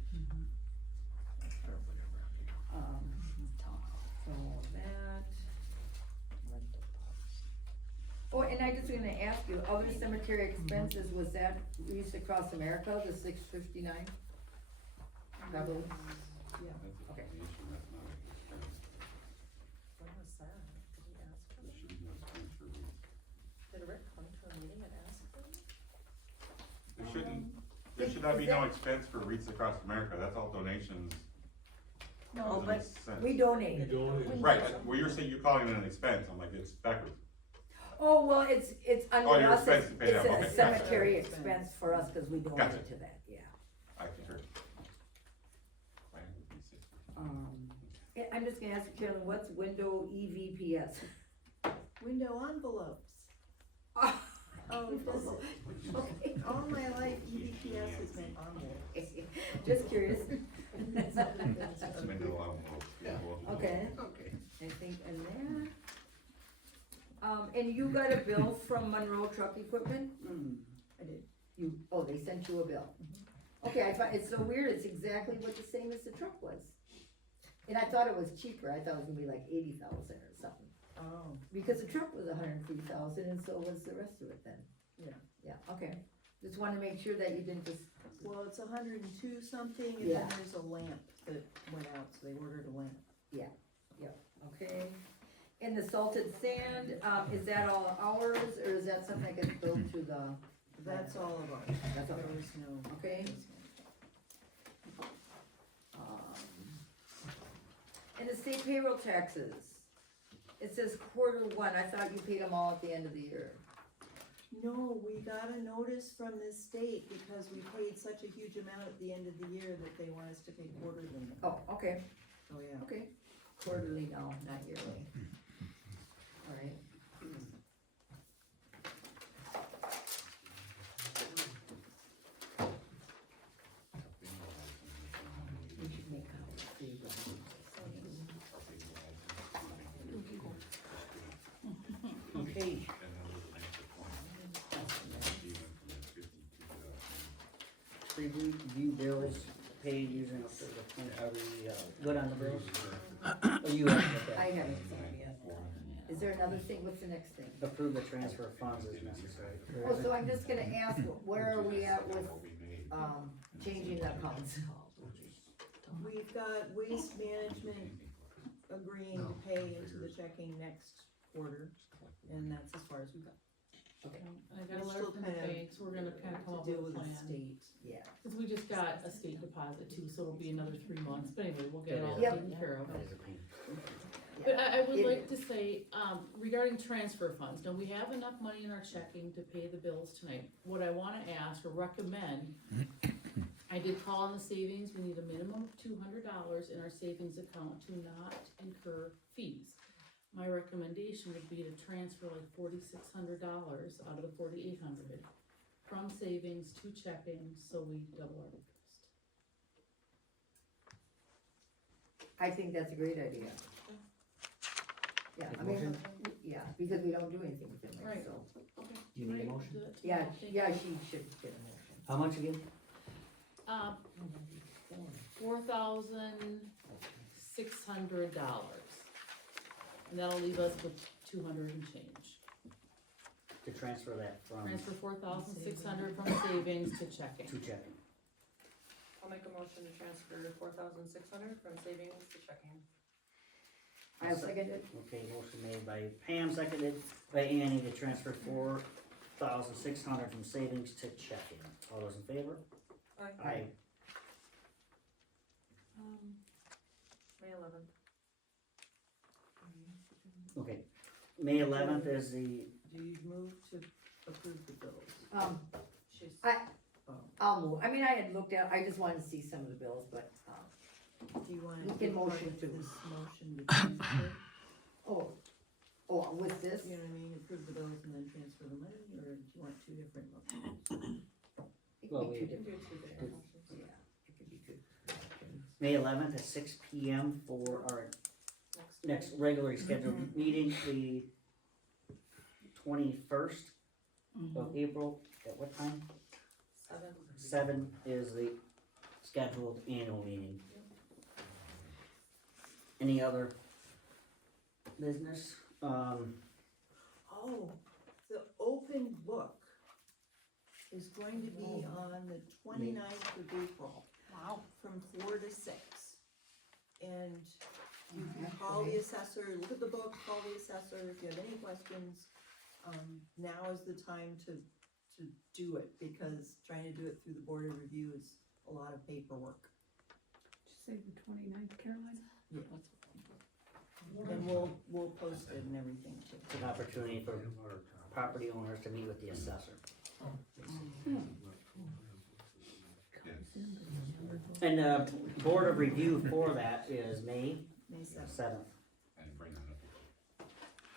So that. Oh, and I just gonna ask you, other cemetery expenses, was that Reese Across America, the $659? Probably, yeah. okay. What was that? Did he ask for them? Did Rick come to a meeting and ask for them? There should not be no expense for Wreaths Across America, that's all donations. No, Doesn't but make sense. we donate. Right, well, you're saying, you're calling it an expense, I'm like, it's backwards. Oh, well, it's Oh, under your us, expense to pay it's them, a okay, cemetery gotcha. expense for us, cause we Gotcha. donate to that, yeah. I concur. I'm just gonna ask you, Carolyn, what's window EVPS? Window envelopes. Oh, does it? Okay. All my life, EVPS has been envelopes. Just curious. Window envelopes. Okay. I think in there. And you got a bill from Monroe Truck Equipment? I did. They sent you a bill. Okay, I find, it's so weird, it's exactly what the same as the truck was. And I thought it was cheaper, I thought it was gonna be like 80,000 or something. Oh, Because the truck was 103,000 and so was the rest of it then. yeah. Yeah, okay. Just wanted to make sure that you didn't just, Well, it's 102 something, and Yeah. then there's a lamp that went out, so they ordered a lamp. okay. And the salted sand, is that all ours or is that something that gets billed to the? That's all of ours. That's all There right. was no. Okay. And the state payroll taxes, it says Q1, I thought you paid them all at the end of the year. No, we got a notice from the state because we paid such a huge amount at the end of the year that they want us to pay quarterly. Oh, okay, Oh, yeah. okay, quarterly now, not yearly. All right. We should make copies for you guys. Okay. Review bills paid using a sort of, are we, good on the bills? Or you have to look I at it? haven't seen it yet. Is there another thing, what's the next thing? Approve the transfer of funds as necessary. Oh, so I'm just gonna ask, where are we at with, changing the accounts? We've got waste management agreeing to pay into the checking next quarter, and that's as far as we got. Okay. I got a We're letter still from the kind of bank, so we're gonna kind of come To up deal with with a the plan. state. Yeah. Cause we just got a state deposit too, so it'll be another 3 months, but anyway, we'll get it all Yep. taken care of. That is a pain. But I would It like to say, regarding transfer funds, now we have enough money in our checking to pay the bills tonight. What I wanna ask or recommend, I did call on the savings, we need a minimum of $200 in our savings account to not incur fees. My recommendation would be to transfer like $4,600 out of the $4,800 from savings to checking, so we double our interest. I think that's a great idea. Yeah, I mean, yeah, because we don't do anything with them, right, Right. so, Do you need a Right, we'll motion? do it yeah, tomorrow. Thank yeah, you. she should get a motion. How much again? $4,600. And that'll leave us with 200 and change. To transfer that from, Transfer 4,600 from savings to checking. to checking. I'll make a motion to transfer 4,600 from savings to checking. I'll second it. Okay, motion made by Pam, seconded by Annie to transfer 4,600 from savings to checking. All those in favor? Aye. May 11th. Okay, May 11th is the, Do you move to approve the bills? She's. I'll move, I mean, I had looked at, I just wanted to see some of the bills, but, Do you want We to can be part motion of to. this motion to transfer? Oh, with this? You know what I mean, approve the bills and then transfer the money, or do you want two different motions? It Well, could be we- two You can do different, two different motions. yeah, it could be two. May 11th at 6 PM for our next regularly scheduled meeting, the 21st of April, at what time? 7 is the scheduled annual meeting. Any other business? Oh, the open book is going to be on the 29th of April. Wow. From 4 to 6. And you can call the assessor, look at the book, call the assessor if you have any questions. Now is the time to do it, because trying to do it through the board of review is a lot of paperwork. Did you say the 29th, Caroline? Yeah. And we'll post it and everything too. It's an opportunity for property owners to meet with the assessor. And the board of review for that is May May 7th. 7th.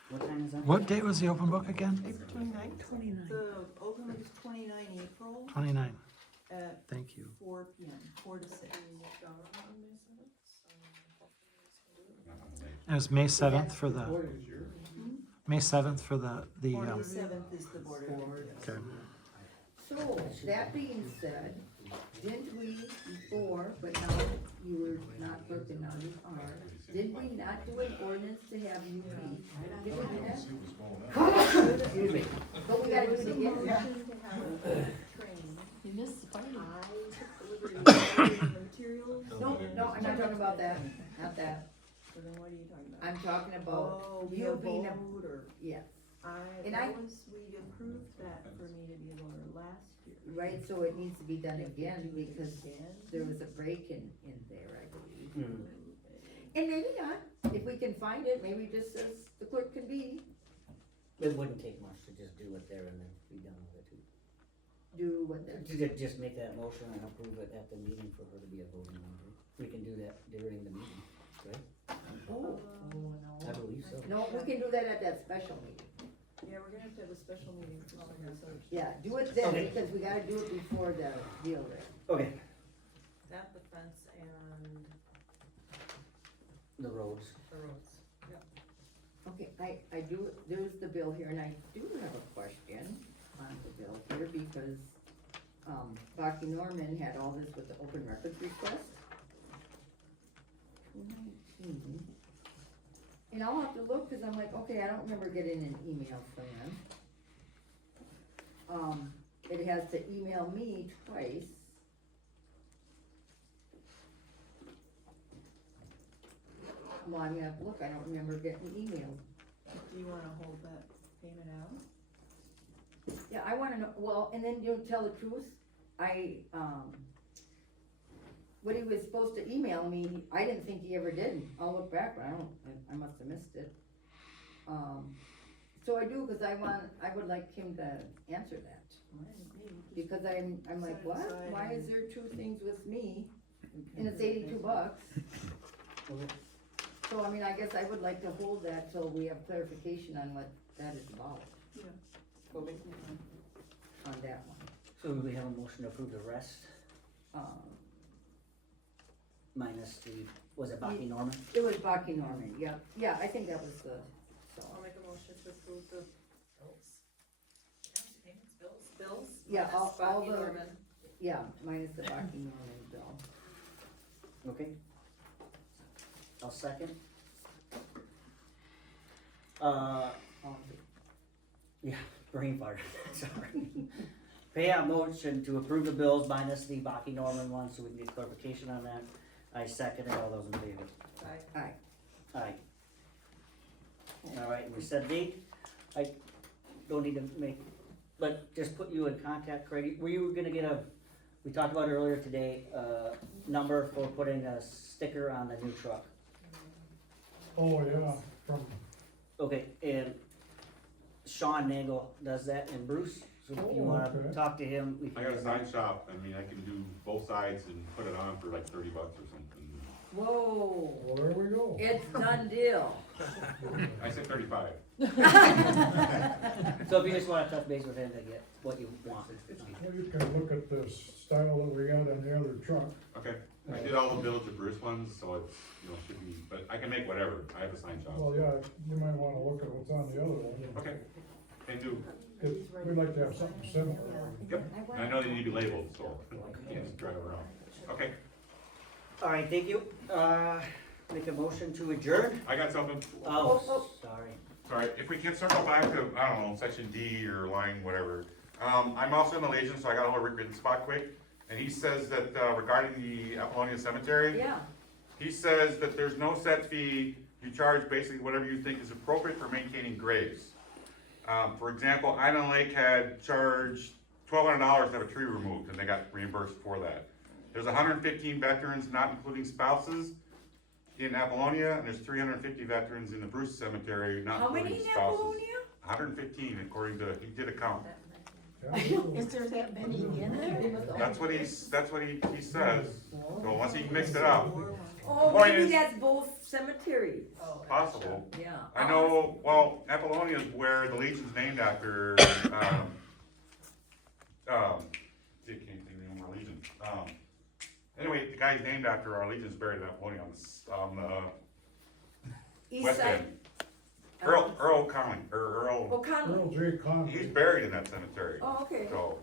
What time is that? What date was the open book again? April 29th? The open book is 29 April 29. at Thank you. 4 PM, 4 to 6. It was May 7th for the, May 7th for the, 27th is the board of review. okay. So, that being said, didn't we before, but now you were not clerking, now you are, did we not do an ordinance to have you meet? Did we do that? Excuse me. But we gotta do it again? Motion to have a training. You missed the party. I took the liberty of ordering the materials. No, I'm not talking about that, not that. So then what are you talking about? I'm talking about Oh, be you a being a, vote or, yes, And that I- was, we approved that for me to be a voter last year. right, so it needs to be done again because there was a break in there, I believe. Hmm. And maybe not, if we can find it, maybe just as the clerk can be, It wouldn't take much to just do it there and then be done with it too. do what the. Just make that motion and approve it at the meeting for her to be a voting member. We can do that during the meeting, right? Oh, I believe so. no, we can do that at that special meeting. Yeah, we're gonna have to have a special meeting for some research. Yeah, do it then, Okay. because we gotta do it before the deal there. Okay, That, the fence, and the roads. the roads. Okay, I do, there's the bill here, and I do have a question on the bill here, because, Baki Norman had all this with the open records request. 219. And I'll have to look, cause I'm like, okay, I don't remember getting an email from them. It has to email me twice. Well, I'm gonna have to look, I don't remember getting emails. Do you wanna hold that payment out? Yeah, I wanna know, well, and then you tell the truth, what he was supposed to email me, I didn't think he ever did, I'll look back, but I must have missed it. So I do, cause I would like him to answer that, because I'm like, Set it what? aside Why is and- there two things with me, and it's $82? So, I mean, I guess I would like to hold that till we have clarification on what that is about, Yeah. Okay. on that one. So we have a motion to approve the rest, minus the, was it Baki Norman? It was Baki Norman, yeah, I think that was the, I'll make a motion to approve the bills. Payments, bills? Yeah, Minus all Bobby the- Norman. yeah, minus the Baki Norman bill. Okay. I'll second. Yeah, brain fart, sorry. Payout motion to approve the bills minus the Baki Norman one, so we can get clarification on that. I second it, all those in favor? Aye. Aye. All right, we set date, I don't need to make, but just put you in contact, Craig, were you gonna get we talked about it earlier today, number for putting a sticker on the new truck? Oh, yeah, from, Okay, and Sean Nagel does that, and Bruce, so if you Oh, wanna okay. talk to him, we I can. got a sign shop, I mean, I can do both sides and put it on for like $30 or something. Whoa, well, there we go. it's done deal. I said 35. So if you just wanna touch base with him to get what you want. Well, you can look at the style that we got on the other truck. Okay, I did all the Village of Bruce ones, so it's, should be, but I can make whatever, I have a sign shop. Well, yeah, you might wanna look at what's on the other one. Okay, and do, We'd like to have something similar. yep, and I know they need to be labeled, so you can't just drive around. Okay, Alright, thank you. Make a motion to adjourn? I got something. Oh, sorry. Sorry, if we can circle back to, I don't know, section D or line whatever. I'm also in the Legion, so I got a hold of Rick Spot quick, and he says that, regarding the Apollonia Cemetery. Yeah. He says that there's no set fee, you charge basically whatever you think is appropriate for maintaining graves. For example, Island Lake had charged $1,200 to have a tree removed, and they got reimbursed for that. There's 115 veterans, not including spouses, in Apollonia, and there's 350 veterans in the Bruce Cemetery, not How many including in spouses. Apollonia? 115, according to, he did a count. Is there that many in there? That's what he says, so unless he mixed it up. Oh, Point maybe is- that's both cemeteries. Possible. Yeah. I know, well, Apollonia is where the Legion's named after, can't think of the name of our Legion. Anyway, the guy's named after our Legion's buried in Apollonia on the East west side. end. Earl Conley, Oh, Conley. Earl J. Conley. he's buried in that cemetery. Oh, okay. So,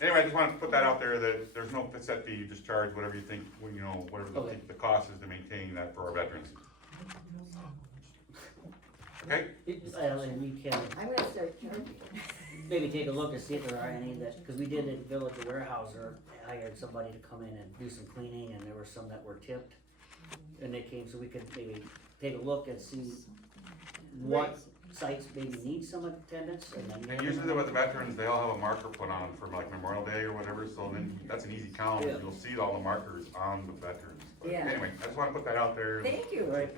anyway, I just wanted to put that out there, that there's no set fee, you just charge whatever you think, whatever the cost is to maintain that for our veterans. Okay? And you can I'm gonna start charging. maybe take a look and see if there are any that, cause we did at Village of Warehouser, hired somebody to come in and do some cleaning, and there were some that were tipped. And they came, so we could maybe take a look and see what sites maybe need some attendance, and then. And usually with the veterans, they all have a marker put on for like Memorial Day or whatever, so then that's an easy count, Yeah. you'll see all the markers on the veterans. But Yeah. Anyway, I just wanna put that out there. Thank you. Right.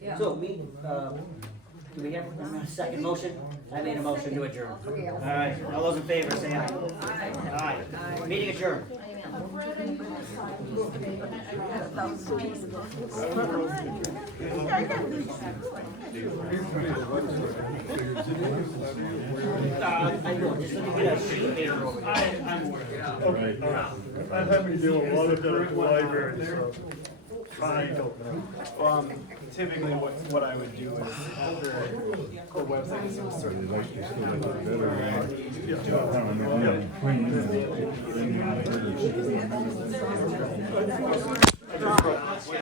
Yeah. So do we have a second motion? I made a motion to adjourn. Okay, I'll- Alright, all those in favor, say aye. Aye. Meeting adjourned. I will, just let me get a sheet of paper over here. I'm having to deal with a lot of that at the library, so. Typically what I would do is after the website is a certain Yeah.